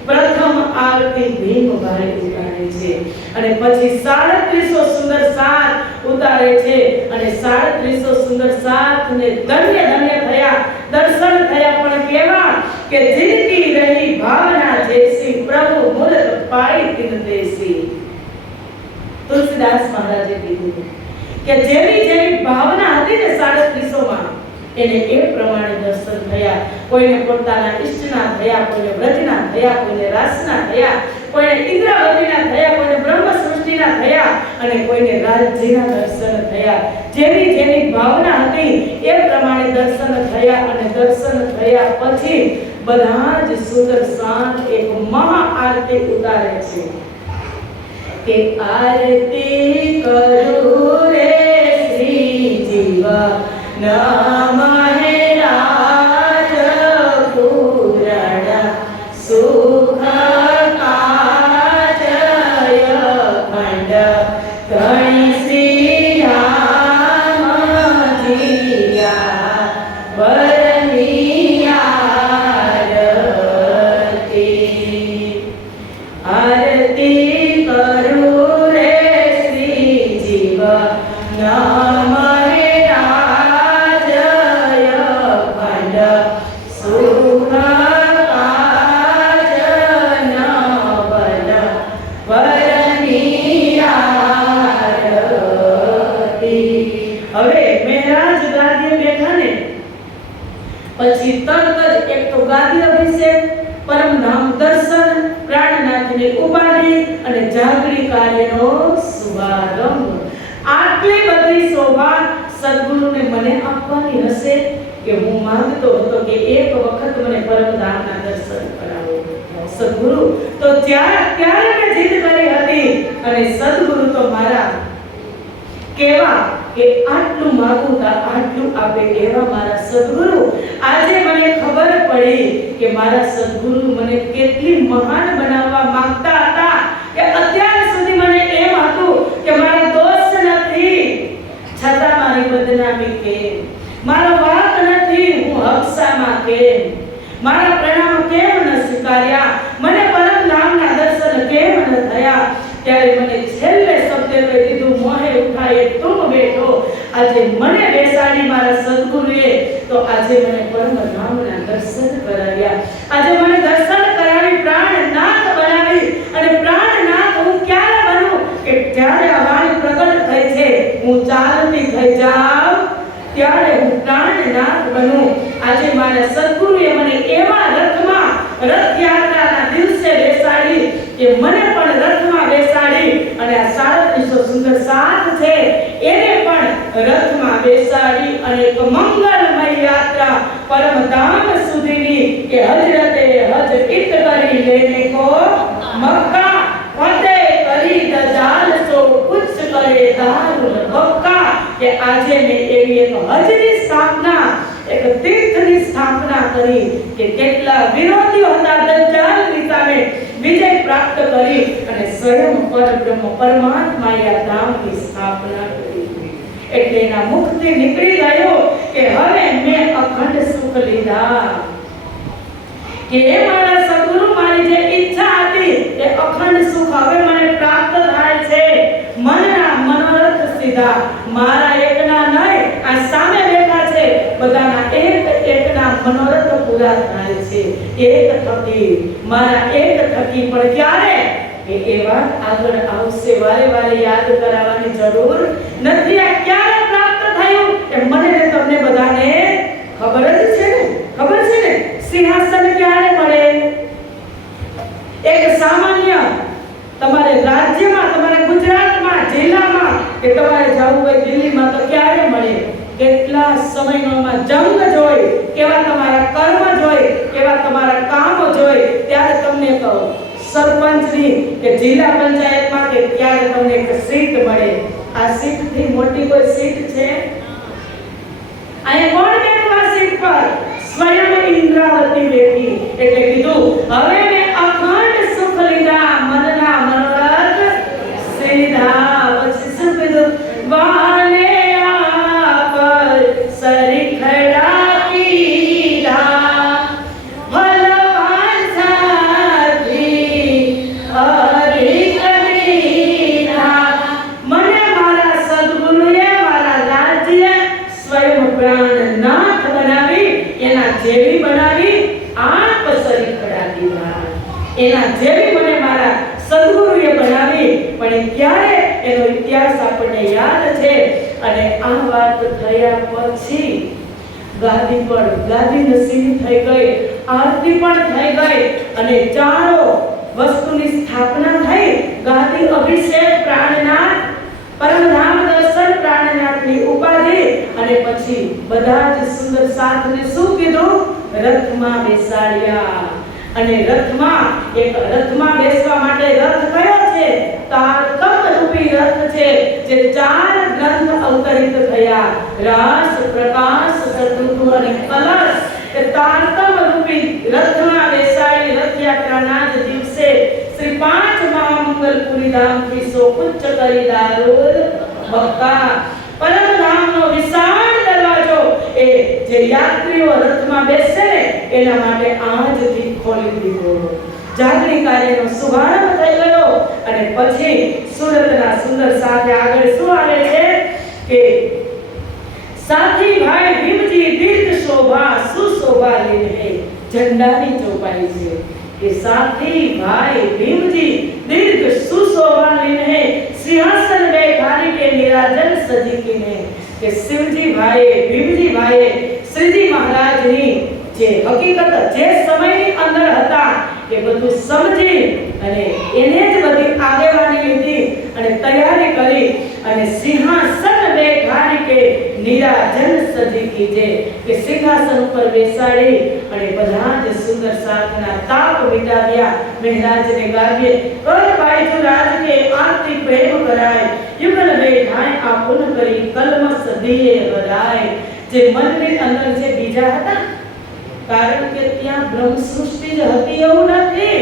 પ્રથમ આરતી ભીમભાઈ ઉતારે છે અને પછી 3700 સુંદર સાથ ઉતારે છે અને 3700 સુંદર સાથને ધન્ય ધન્ય થયા, દર્શન થયા. પણ કેવા કે જિંદગી રહી ભાવના જૈસી, પ્રભુ મૂર્ત પાઈ તિન દેસી. તુલસીદાસ મહારાજે કીધું કે જેવી જેવી ભાવના હતી ને 3700 માં એને એ પ્રમાણે દર્શન થયા. કોઈને પોતાના ઈષ્ટના થયા, કોઈને વ્રજના થયા, કોઈને રાસના થયા, કોઈને ઇન્દ્રાવતીના થયા, કોઈને બ્રહ્મ સૃષ્ટિના થયા અને કોઈને રાજજીના દર્શન થયા. જેની જેની ભાવના હતી એ પ્રમાણે દર્શન થયા અને દર્શન થયા પછી બધા જ સુદર્શન એક મહા આરતી ઉતારે છે કે આરતી કરું રે શ્રી જીવ નમ હે રાજ પૂરણ સુખ કાજય ખંડ ગણી શ્રી રામ જીયા વરની આરતી. આરતી કરું રે શ્રી જીવ નમ હે રાજય ખંડ સુખ કાજ નવલ વરની આરતી. હવે મહારાજ ગાદીએ બેઠા ને પછી તરત જ એક તો ગાદી અભિષેક, પરમધામ દર્શન, પ્રાણનાથની ઉપાધિ અને જાગરી કાર્યનો શુભારંભ. આટલી બધી શોભા સદગુરુને મને આપવાની હશે કે હું માંગતો હતો કે એક વખત મને પરમધામના દર્શન કરાવો સદગુરુ. તો ત્યારે મેં જીદ કરી હતી અને સદગુરુ તો મારા કેવા કે આટલું માંગું તો આટલું આપે એવા મારા સદગુરુ. આજે મને ખબર પડી કે મારા સદગુરુ મને કેટલી મહાન બનાવવા માંગતા હતા કે અત્યાર સુધી મને એમ હતું કે મારા દોષ નથી છતાં મારી બદનામી કેમ, મારો વાંક નથી હું હક્ષામાં કેમ, મારા પ્રણામ કેમ ન સ્વીકાર્યા, મને પરમધામના દર્શન કેમ ન થયા. ત્યારે મને છેલ્લે શબ્દે કહી દીધું મોહે ઉઠાયે તુમ બેઠો. આજે મને બેસાડી મારા સદગુરુએ તો આજે મને પરમધામના દર્શન કરાવ્યા. આજે મને દર્શન કરાવી પ્રાણનાથ બનાવી અને પ્રાણનાથ હું ક્યારે બનું કે ત્યારે આ વાણી પ્રગટ થઈ છે, હું ચાલતી થઈ જાઉં ત્યારે હું પ્રાણનાથ બનું. આજે મારા સદગુરુએ મને એવા રથમાં રથયાત્રાના દિવસે બેસાડી કે મને પણ રથમાં બેસાડી અને આ 3700 સુંદર સાથ છે એને પણ રથમાં બેસાડી અને એક મંગલમય યાત્રા પરમધામ સુધીની કે હજરતે હજ ઇત કરી લેને કો મક્કા ફતે કરી દજાલ સો કુછ કરે દારુલ બક્કા. કે આજે મેં એવી એક હજની સ્થાપના, એક તીર્થની સ્થાપના કરી કે કેટલા વિરોધીઓ હતા દજ્જાલની સામે વિજય પ્રાપ્ત કરી અને સ્વયં પરબ્રહ્મ પરમાત્માએ આ ધામની સ્થાપના કરી. એટલે એના મુખથી નીકળી ગયો કે હવે મેં અખંડ સુખ લીધા. કે એ મારા સદગુરુ મારી જે ઈચ્છા હતી એ અખંડ સુખ હવે મને પ્રાપ્ત થાય છે. મનના મનોરથ સીધા મારા એકના નહીં, આ સામે બેઠા છે બધાના એકના મનોરથ પૂરા થાય છે એક થકી, મારા એક થકી. પણ ક્યારે એ વાત આગળ આવશે, વારે વારે યાદ કરાવવાની જરૂર નથી. આ ક્યારે પ્રાપ્ત થયું એ મને ને તમને બધાને ખબર જ છે ને, ખબર છે ને. સિંહાસન ક્યારે મળે? એક સામાન્ય તમારે રાજ્યમાં, તમારે ગુજરાતમાં, જિલ્લામાં કે તમારે જવું હોય દિલ્હીમાં તો ક્યારે મળે? કેટલા સમયમાં જંગ જોઈ, કેવા તમારા કર્મ જોઈ, કેવા તમારા કામ જોઈ ત્યારે તમને કહો સરપંચની કે જિલ્લા પંચાયતમાં કે ત્યારે તમને એક સીટ મળે. આ સીટ થી મોટી કોઈ સીટ છે? અહીંયા કોણ બેઠું આ સીટ પર? સ્વયં ઇન્દ્રાવતી બેઠી. એટલે કીધું હવે મેં અખંડ સુખ લીધા, મનના મનોરથ સીધા. પછી શું કીધું? વાલે આપ સરીખડા કીધા ભલવાન સાથી હરિ કબીરા. મને મારા સદગુરુએ મારા રાજ્ય સ્વયં પ્રાણનાથ બનાવી, એના જેવી બનાવી આપ સરીખડા કીધા. એના જેવી મને મારા સદગુરુએ બનાવી. પણ ક્યારે એનો ઇતિહાસ આપણને યાદ છે. અને આ વાત થયા પછી ગાદી નસીની થઈ ગઈ, આરતી પણ થઈ ગઈ અને ચારો વસ્તુની સ્થાપના થઈ. ગાદી અભિષેક પ્રાણનાથ, પરમધામ દર્શન પ્રાણનાથની ઉપાધિ અને પછી બધા જ સુંદર સાથને શું કીધું? રથમાં બેસાડ્યા. અને રથમાં બેસવા માટે રથ કયો છે? તારતમ રૂપી રથ છે, જે 4 ગ્રંથ અવતરિત થયા: રસ, પ્રકાશ, ચતુર્થુ અને કલશ. એ તારતમ રૂપી રથમાં બેસાડી રથયાત્રાના જ દિવસે શ્રી 5 મહામંગલપુરી ધામથી સોકુચ્ચ કરી દારૂદ ભક્તા પરમધામનો વિશાળ દરવાજો એ જે યાત્રીઓ રથમાં બેસે ને એના માટે આજથી ખોલી દીધો. જાગરણ કાર્યનો શુભારંભ થઈ ગયો. અને પછી સુરતના સુંદર સાથે આગળ શું આવે છે કે સાથી ભાઈ ભીમજી દીર્ઘ શોભા સુશોભા લીને ઝંડાની ચોપાઈ છે. કે સાથી ભાઈ ભીમજી દીર્ઘ સુશોભા લીને સિંહાસન બેઠારી કે નિરાજન સજીકીને. કે શિવજી ભાઈએ, ભીમજી ભાઈએ શ્રીજી મહારાજની જે હકીકત જે સમયની અંદર હતા એ બધું સમજી અને એને જ બધી આગેવાની લીધી અને તૈયારી કરી અને સિંહાસન બેઠારી કે નિરાજન સજીકી છે. કે સિંહાસન ઉપર બેસાડી અને બધા જ સુંદર સાથના તાપ મિટાવ્યા. મહારાજને ગાવીએ કર બાઈજુ રાજ કે આરતી પ્રેમ કરાય, યુગલ બેઠાય આપુન કરી કલમસ દીએ વરાય. જે મનની અંદર જે બીજા હતા, કારણ કે ત્યાં બ્રહ્મ સૃષ્ટિ જ હતી એવું નથી.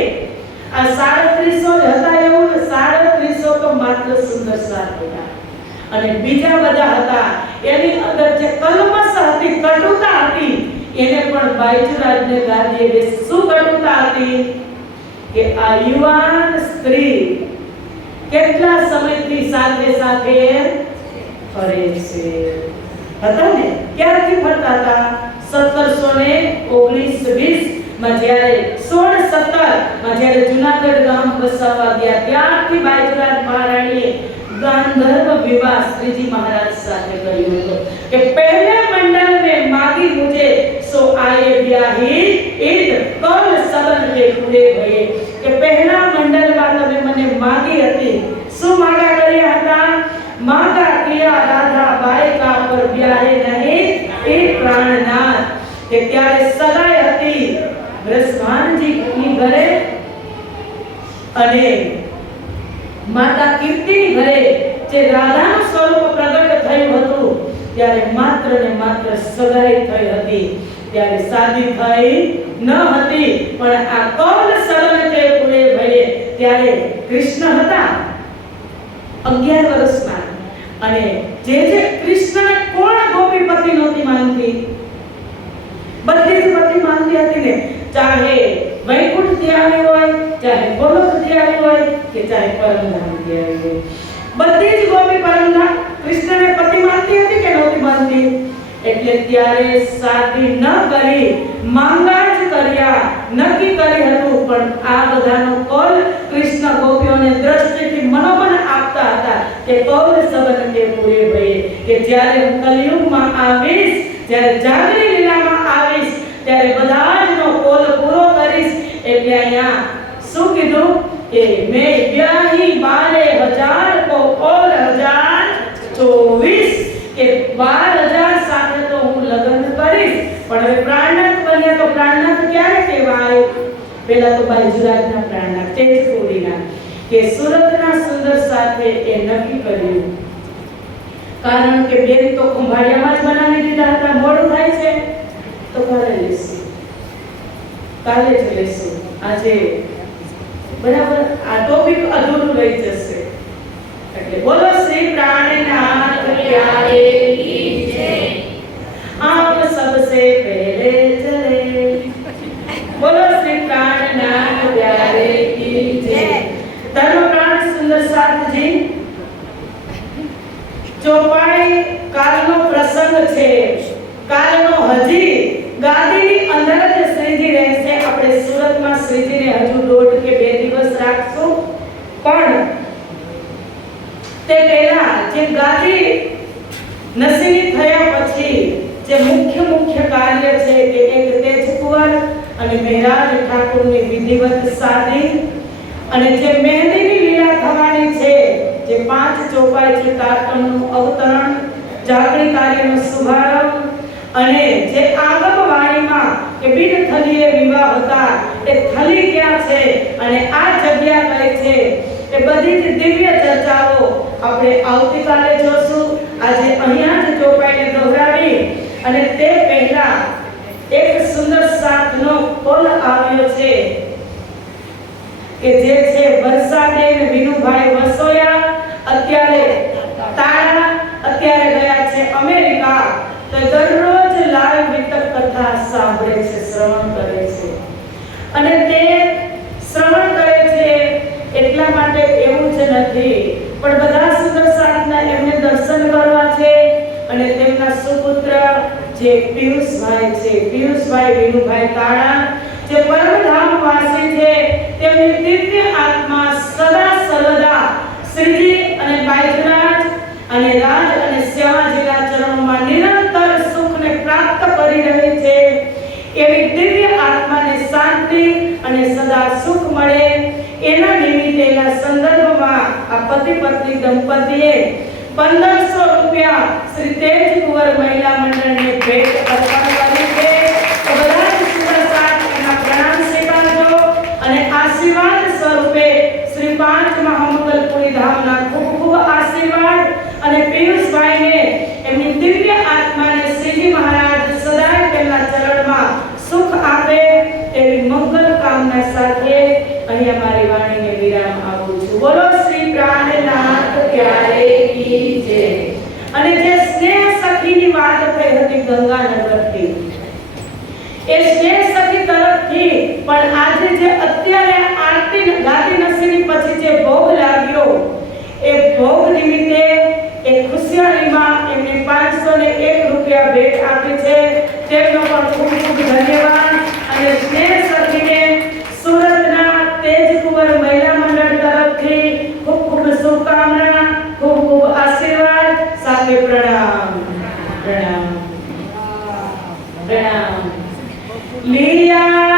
આ 37 જ હતા એવું 37 તો માત્ર સુંદર સાથ હતા અને બીજા બધા હતા એની અંદર જે કલમસ હતી, કટુતા હતી, એને પણ બાઈજુરાજને ગાદીએ બેસ શું કટુતા હતી કે આ યુવાન સ્ત્રી કેટલા સમયથી સાથે સાથે ફરે છે. હતા ને ક્યારથી ફરતા હતા? 1719-20 માં જ્યારે 1617 માં જ્યારે જૂનાગઢ ગામ વસાવવા ગયા ત્યારથી બાઈજુરાજ મહારાણીએ ગાંધર્વ વિવાહ શ્રીજી મહારાજ સાથે કર્યો હતો. કે પહેલે મંડળ में मागी मुझे सो आए ब्याही ईद कौन सबन के पूरे भये. કે પહેલા મંડળમાં તમે મને માગી હતી. શું માગા કર્યા હતા? मागा किया राधा बाई का पर ब्याहे नहीं ए प्राणनाथ. કે ત્યારે સગાઈ હતી બ્રહ્માનજી ની ઘરે અને માતા કીર્તિની ઘરે જે રાધાનું સ્વરૂપ પ્રગટ થયું હતું ત્યારે માત્ર ને માત્ર સગાઈ થઈ હતી. ત્યારે શાદી થઈ ન હતી પણ આ કૌલ સગન તે પૂરે ભયે ત્યારે કૃષ્ણ હતા 11 વર્ષના. અને જે કૃષ્ણને કોણ ગોપીપતિ નહોતી માનતી? બધી જ પતિ માનતી હતી ને. ચાહે વૈકુંઠ થી આવી હોય, ચાહે ગોલોક થી આવી હોય કે ચાહે પરમધામ થી આવી હોય, બધી જ ગોપી પરમધામ કૃષ્ણને પતિ માનતી હતી કે નહોતી માનતી? એટલે ત્યારે શાદી ન કરી માંગા જ કર્યા, નક્કી કરી હતું. પણ આ બધાનો કોલ કૃષ્ણ ગોપીઓને દ્રષ્ટિથી મનોમન આપતા હતા કે કૌલ સબન કે પૂરે ભયે. કે જ્યારે હું કલિયુગમાં આવીશ, જ્યારે જાગરી લીલામાં આવીશ ત્યારે બધા જનો કોલ પૂરો કરીશ. એટલે અહીંયા શું કીધું કે મેં બ્યાહી 12,000 को और 1024 કે 12,000 સાથે તો હું લગ્ન કરીશ. પણ હવે પ્રાણનાથ બન્યા તો પ્રાણનાથ ક્યારે કહેવાય? પહેલા તો બાઈજુરાજના પ્રાણનાથ તેજપુરીના. કે સુરતના સુંદર સાથે એ નક્કી કર્યું. કારણ કે બેન તો કુંભાળિયામાં જ બનાવી દીધા હતા. મોડું થાય છે તો કાલે લેશું, કાલે જ લેશું. આજે બરાબર આ ટોપિક અધૂરું રહી જશે. એટલે બોલો શ્રી પ્રાણનાથ પ્યારે કી જય. આપ सबसे पहले चले. बोलो श्री प्राणनाथ प्यारे की जय. धर्म प्राण सुंदर साथ जी ચોપાઈ કાલનો પ્રસંગ છે. કાલનો હજી ગાદીની અંદર જ શ્રીજી રહેશે. આપણે સુરતમાં શ્રીજીને હજુ 1.5 કે 2 દિવસ રાખશું. પણ તે પહેલા જે ગાદી નસીની થયા પછી જે મુખ્ય મુખ્ય કાર્ય છે કે એક તેજ કુંવર અને મહેરાજ ઠાકોરની વિધિવત શાદી અને જે મહેંદીની લીલા થવાની છે, જે 5 ચોપાઈ છે તારતમનું અવતરણ, જાગરણ કાર્યનો શુભારંભ અને જે આગમ વાણીમાં કે બિન થલીએ વિવાહ હતા એ થલી ક્યાં છે અને આ જગ્યા કઈ છે, એ બધી જ દિવ્ય ચર્ચાઓ આપણે આવતીકાલે જોશું. આજે અહીંયા જ ચોપાઈને દોહરાવી અને તે પહેલા એક સુંદર સાથનો કોલ આવ્યો છે કે જે છે વર્ષાબેન વિનુભાઈ વસોયા, અત્યારે તારા અત્યારે ગયા છે અમેરિકા. તો દરરોજ લાઈવ વિતક કથા સાંભળે છે, શ્રવણ કરે છે અને તે શ્રવણ કરે છે એટલા માટે એવું જ નથી પણ બધા સુંદર સાધના એમને દર્શન કરવા છે અને તેમના સુપુત્ર જે પિયુષભાઈ છે, પિયુષભાઈ વિનુભાઈ તાળા, જે પરમધામ વાસી છે, તેમની દિવ્ય આત્મા સદા સર્વદા શ્રીજી અને બાઈજનાથ અને રાજ અને શ્યામાજીના ચરણોમાં નિરંતર સુખને પ્રાપ્ત કરી રહી છે. એવી દિવ્ય આત્માને શાંતિ અને સદા સુખ મળે એના નિમિત્તેના સંદર્ભમાં આ પતિ પત્ની દંપતીએ 1500 રૂપિયા શ્રી તેજ કુંવર મહિલા મંડળને ભેટ અર્પણ કરી છે. તો બધા જ સુંદર સાથ એના પ્રણામ સ્વીકારજો અને આશીર્વાદ સ્વરૂપે શ્રી 5 મહામંગલપુરી ધામના ખૂબ ખૂબ આશીર્વાદ અને પિયુષભાઈને એમની દિવ્ય આત્માને શ્રીજી મહારાજ સદાય તેમના ચરણમાં સુખ આપે એવી મંગલ કામના સાથે અહીંયા મારી વાણીને વિરામ આપું છું. બોલો શ્રી પ્રાણનાથ પ્યારે કી જય. અને જે સ્નેહ સખીની વાત થઈ હતી ગંગાનગરથી, એ સ્નેહ સખી તરફથી પણ આજે જે અત્યારે આરતી ગાદી નસીની પછી જે ભોગ લાગ્યો એ ભોગ નિમિત્તે એ ખુશિયારીમાં એમને 501 રૂપિયા ભેટ આપી છે. તેમનો પણ ખૂબ ખૂબ ધન્યવાદ અને સ્નેહ સખીને સુરતના તેજ કુંવર મહિલા મંડળ તરફથી ખૂબ ખૂબ શુભકામના, ખૂબ ખૂબ આશીર્વાદ સાથે પ્રણામ પ્રણામ પ્રણામ. લીયા